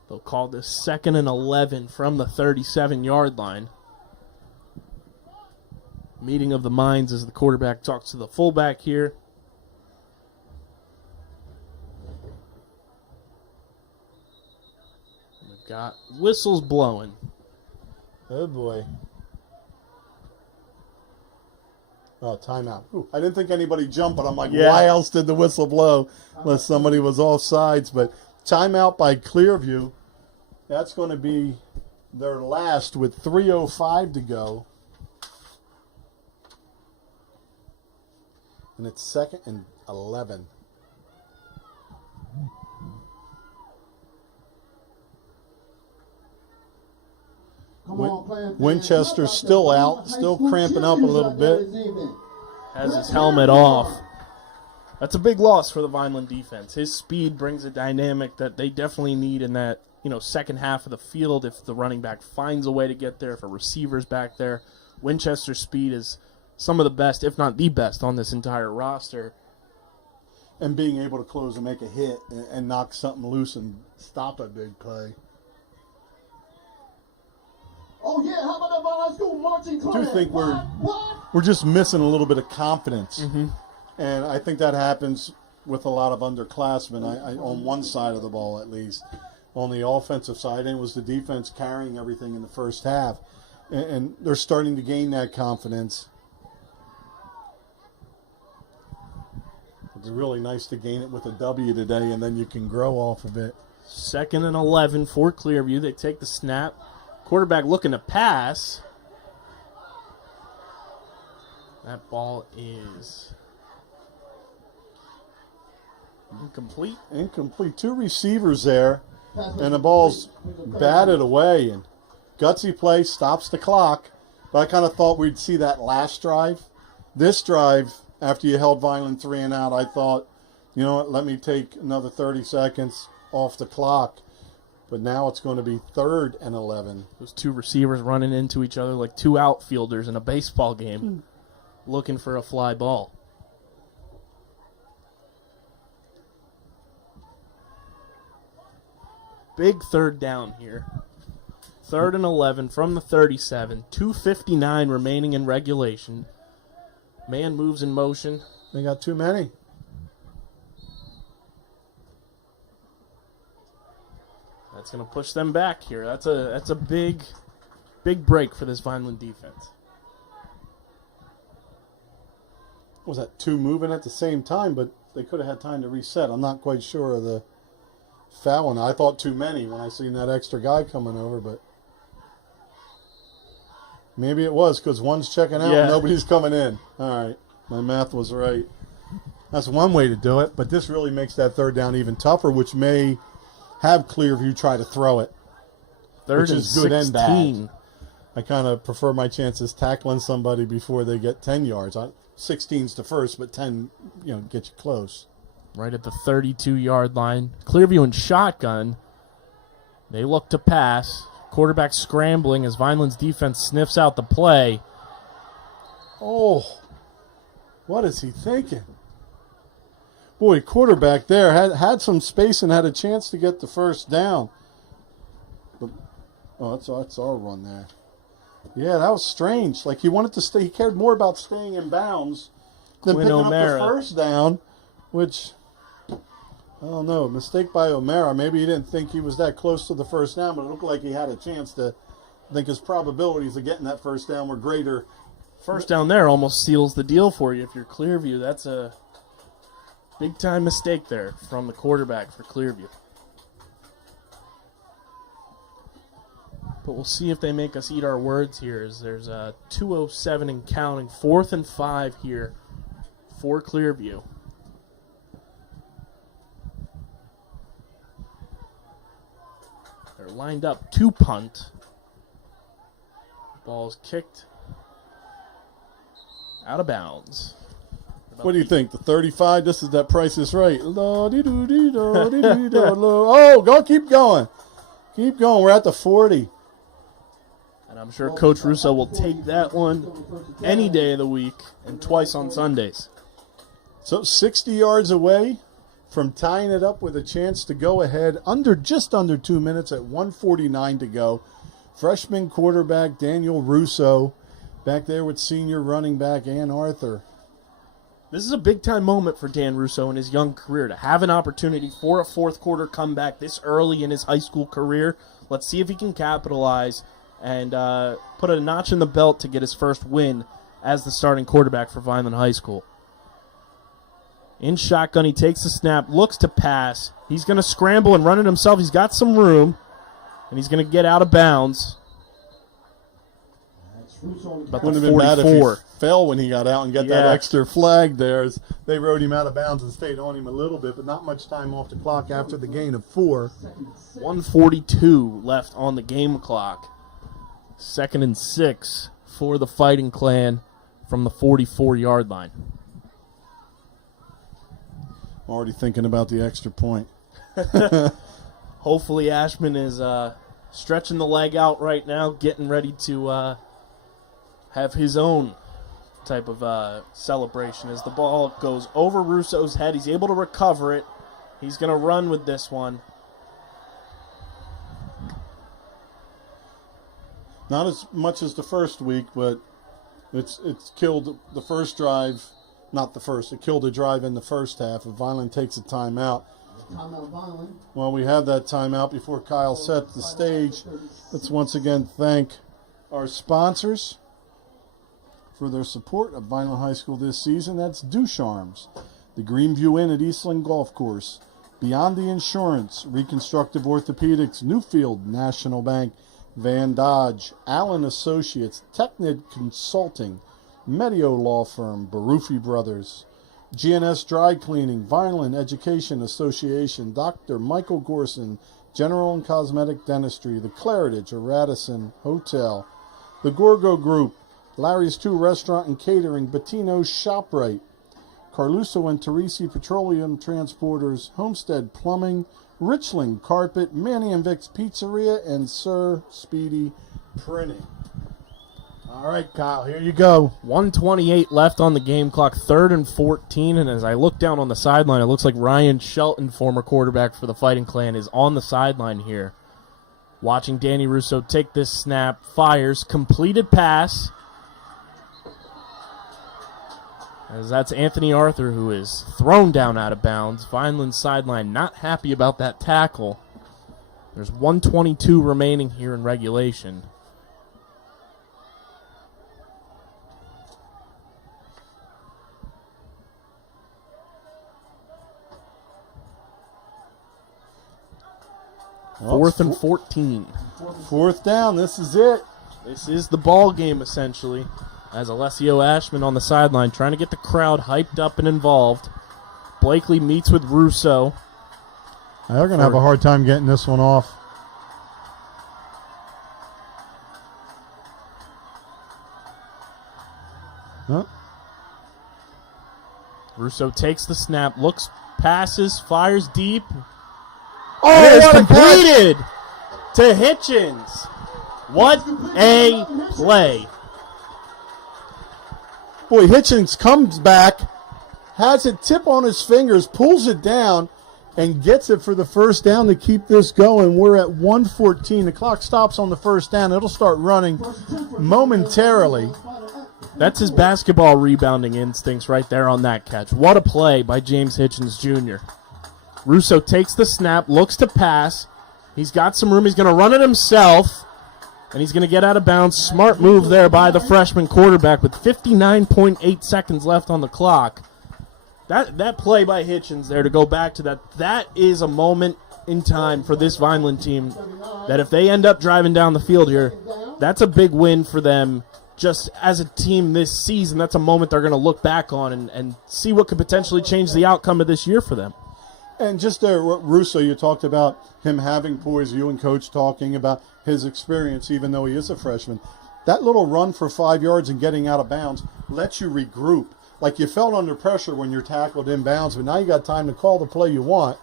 They'll call this 2nd and 11 from the 37-yard line. Meeting of the minds as the quarterback talks to the fullback here. We've got whistles blowing. Oh, boy. Oh, timeout. Ooh, I didn't think anybody jumped, but I'm like, why else did the whistle blow unless somebody was offsides? But timeout by Clearview. That's going to be their last with 3:05 to go. And it's 2nd and 11. Winchester's still out, still cramping up a little bit. Has his helmet off. That's a big loss for the Vineland defense. His speed brings a dynamic that they definitely need in that, second half of the field. If the running back finds a way to get there, if a receiver's back there, Winchester's speed is some of the best, if not the best, on this entire roster. And being able to close and make a hit and knock something loose and stop a big play. Oh yeah, how about that high school marching I do think we're just missing a little bit of confidence. And I think that happens with a lot of underclassmen, on one side of the ball at least. on the offensive side, and it was the defense carrying everything in the first half. And they're starting to gain that confidence. It's really nice to gain it with a W today, and then you can grow off of it. 2nd and 11 for Clearview. They take the snap. Quarterback looking to pass. That ball is incomplete. Incomplete. 2 receivers there, and the ball's batted away. And gutsy play, stops the clock. But I kind of thought we'd see that last drive. This drive, after you held Vineland 3 and out, I thought, you know what, let me take another 30 seconds off the clock. But now it's going to be 3rd and 11. Those 2 receivers running into each other like 2 outfielders in a baseball game, looking for a fly ball. Big 3rd down here. 3rd and 11 from the 37. 2:59 remaining in regulation. Man moves in motion. They got too many. That's going to push them back here. That's a big break for this Vineland defense. Was that 2 moving at the same time, but they could have had time to reset. I'm not quite sure of the foul one. I thought too many when I seen that extra guy coming over, but maybe it was because one's checking out and nobody's coming in. All right, my math was right. That's one way to do it, but this really makes that 3rd down even tougher, which may have Clearview try to throw it. 3rd which and is good 16. and bad. I kind of prefer my chances tackling somebody before they get 10 yards. 16's the first, but 10, get you close. Right at the 32-yard line. Clearview in shotgun. They look to pass. Quarterback scrambling as Vineland's defense sniffs out the play. Oh, what is he thinking? Boy, quarterback there had some space and had a chance to get the 1st down. But, that's our run there. Yeah, that was strange. Like he wanted to stay. He cared more about staying in bounds than picking up the 1st down, which, I don't know, mistake by O'Mara. Maybe he didn't think he was that close to the 1st down, but it looked like he had a chance to. I think his probabilities of getting that 1st down were greater. 1st down there almost seals the deal for you if you're Clearview. That's a big-time mistake there from the quarterback for Clearview. But we'll see if they make us eat our words here, as there's a 2:07 and counting. 4th and 5 here for Clearview. They're lined up to punt. Ball's kicked out of bounds. What do you think? The 35? This is that Price is Right. Oh, go, keep going. Keep going. We're at the 40. And I'm sure Coach Russo will take that one any day of the week and twice on Sundays. So 60 yards away from tying it up with a chance to go ahead just under 2 minutes at 1:49 to go. Freshman quarterback Daniel Russo back there with senior running back Ann Arthur. This is a big-time moment for Dan Russo in his young career to have an opportunity for a 4th quarter comeback this early in his high school career. Let's see if he can capitalize and put a notch in the belt to get his first win as the starting quarterback for Vineland High School. In shotgun, he takes the snap, looks to pass. He's going to scramble and run it himself. He's got some room, and he's going to get out of bounds. About Wouldn't the have been bad if 44. he fell when he got out and got that extra flag there. As they rode him out of bounds and stayed on him a little bit, but not much time off the clock after the gain of 4. 1:42 left on the game clock. 2nd and 6 for the Fighting Clan from the 44-yard line. Already thinking about the extra point. Hopefully Ashman is stretching the leg out right now, getting ready to have his own type of celebration as the ball goes over Russo's head. He's able to recover it. He's going to run with this one. Not as much as the first week, but it's killed the first drive. Not the first. It killed a drive in the first half. If Vineland takes a timeout, Timeout Vineland. While we have that timeout before Kyle sets the stage, let's once again thank our sponsors for their support of Vineland High School this season. That's Ducharmes, the Greenview Inn at Eastland Golf Course, Beyond the Insurance, Reconstructive Orthopedics, Newfield National Bank, Van Dodge, Allen Associates, Technid Consulting, Medio Law Firm, Barufi Brothers, GNS Dry Cleaning, Vineland Education Association, Dr. Michael Gorson, General and Cosmetic Dentistry, the Claridge, a Radisson Hotel, the Gorgo Group, Larry's 2 Restaurant and Catering, Bettino's ShopRite, Carluso and Teresi Petroleum Transporters, Homestead Plumbing, Richland Carpet, Manny and Vic's Pizzeria, and Sir Speedy Printing. All right, Kyle, here you go. 1:28 left on the game clock, 3rd and 14, and as I look down on the sideline, it looks like Ryan Shelton, former quarterback for the Fighting Clan, is on the sideline here. Watching Danny Russo take this snap, fires, completed pass. As that's Anthony Arthur, who is thrown down out of bounds. Vineland's sideline not happy about that tackle. There's 1:22 remaining here in regulation. Fourth and 14. 4th down, this is it. This is the ball game, essentially, as Alessio Ashman on the sideline trying to get the crowd hyped up and involved. Blakely meets with Russo. They're going to have a hard time getting this one off. Huh? Russo takes the snap, looks, passes, fires deep. Oh, It is what a completed to Hitchens. What a play. Boy, Hitchens comes back, has it tip on his fingers, pulls it down, and gets it for the first down to keep this going. We're at 1:14. The clock stops on the first down. It'll start running momentarily. That's his basketball rebounding instincts right there on that catch. What a play by James Hitchens Jr. Russo takes the snap, looks to pass. He's got some room. He's going to run it himself, and he's going to get out of bounds. Smart move there by the freshman quarterback with 59.8 seconds left on the clock. That play by Hitchens there to go back to that is a moment in time for this Vineland team that if they end up driving down the field here, that's a big win for them just as a team this season. That's a moment they're going to look back on and see what could potentially change the outcome of this year for them. And just there, Russo, you talked about him having poise, you and Coach talking about his experience, even though he is a freshman. That little run for 5 yards and getting out of bounds lets you regroup. Like you felt under pressure when you're tackled in bounds, but now you got time to call the play you want.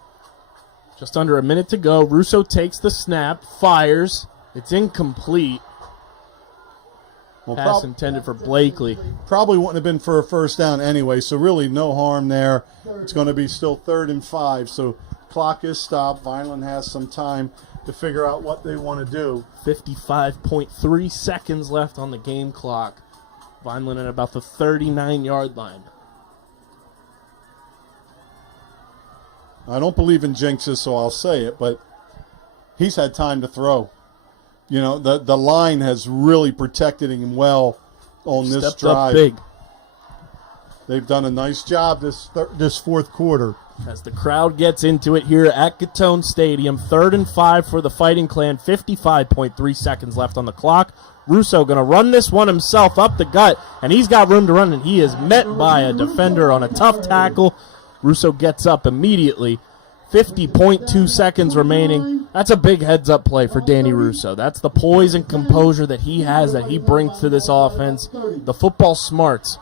Just under a minute to go. Russo takes the snap, fires. It's incomplete. Well, Pass intended for Blakely. Probably wouldn't have been for a first down anyway, so really no harm there. It's going to be still 3rd and 5, so clock is stopped. Vineland has some time to figure out what they want to do. 55.3 seconds left on the game clock. Vineland at about the 39-yard line. I don't believe in jinxes, so I'll say it, but he's had time to throw. You know, the line has really protected him well on this Stepped drive. up big. They've done a nice job this fourth quarter. As the crowd gets into it here at Gittone Stadium, 3rd and 5 for the Fighting Clan, 55.3 seconds left on the clock. Russo going to run this one himself up the gut, and he's got room to run, and he is met by a defender on a tough tackle. Russo gets up immediately. 50.2 seconds remaining. That's a big heads-up play for Danny Russo. That's the poise and composure that he has, that he brings to this offense. The football smarts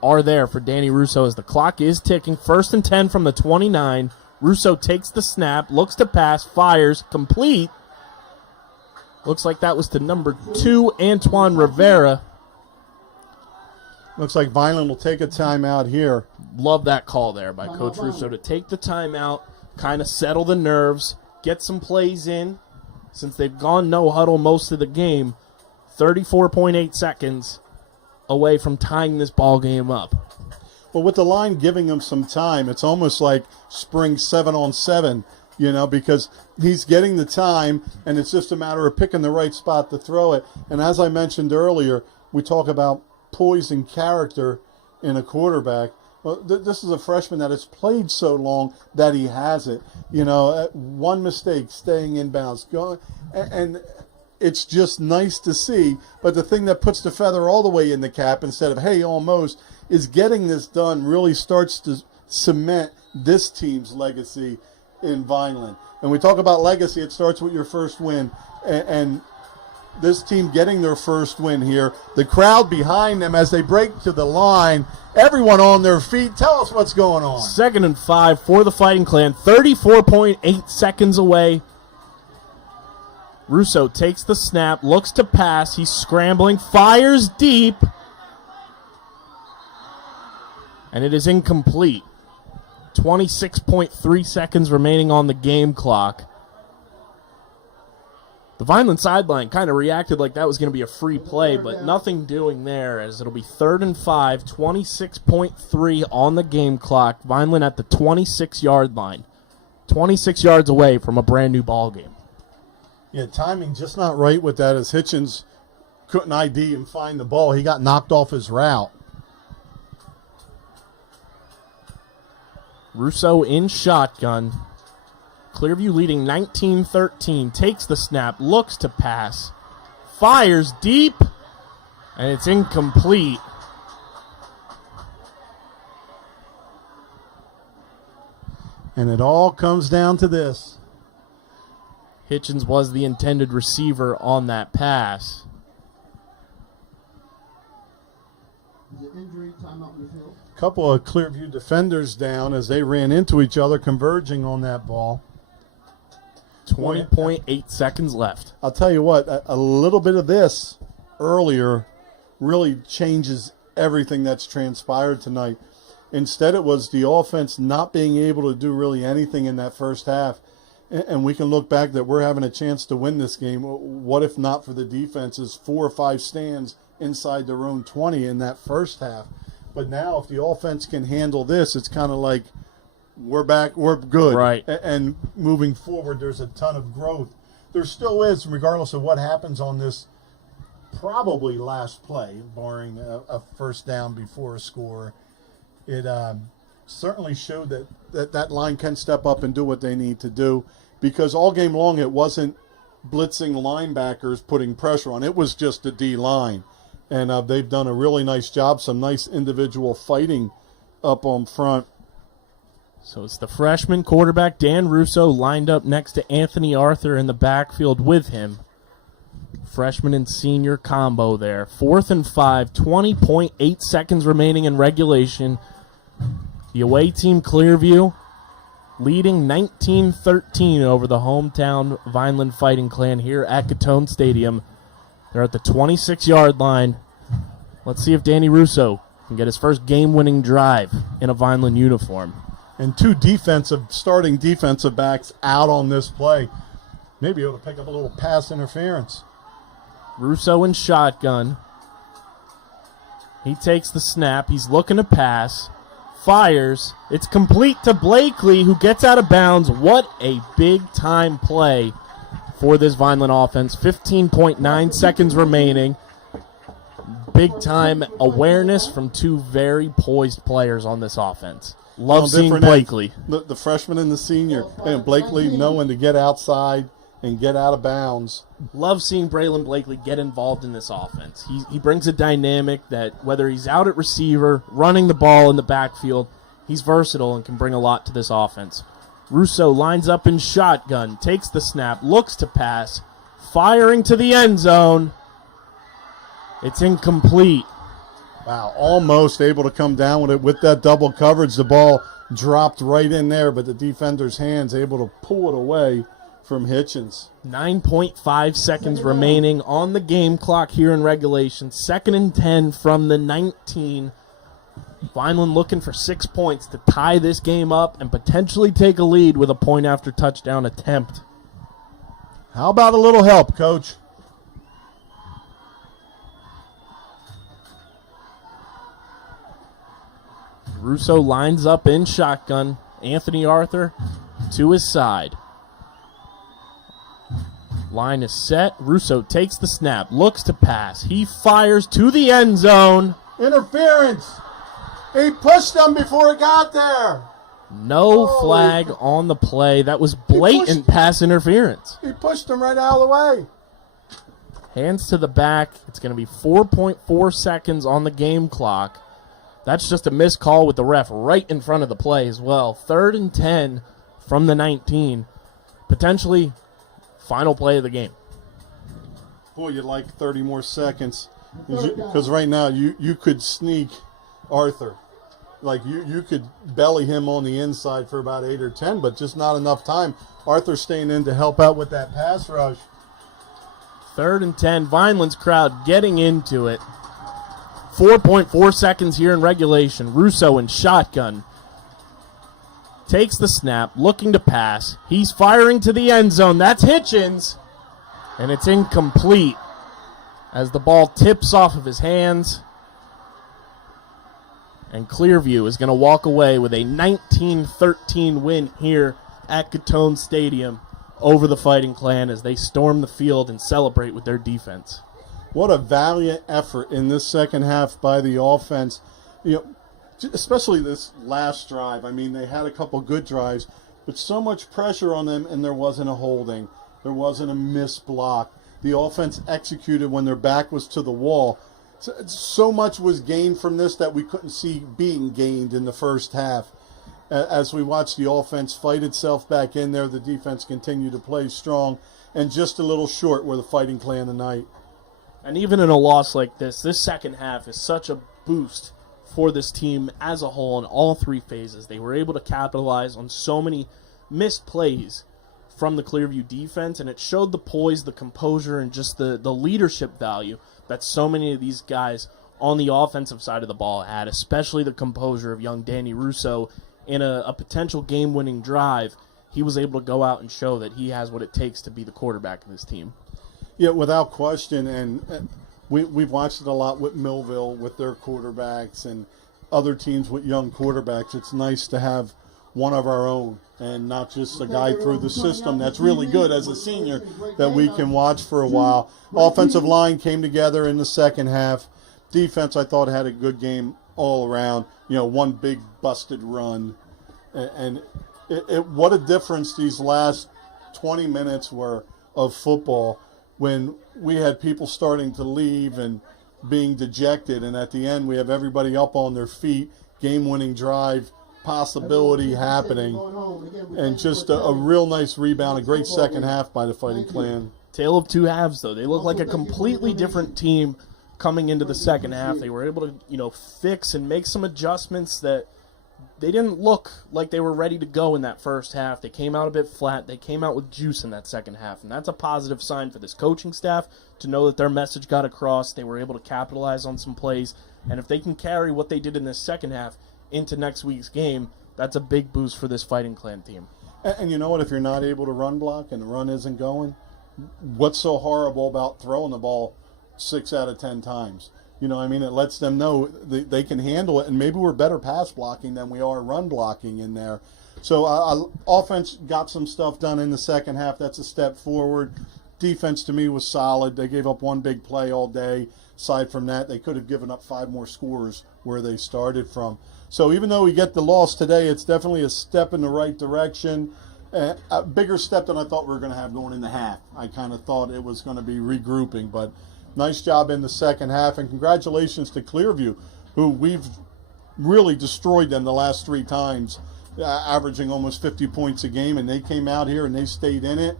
are there for Danny Russo as the clock is ticking. 1st and 10 from the 29. Russo takes the snap, looks to pass, fires, complete. Looks like that was to number 2, Antoine Rivera. Looks like Vineland will take a timeout here. Love that call there by Coach Russo to take the timeout, kind of settle the nerves, get some plays in. Since they've gone no huddle most of the game, 34.8 seconds away from tying this ball game up. But with the line giving him some time, it's almost like spring 7-on-7, because he's getting the time, and it's just a matter of picking the right spot to throw it. And as I mentioned earlier, we talk about poise and character in a quarterback. Well, this is a freshman that has played so long that he has it. One mistake, staying in bounds, going, and it's just nice to see. But the thing that puts the feather all the way in the cap instead of, hey, almost, is getting this done really starts to cement this team's legacy in Vineland. And we talk about legacy, it starts with your first win. And this team getting their first win here. The crowd behind them as they break to the line. Everyone on their feet. Tell us what's going on. 2nd and 5 for the Fighting Clan. 34.8 seconds away. Russo takes the snap, looks to pass. He's scrambling, fires deep. And it is incomplete. 26.3 seconds remaining on the game clock. The Vineland sideline kind of reacted like that was going to be a free play, but nothing doing there as it'll be 3rd and 5, 26.3 on the game clock. Vineland at the 26-yard line. 26 yards away from a brand new ball game. Yeah, timing just not right with that as Hitchens couldn't ID and find the ball. He got knocked off his route. Russo in shotgun. Clearview leading 19-13. Takes the snap, looks to pass, fires deep, and it's incomplete. And it all comes down to this. Hitchens was the intended receiver on that pass. Injury, timeout in the field. Couple of Clearview defenders down as they ran into each other, converging on that ball. 20.8 seconds left. I'll tell you what, a little bit of this earlier really changes everything that's transpired tonight. Instead, it was the offense not being able to do really anything in that first half. And we can look back that we're having a chance to win this game. What if not for the defense's 4 or 5 stands inside their own 20 in that first half? But now if the offense can handle this, it's kind of like we're back, we're good. Right. And moving forward, there's a ton of growth. There still is, regardless of what happens on this probably last play, barring a first down before a score. It certainly showed that line can step up and do what they need to do, because all game long it wasn't blitzing linebackers putting pressure on. It was just the D line. And they've done a really nice job, some nice individual fighting up on front. So it's the freshman quarterback, Dan Russo, lined up next to Anthony Arthur in the backfield with him. Freshman and senior combo there. 4th and 5, 20.8 seconds remaining in regulation. The away team, Clearview, leading 19-13 over the hometown Vineland Fighting Clan here at Gittone Stadium. They're at the 26-yard line. Let's see if Danny Russo can get his first game-winning drive in a Vineland uniform. And 2 starting defensive backs out on this play. Maybe able to pick up a little pass interference. Russo in shotgun. He takes the snap. He's looking to pass. Fires. It's complete to Blakely, who gets out of bounds. What a big-time play for this Vineland offense. 15.9 seconds remaining. Big-time awareness from 2 very poised players on this offense. Love seeing Blakely. The freshman and the senior. And Blakely knowing to get outside and get out of bounds. Love seeing Braylon Blakely get involved in this offense. He brings a dynamic that whether he's out at receiver, running the ball in the backfield, he's versatile and can bring a lot to this offense. Russo lines up in shotgun, takes the snap, looks to pass, firing to the end zone. It's incomplete. Wow, almost able to come down with it with that double coverage. The ball dropped right in there, but the defender's hands able to pull it away from Hitchens. 9.5 seconds remaining on the game clock here in regulation. 2nd and 10 from the 19. Vineland looking for 6 points to tie this game up and potentially take a lead with a point after touchdown attempt. How about a little help, Coach? Russo lines up in shotgun. Anthony Arthur to his side. Line is set. Russo takes the snap, looks to pass. He fires to the end zone. Interference. He pushed them before it got there. No flag on the play. That was blatant pass interference. He pushed them right out of the way. Hands to the back. It's going to be 4.4 seconds on the game clock. That's just a missed call with the ref right in front of the play as well. 3rd and 10 from the 19. Potentially final play of the game. Boy, you'd like 30 more seconds. Because right now you could sneak Arthur. Like you could belly him on the inside for about 8 or 10, but just not enough time. Arthur staying in to help out with that pass rush. 3rd and 10. Vineland's crowd getting into it. 4.4 seconds here in regulation. Russo in shotgun. Takes the snap, looking to pass. He's firing to the end zone. That's Hitchens. And it's incomplete as the ball tips off of his hands. And Clearview is going to walk away with a 19-13 win here at Gittone Stadium over the Fighting Clan as they storm the field and celebrate with their defense. What a valiant effort in this second half by the offense. You know, especially this last drive. I mean, they had a couple good drives, but so much pressure on them, and there wasn't a holding. There wasn't a missed block. The offense executed when their back was to the wall. So much was gained from this that we couldn't see being gained in the first half. As we watched the offense fight itself back in there, the defense continued to play strong, and just a little short were the Fighting Clan tonight. And even in a loss like this second half is such a boost for this team as a whole in all 3 phases. They were able to capitalize on so many missed plays from the Clearview defense, and it showed the poise, the composure, and just the leadership value that so many of these guys on the offensive side of the ball had, especially the composure of young Danny Russo in a potential game-winning drive. He was able to go out and show that he has what it takes to be the quarterback of this team. Yeah, without question, and we've watched it a lot with Millville, with their quarterbacks, and other teams with young quarterbacks. It's nice to have one of our own, and not just a guy through the system that's really good as a senior that we can watch for a while. Offensive line came together in the second half. Defense, I thought, had a good game all around. You know, one big busted run, and what a difference these last 20 minutes were of football, when we had people starting to leave and being dejected, and at the end we have everybody up on their feet, game-winning drive possibility happening, and just a real nice rebound, a great second half by the Fighting Clan. Tale of 2 halves, though. They look like a completely different team coming into the second half. They were able to, fix and make some adjustments that they didn't look like they were ready to go in that first half. They came out a bit flat. They came out with juice in that second half, and that's a positive sign for this coaching staff to know that their message got across. They were able to capitalize on some plays, and if they can carry what they did in this second half into next week's game, that's a big boost for this Fighting Clan team. And you know what? If you're not able to run block and the run isn't going, what's so horrible about throwing the ball 6 out of 10 times? You know, I mean, it lets them know they can handle it, and maybe we're better pass blocking than we are run blocking in there. So offense got some stuff done in the second half. That's a step forward. Defense, to me, was solid. They gave up one big play all day. Aside from that, they could have given up 5 more scores where they started from. So even though we get the loss today, it's definitely a step in the right direction. A bigger step than I thought we were going to have going in the half. I kind of thought it was going to be regrouping, but nice job in the second half, and congratulations to Clearview, who we've really destroyed them the last 3 times, averaging almost 50 points a game, and they came out here and they stayed in it.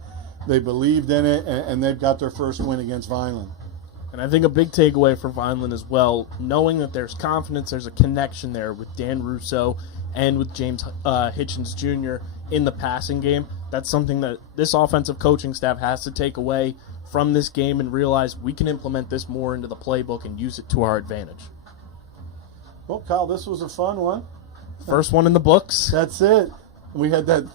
They believed in it, and they've got their first win against Vineland. And I think a big takeaway for Vineland as well, knowing that there's confidence, there's a connection there with Dan Russo and with James Hitchens Jr. in the passing game. That's something that this offensive coaching staff has to take away from this game and realize we can implement this more into the playbook and use it to our advantage. Well, Kyle, this was a fun one. First one in the books. That's it. We had that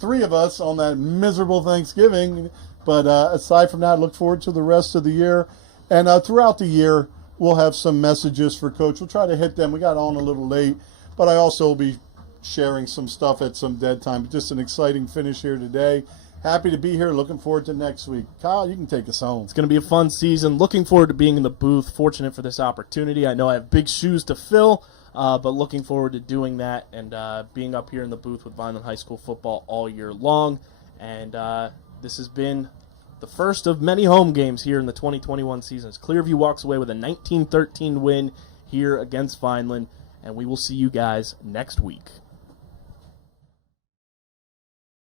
three of us on that miserable Thanksgiving, but aside from that, look forward to the rest of the year. And throughout the year, we'll have some messages for Coach. We'll try to hit them. We got on a little late, but I also will be sharing some stuff at some dead time. Just an exciting finish here today. Happy to be here. Looking forward to next week. Kyle, you can take us home. It's going to be a fun season. Looking forward to being in the booth. Fortunate for this opportunity. I know I have big shoes to fill, but looking forward to doing that and being up here in the booth with Vineland High School football all year long. And this has been the first of many home games here in the 2021 season as Clearview walks away with a 19-13 win here against Vineland. And we will see you guys next week.